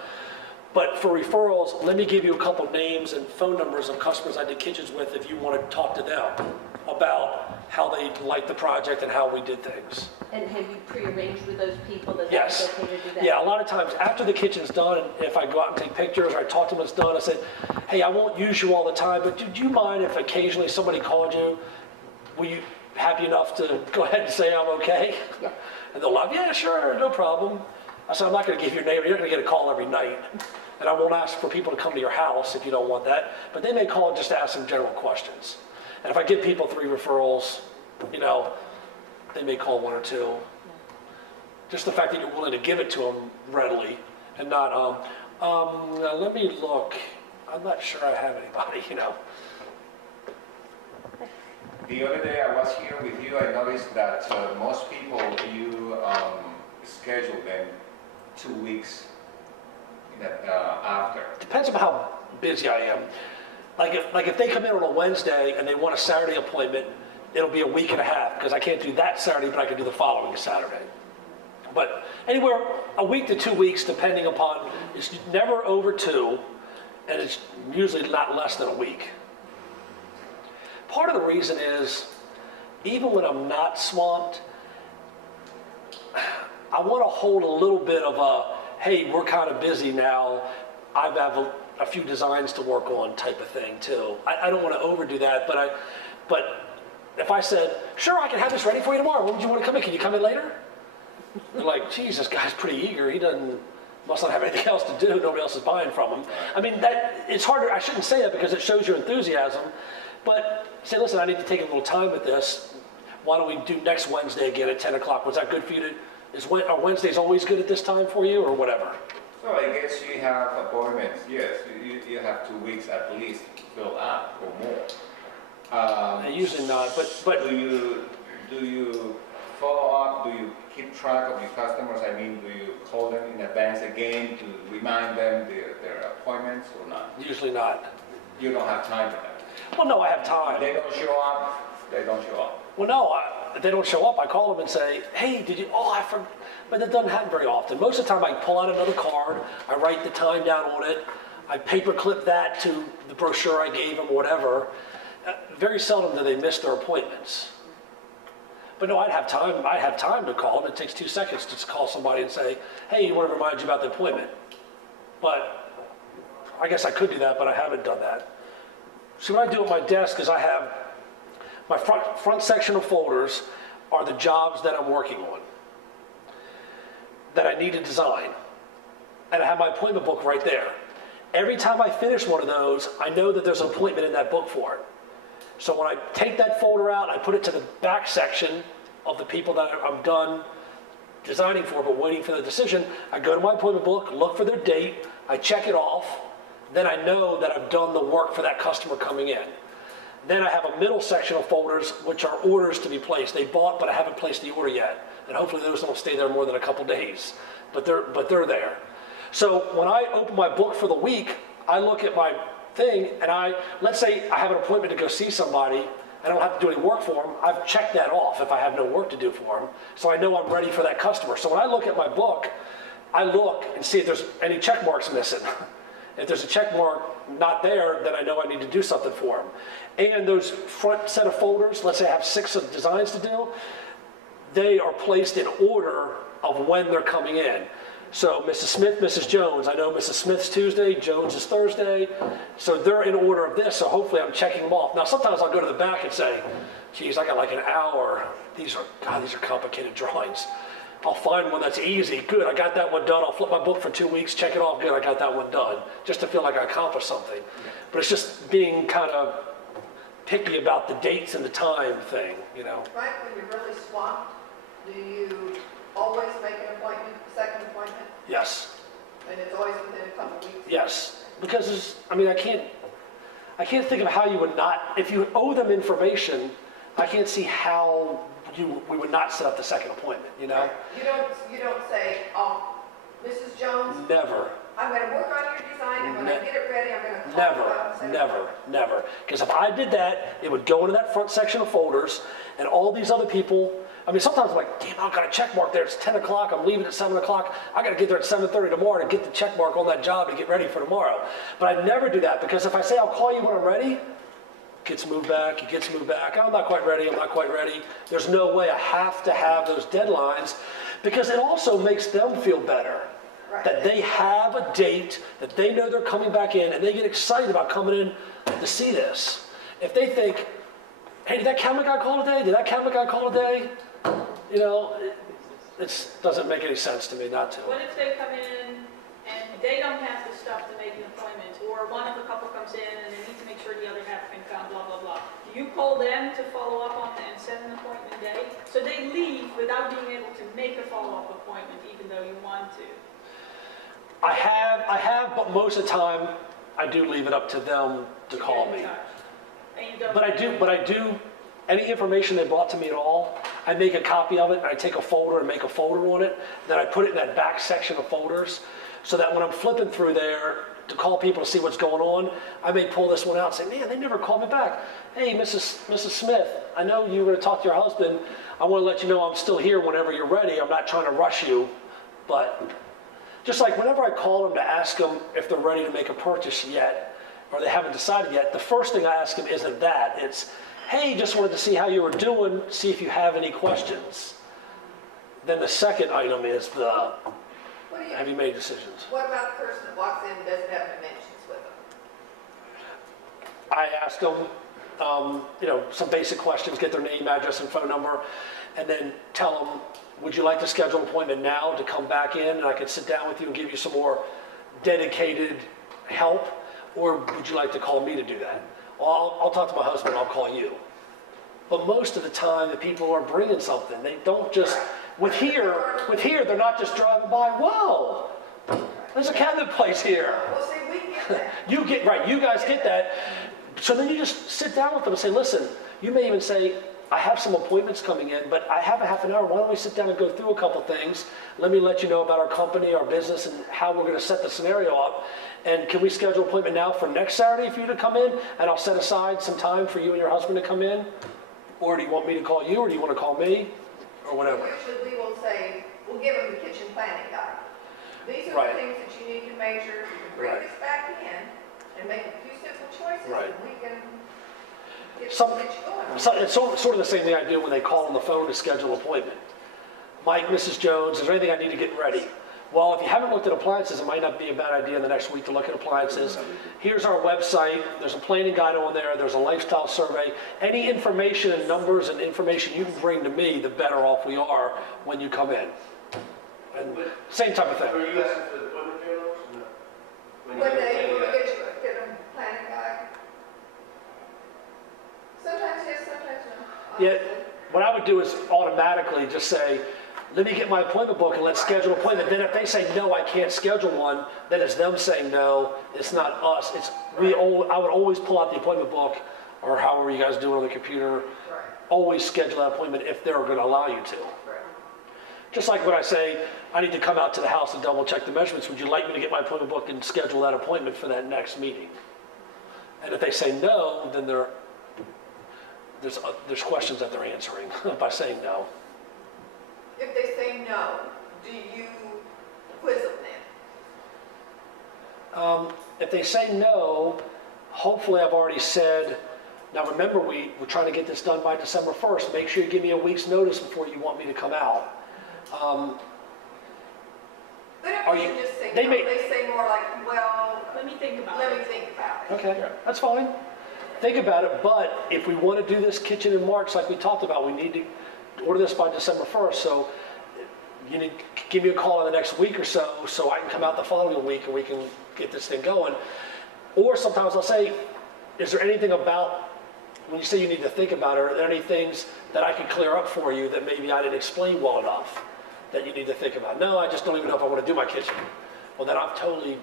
But for referrals, let me give you a couple names and phone numbers of customers I did kitchens with if you want to talk to them about how they liked the project and how we did things. And have you pre-arranged with those people that Yes. that's okay to do that? Yeah, a lot of times after the kitchen's done, and if I go out and take pictures or I talk to them when it's done, I said, hey, I won't use you all the time, but do you mind if occasionally somebody called you? Were you happy enough to go ahead and say I'm okay? Yeah. And they'll laugh, yeah, sure, no problem. I said, I'm not going to give your name. You're going to get a call every night. And I won't ask for people to come to your house if you don't want that. But they may call just to ask some general questions. And if I give people 3 referrals, they may call 1 or 2. Just the fact that you're willing to give it to them readily and not, let me look. I'm not sure I have anybody, The other day I was here with you, I noticed that most people, you schedule them 2 weeks after. Depends on how busy I am. Like if they come in on a Wednesday and they want a Saturday appointment, it'll be a week and a half because I can't do that Saturday, but I can do the following Saturday. But anywhere, a week to 2 weeks, depending upon, it's never over 2, and it's usually not less than a week. Part of the reason is, even when I'm not swamped, I want to hold a little bit of a, hey, we're kind of busy now, I have a few designs to work on type of thing too. I don't want to overdo that, but if I said, sure, I can have this ready for you tomorrow, when would you want to come in? Can you come in later? They're like, geez, this guy's pretty eager. He must not have anything else to do. Nobody else is buying from him. I mean, it's harder. I shouldn't say that because it shows your enthusiasm. But say, listen, I need to take a little time with this. Why don't we do next Wednesday again at 10 o'clock? Was that good for you? Are Wednesdays always good at this time for you or whatever? So I guess you have appointments, yes, you have 2 weeks at least filled up or more. Usually not, but Do you follow up, do you keep track of your customers? I mean, do you call them in advance again to remind them their appointments or not? usually not. You don't have time for that. Well, no, I have time. They don't show up, they don't show up. Well, no, if they don't show up, I call them and say, hey, did you, I forgot. But that doesn't happen very often. Most of the time I pull out another card, I write the time down on it, I paperclip that to the brochure I gave them, whatever. Very seldom do they miss their appointments. But no, I'd have time to call them. It takes 2 seconds to call somebody and say, hey, I want to remind you about the appointment. But I guess I could do that, but I haven't done that. So what I do at my desk is I have my front section of folders are the jobs that I'm working on, that I need to design. And I have my appointment book right there. Every time I finish one of those, I know that there's an appointment in that book for it. So when I take that folder out, I put it to the back section of the people that I'm done designing for, but waiting for the decision. I go to my appointment book, look for their date, I check it off, then I know that I've done the work for that customer coming in. Then I have a middle section of folders, which are orders to be placed. They bought, but I haven't placed the order yet. And hopefully those don't stay there more than a couple days, but they're there. So when I open my book for the week, I look at my thing and let's say I have an appointment to go see somebody, I don't have to do any work for them, I've checked that off if I have no work to do for them, so I know I'm ready for that customer. So when I look at my book, I look and see if there's any check marks missing. If there's a check mark not there, then I know I need to do something for them. And those front set of folders, let's say I have 6 of designs to do, they are placed in order of when they're coming in. So Mrs. Smith, Mrs. Jones, I know Mrs. Smith's Tuesday, Jones is Thursday, so they're in order of this, so hopefully I'm checking them off. Now sometimes I'll go to the back and say, geez, I got like an hour. These are complicated drawings. I'll find one that's easy. Good, I got that one done. I'll flip my book for 2 weeks, check it off. Good, I got that one done. Just to feel like I accomplished something. But it's just being kind of picky about the dates and the time thing, you know. Right, when you're really swamped, do you always make an appointment, second appointment? Yes. And it's always within a couple weeks? Yes, because I can't think of how you would not, if you owe them information, I can't see how we would not set up the second appointment, you know? You don't say, Mrs. Jones, Never. I'm gonna work on your design, and when I get it ready, I'm gonna call you up and say. Never. Because if I did that, it would go into that front section of folders, and all these other people, sometimes I'm like, damn, I've got a check mark there, it's 10 o'clock, I'm leaving at 7 o'clock, I gotta get there at 7:30 tomorrow to get the check mark on that job to get ready for tomorrow. But I never do that, because if I say I'll call you when I'm ready, it gets moved back, I'm not quite ready. There's no way I have to have those deadlines, because it also makes them feel better. Right. That they have a date, that they know they're coming back in, and they get excited about coming in to see this. If they think, hey, did that camera guy call today? You know, it doesn't make any sense to me not to. What if they come in and they don't have the stuff to make an appointment, or one of the couple comes in and they need to make sure the other half can come, blah, blah, blah. Do you call them to follow up on and set an appointment day? So they leave without being able to make a follow-up appointment, even though you want to. I have, but most of the time, I do leave it up to them to call me. But I do, any information they brought to me at all, I make a copy of it, and I take a folder and make a folder on it, then I put it in that back section of folders, so that when I'm flipping through there to call people to see what's going on, I may pull this one out and say, man, they never called me back. Hey, Mrs. Smith, I know you were gonna talk to your husband. I wanna let you know I'm still here whenever you're ready. I'm not trying to rush you, but just like whenever I call them to ask them if they're ready to make a purchase yet, or they haven't decided yet, the first thing I ask them isn't that. It's, hey, just wanted to see how you were doing, see if you have any questions. Then the second item is the, What do you, have you made decisions? what about the person that walks in and doesn't have dimensions with them? I ask them, some basic questions, get their name, address, and phone number, and then tell them, would you like to schedule an appointment now to come back in and I can sit down with you and give you some more dedicated help, or would you like to call me to do that? Well, I'll talk to my husband, I'll call you. But most of the time, the people are bringing something. They don't just, with here, they're not just driving by, whoa, there's a cabinet place here. Well, see, we get that. You guys get that. So then you just sit down with them and say, listen, you may even say, I have some appointments coming in, but I have a half an hour. Why don't we sit down and go through a couple things? Let me let you know about our company, our business, and how we're going to set the scenario up. And can we schedule an appointment now for next Saturday for you to come in? And I'll set aside some time for you and your husband to come in? Or do you want me to call you, or do you want to call me, or whatever? Usually we will say, we'll give them the kitchen planning guide. These are Right. the things that you need to measure. You can bring Right. this back in and make a few simple choices, Right. and we can get Some- you going. So it's sort of the same thing I do when they call on the phone to schedule an appointment. Mike, Mrs. Jones, is there anything I need to get ready? Well, if you haven't looked at appliances, it might not be a bad idea in the next week to look at appliances. Here's our website. There's a planning guide on there. There's a lifestyle survey. Any information and numbers and information you can bring to me, the better off we are when you come in. And same type of thing. Are you asking for the appointment journals? No. When you they, get a when we planning get them planning guide. Sometimes yes, sometimes no. Yeah, honestly. what I would do is automatically just say, let me get my appointment book and let's schedule an appointment. Then if they say, no, I can't schedule one, then it's them saying no, it's not us. I would always pull out the appointment book, or however you guys do it on the computer, Right, always schedule that appointment if they're gonna allow you to. right. Just like when I say, I need to come out to the house and double check the measurements, would you like me to get my appointment book and schedule that appointment for that next meeting? And if they say no, then there's questions that they're answering by saying no. If they say no, do you quiz them then? If they say no, hopefully I've already said, now remember, we're trying to get this done by December 1st. Make sure you give me a week's notice before you want me to come out. They don't Are usually you- just say they no, may- they say more like, well, Let me think about let it. me think about it. Okay, that's fine. Think about it, but if we want to do this kitchen in March like we talked about, we need to order this by December 1st. So you need to give me a call in the next week or so I can come out the following week and we can get this thing going. Or sometimes I'll say, is there anything about, when you say you need to think about it, are there any things that I could clear up for you that maybe I didn't explain well enough that you need to think about? No, I just don't even know if I want to do my kitchen. Well, then I've totally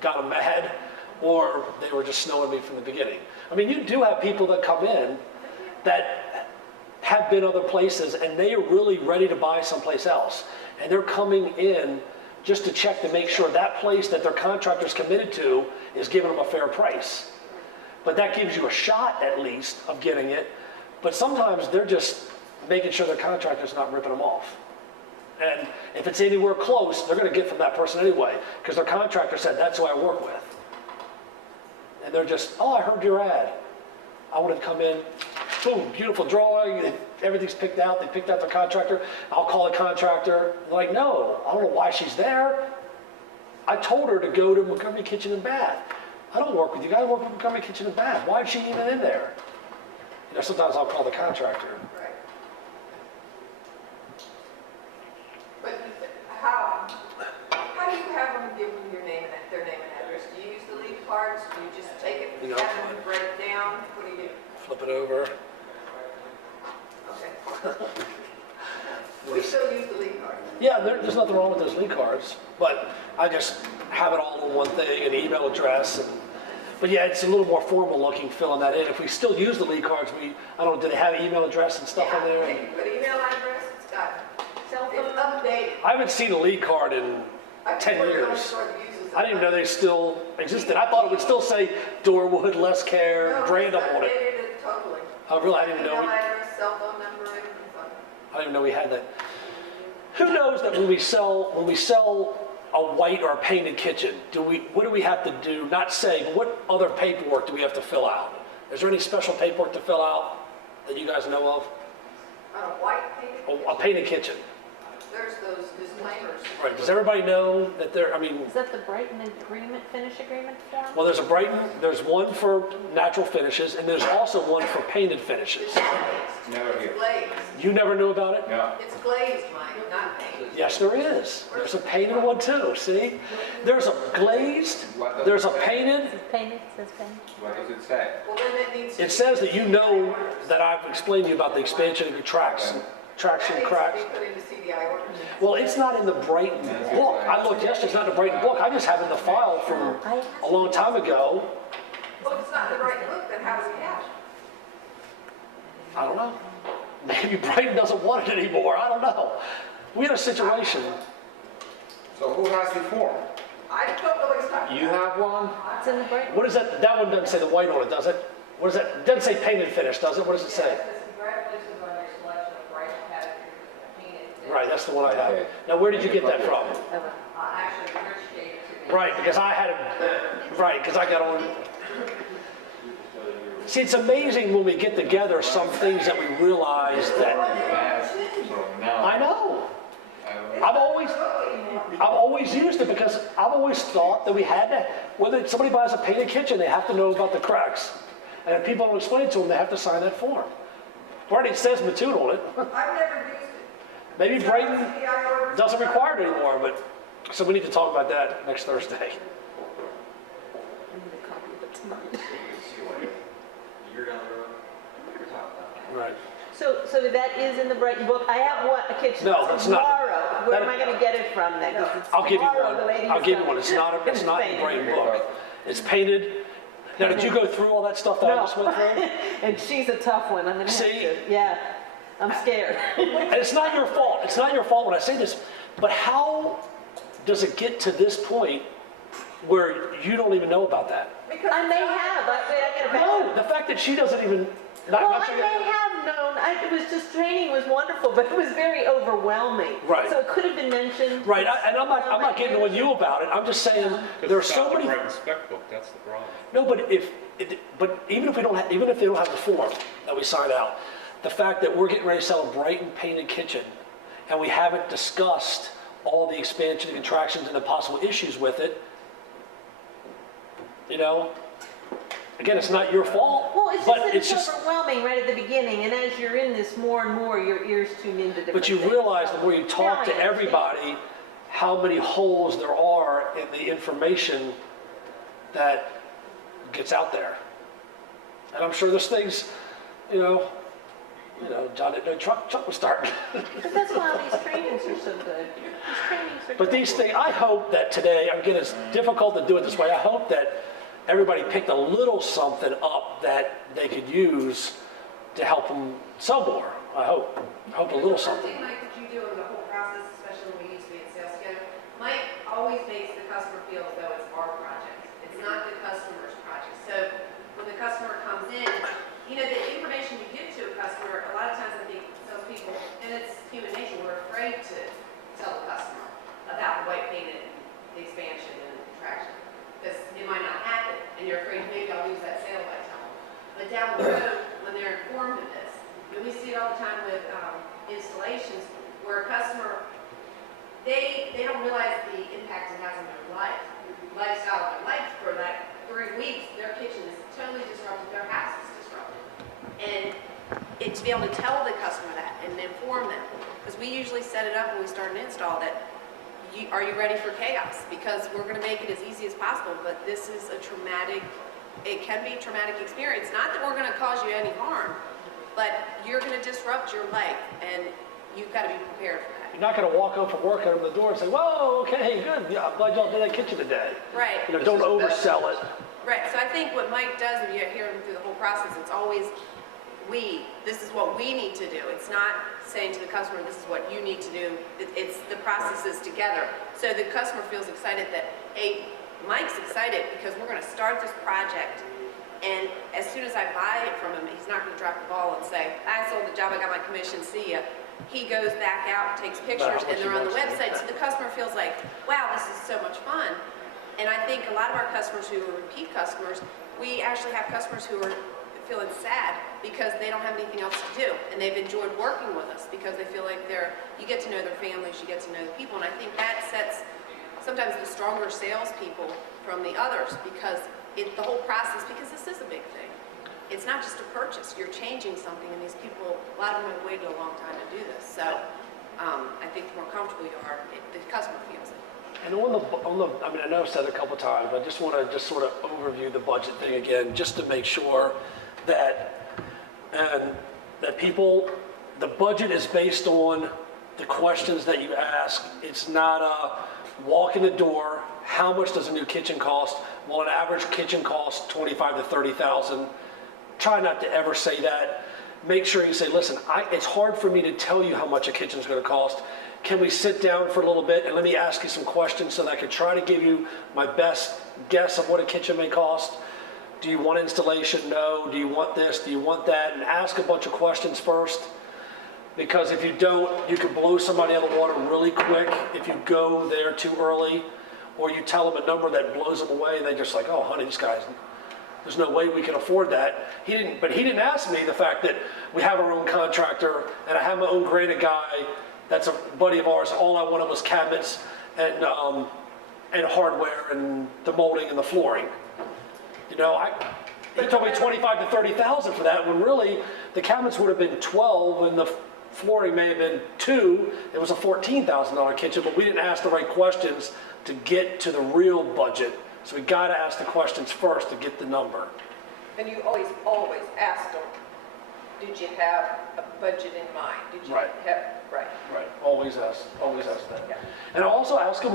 got them mad, or they were just snowing me from the beginning. I mean, you do have people that come in that have been other places and they are really ready to buy someplace else. And they're coming in just to check to make sure that place that their contractor's committed to is giving them a fair price. But that gives you a shot at least of getting it. But sometimes they're just making sure their contractor's not ripping them off. And if it's anywhere close, they're gonna get from that person anyway, because their contractor said, that's who I work with. And they're just, oh, I heard your ad. I wanted to come in, boom, beautiful drawing, everything's picked out, they picked out their contractor. I'll call the contractor. They're like, no, I don't know why she's there. I told her to go to Montgomery Kitchen and Bath. I don't work with you guys, I work with Montgomery Kitchen and Bath. Why is she even in there? You know, sometimes I'll call the contractor. Right. But how do you have them give them your name and their name and address? Do you use the lead cards? Do you just take it, You know, have them break it down? What do you do? Flip it over. Okay. We still use the lead cards. Yeah, there's nothing wrong with those lead cards, but I just have it all in one thing, an email address. But yeah, it's a little more formal looking filling that in. If we still use the lead cards, I don't know, do they have email address and stuff on Yeah, there? they can put email address, it's got, Cell it's phone? updated. I haven't seen a lead card in I 10 think we're the only years. store that uses it. I didn't even know they still existed. I thought it would still say Dorwood, Les Care, No, Brandon it's on it. updated it totally. Oh, really? I didn't even know. Email address, cell phone number, everything's on it. I didn't even know we had that. Who knows that when we sell a white or a painted kitchen, what do we have to do? Not say, but what other paperwork do we have to fill out? Is there any special paperwork to fill out? that you guys know of? On a white painted A painted kitchen. there's those disclaimers. Right, does everybody know that there, I mean, Is that the Brighton agreement, finish agreement form? well, there's a Brighton, there's one for natural finishes, and there's also one for painted finishes. Never here. It's glazed. You never knew about it? No. It's glazed, Mike, not painted. Yes, there is. There's a painted one too, see? There's a glazed, there's a painted. Is it painted? It says painted. What does it say? Well, then it needs to. It says that you know that I've explained to you about the expansion of your tracks and cracks. That needs to be put into CDI orders. Well, it's not in the Brighton book. I looked yesterday, it's not in the Brighton book. I just have it in the file from a long time ago. Well, if it's not in the right book, then how does it have? I don't know. Maybe Brighton doesn't want it anymore. I don't know. We had a situation. So who has the form? I don't know what he's talking You about. have one? It's in the Brighton. What is that? That one doesn't say the white on it, does it? What is that? It doesn't say painted finish, does it? What does it say? Congratulations on your selection of bright pattern painted. Right, that's the one I have. Okay. Now, where did you get that from? Actually, Rich gave it to me. Right, because I had it, right, because I got on. See, it's amazing when we get together, some things that we realize that, So now. I know. I've always used it because I've always thought that we had to, whether somebody buys a painted kitchen, they have to know about the cracks. And if people don't explain it to them, they have to sign that form. Already it says Mattoon on it. I've never used it. Maybe Brighton CDI orders. doesn't require it anymore, but, so we need to talk about that next Thursday. I need a copy of it tonight. You're down the road. You're talking about. Right. So that is in the Brighton book. I have what, a kitchen No, that's not. tomorrow. Where am I going to get it from then? 'Cause it's I'll give you tomorrow, the one. lady I'll who's give you selling one. It's not in the painted. Brighton book. It's painted. Now, did you go through all that stuff that I just went through? And she's a tough one. I'm going to have See? to. Yeah, I'm scared. And it's not your fault. It's not your fault when I say this. But how does it get to this point where you don't even know about that? Because I may have. I got a No, the fact that she doesn't even. Not, Well, not I may have known. It was just training was wonderful, but it was very overwhelming. Right. So it could have been mentioned. Right, and I'm not getting on you about it. I'm just saying there are so many. Right spec book, that's the problem. No, but even if we don't have, even if they don't have the form that we sign out, the fact that we're getting ready to sell a Brighton painted kitchen, and we haven't discussed all the expansion and contractions and the possible issues with it, you know, again, it's not your fault. Well, it's just but that it's it's just. overwhelming right at the beginning, and as you're in this more and more, your ears tune into different But you things. realize the more you talk Yeah, to I understand. everybody, how many holes there are in the information that gets out there. And I'm sure there's things, you know, John didn't know truck was starting. But that's why all these trainings are so good. These trainings are But good. these things, I hope that today, again, it's difficult to do it this way. I hope that everybody picked a little something up that they could use to help them sell more. I hope a little something. One thing, Mike, that you do in the whole process, especially when we used to be at sales together, Mike always makes the customer feel as though it's our project. It's not the customer's project. So when the customer comes in, you know, the information you give to a customer, a lot of times I think salespeople, and it's human nature, we're afraid to tell the customer about the white paint and the expansion and the contraction. Because it might not happen, and you're afraid maybe I'll lose that sale by telling them. But down the road, when they're informed of this, and we see it all the time with installations, where a customer, they don't realize the impact it has on their lifestyle of their life. For that 3 weeks, their kitchen is totally disrupted, their house is disrupted. And to be able to tell the customer that and inform them, because we usually set it up when we start an install that, are you ready for chaos? Because we're going to make it as easy as possible, but this is a traumatic, it can be a traumatic experience. Not that we're going to cause you any harm, but you're going to disrupt your life, and you've got to be prepared for that. You're not going to walk home from work, open the door and say, whoa, okay, good. Yeah, I'm glad y'all did that kitchen today. Right. You know, don't oversell it. Right, so I think what Mike does, and you hear him through the whole process, it's always this is what we need to do. It's not saying to the customer, this is what you need to do. It's the processes together. So the customer feels excited that, hey, Mike's excited because we're gonna start this project, and as soon as I buy it from him, he's not gonna drop the ball and say, I sold the job, I got my commission, see ya. He goes back out, takes pictures, and they're on the website, so the customer feels like, wow, this is so much fun. And I think a lot of our customers who are repeat customers, we actually have customers who feel feeling sad because they don't have anything else to do. And they've enjoyed working with us because they feel like you get to know their families, you get to know the people. And I think that sets sometimes the stronger salespeople from the others because the whole process, because this is a big thing. It's not just a purchase. You're changing something, and these people, a lot of them have waited a long time to do this. So I think the more comfortable you are, the customer feels it. And I mean, I know I've said it a couple times, but I just want to just sort of overview the budget thing again, just to make sure that people, the budget is based on the questions that you ask. It's not a walk in the door. How much does a new kitchen cost? Well, an average kitchen costs $25,000 to $30,000. Try not to ever say that. Make sure you say, listen, it's hard for me to tell you how much a kitchen is going to cost. Can we sit down for a little bit and let me ask you some questions so that I can try to give you my best guess of what a kitchen may cost? Do you want installation? No. Do you want this? Do you want that? And ask a bunch of questions first. Because if you don't, you can blow somebody out of the water really quick if you go there too early, or you tell them a number that blows them away and they're just like, oh, honey, this guy's, there's no way we can afford that. But he didn't ask me the fact that we have our own contractor and I have my own graded guy that's a buddy of ours. All I wanted was cabinets and hardware and the molding and the flooring. You know, he told me 25 to 30,000 for that, when really the cabinets would have been 12 and the flooring may have been 2. It was a $14,000 kitchen, but we didn't ask the right questions to get to the real budget. So we got to ask the questions first to get the number. And you always ask them, did you have a budget in mind? Did you Right. have, right. Right. Always ask that. Yeah. And I also ask them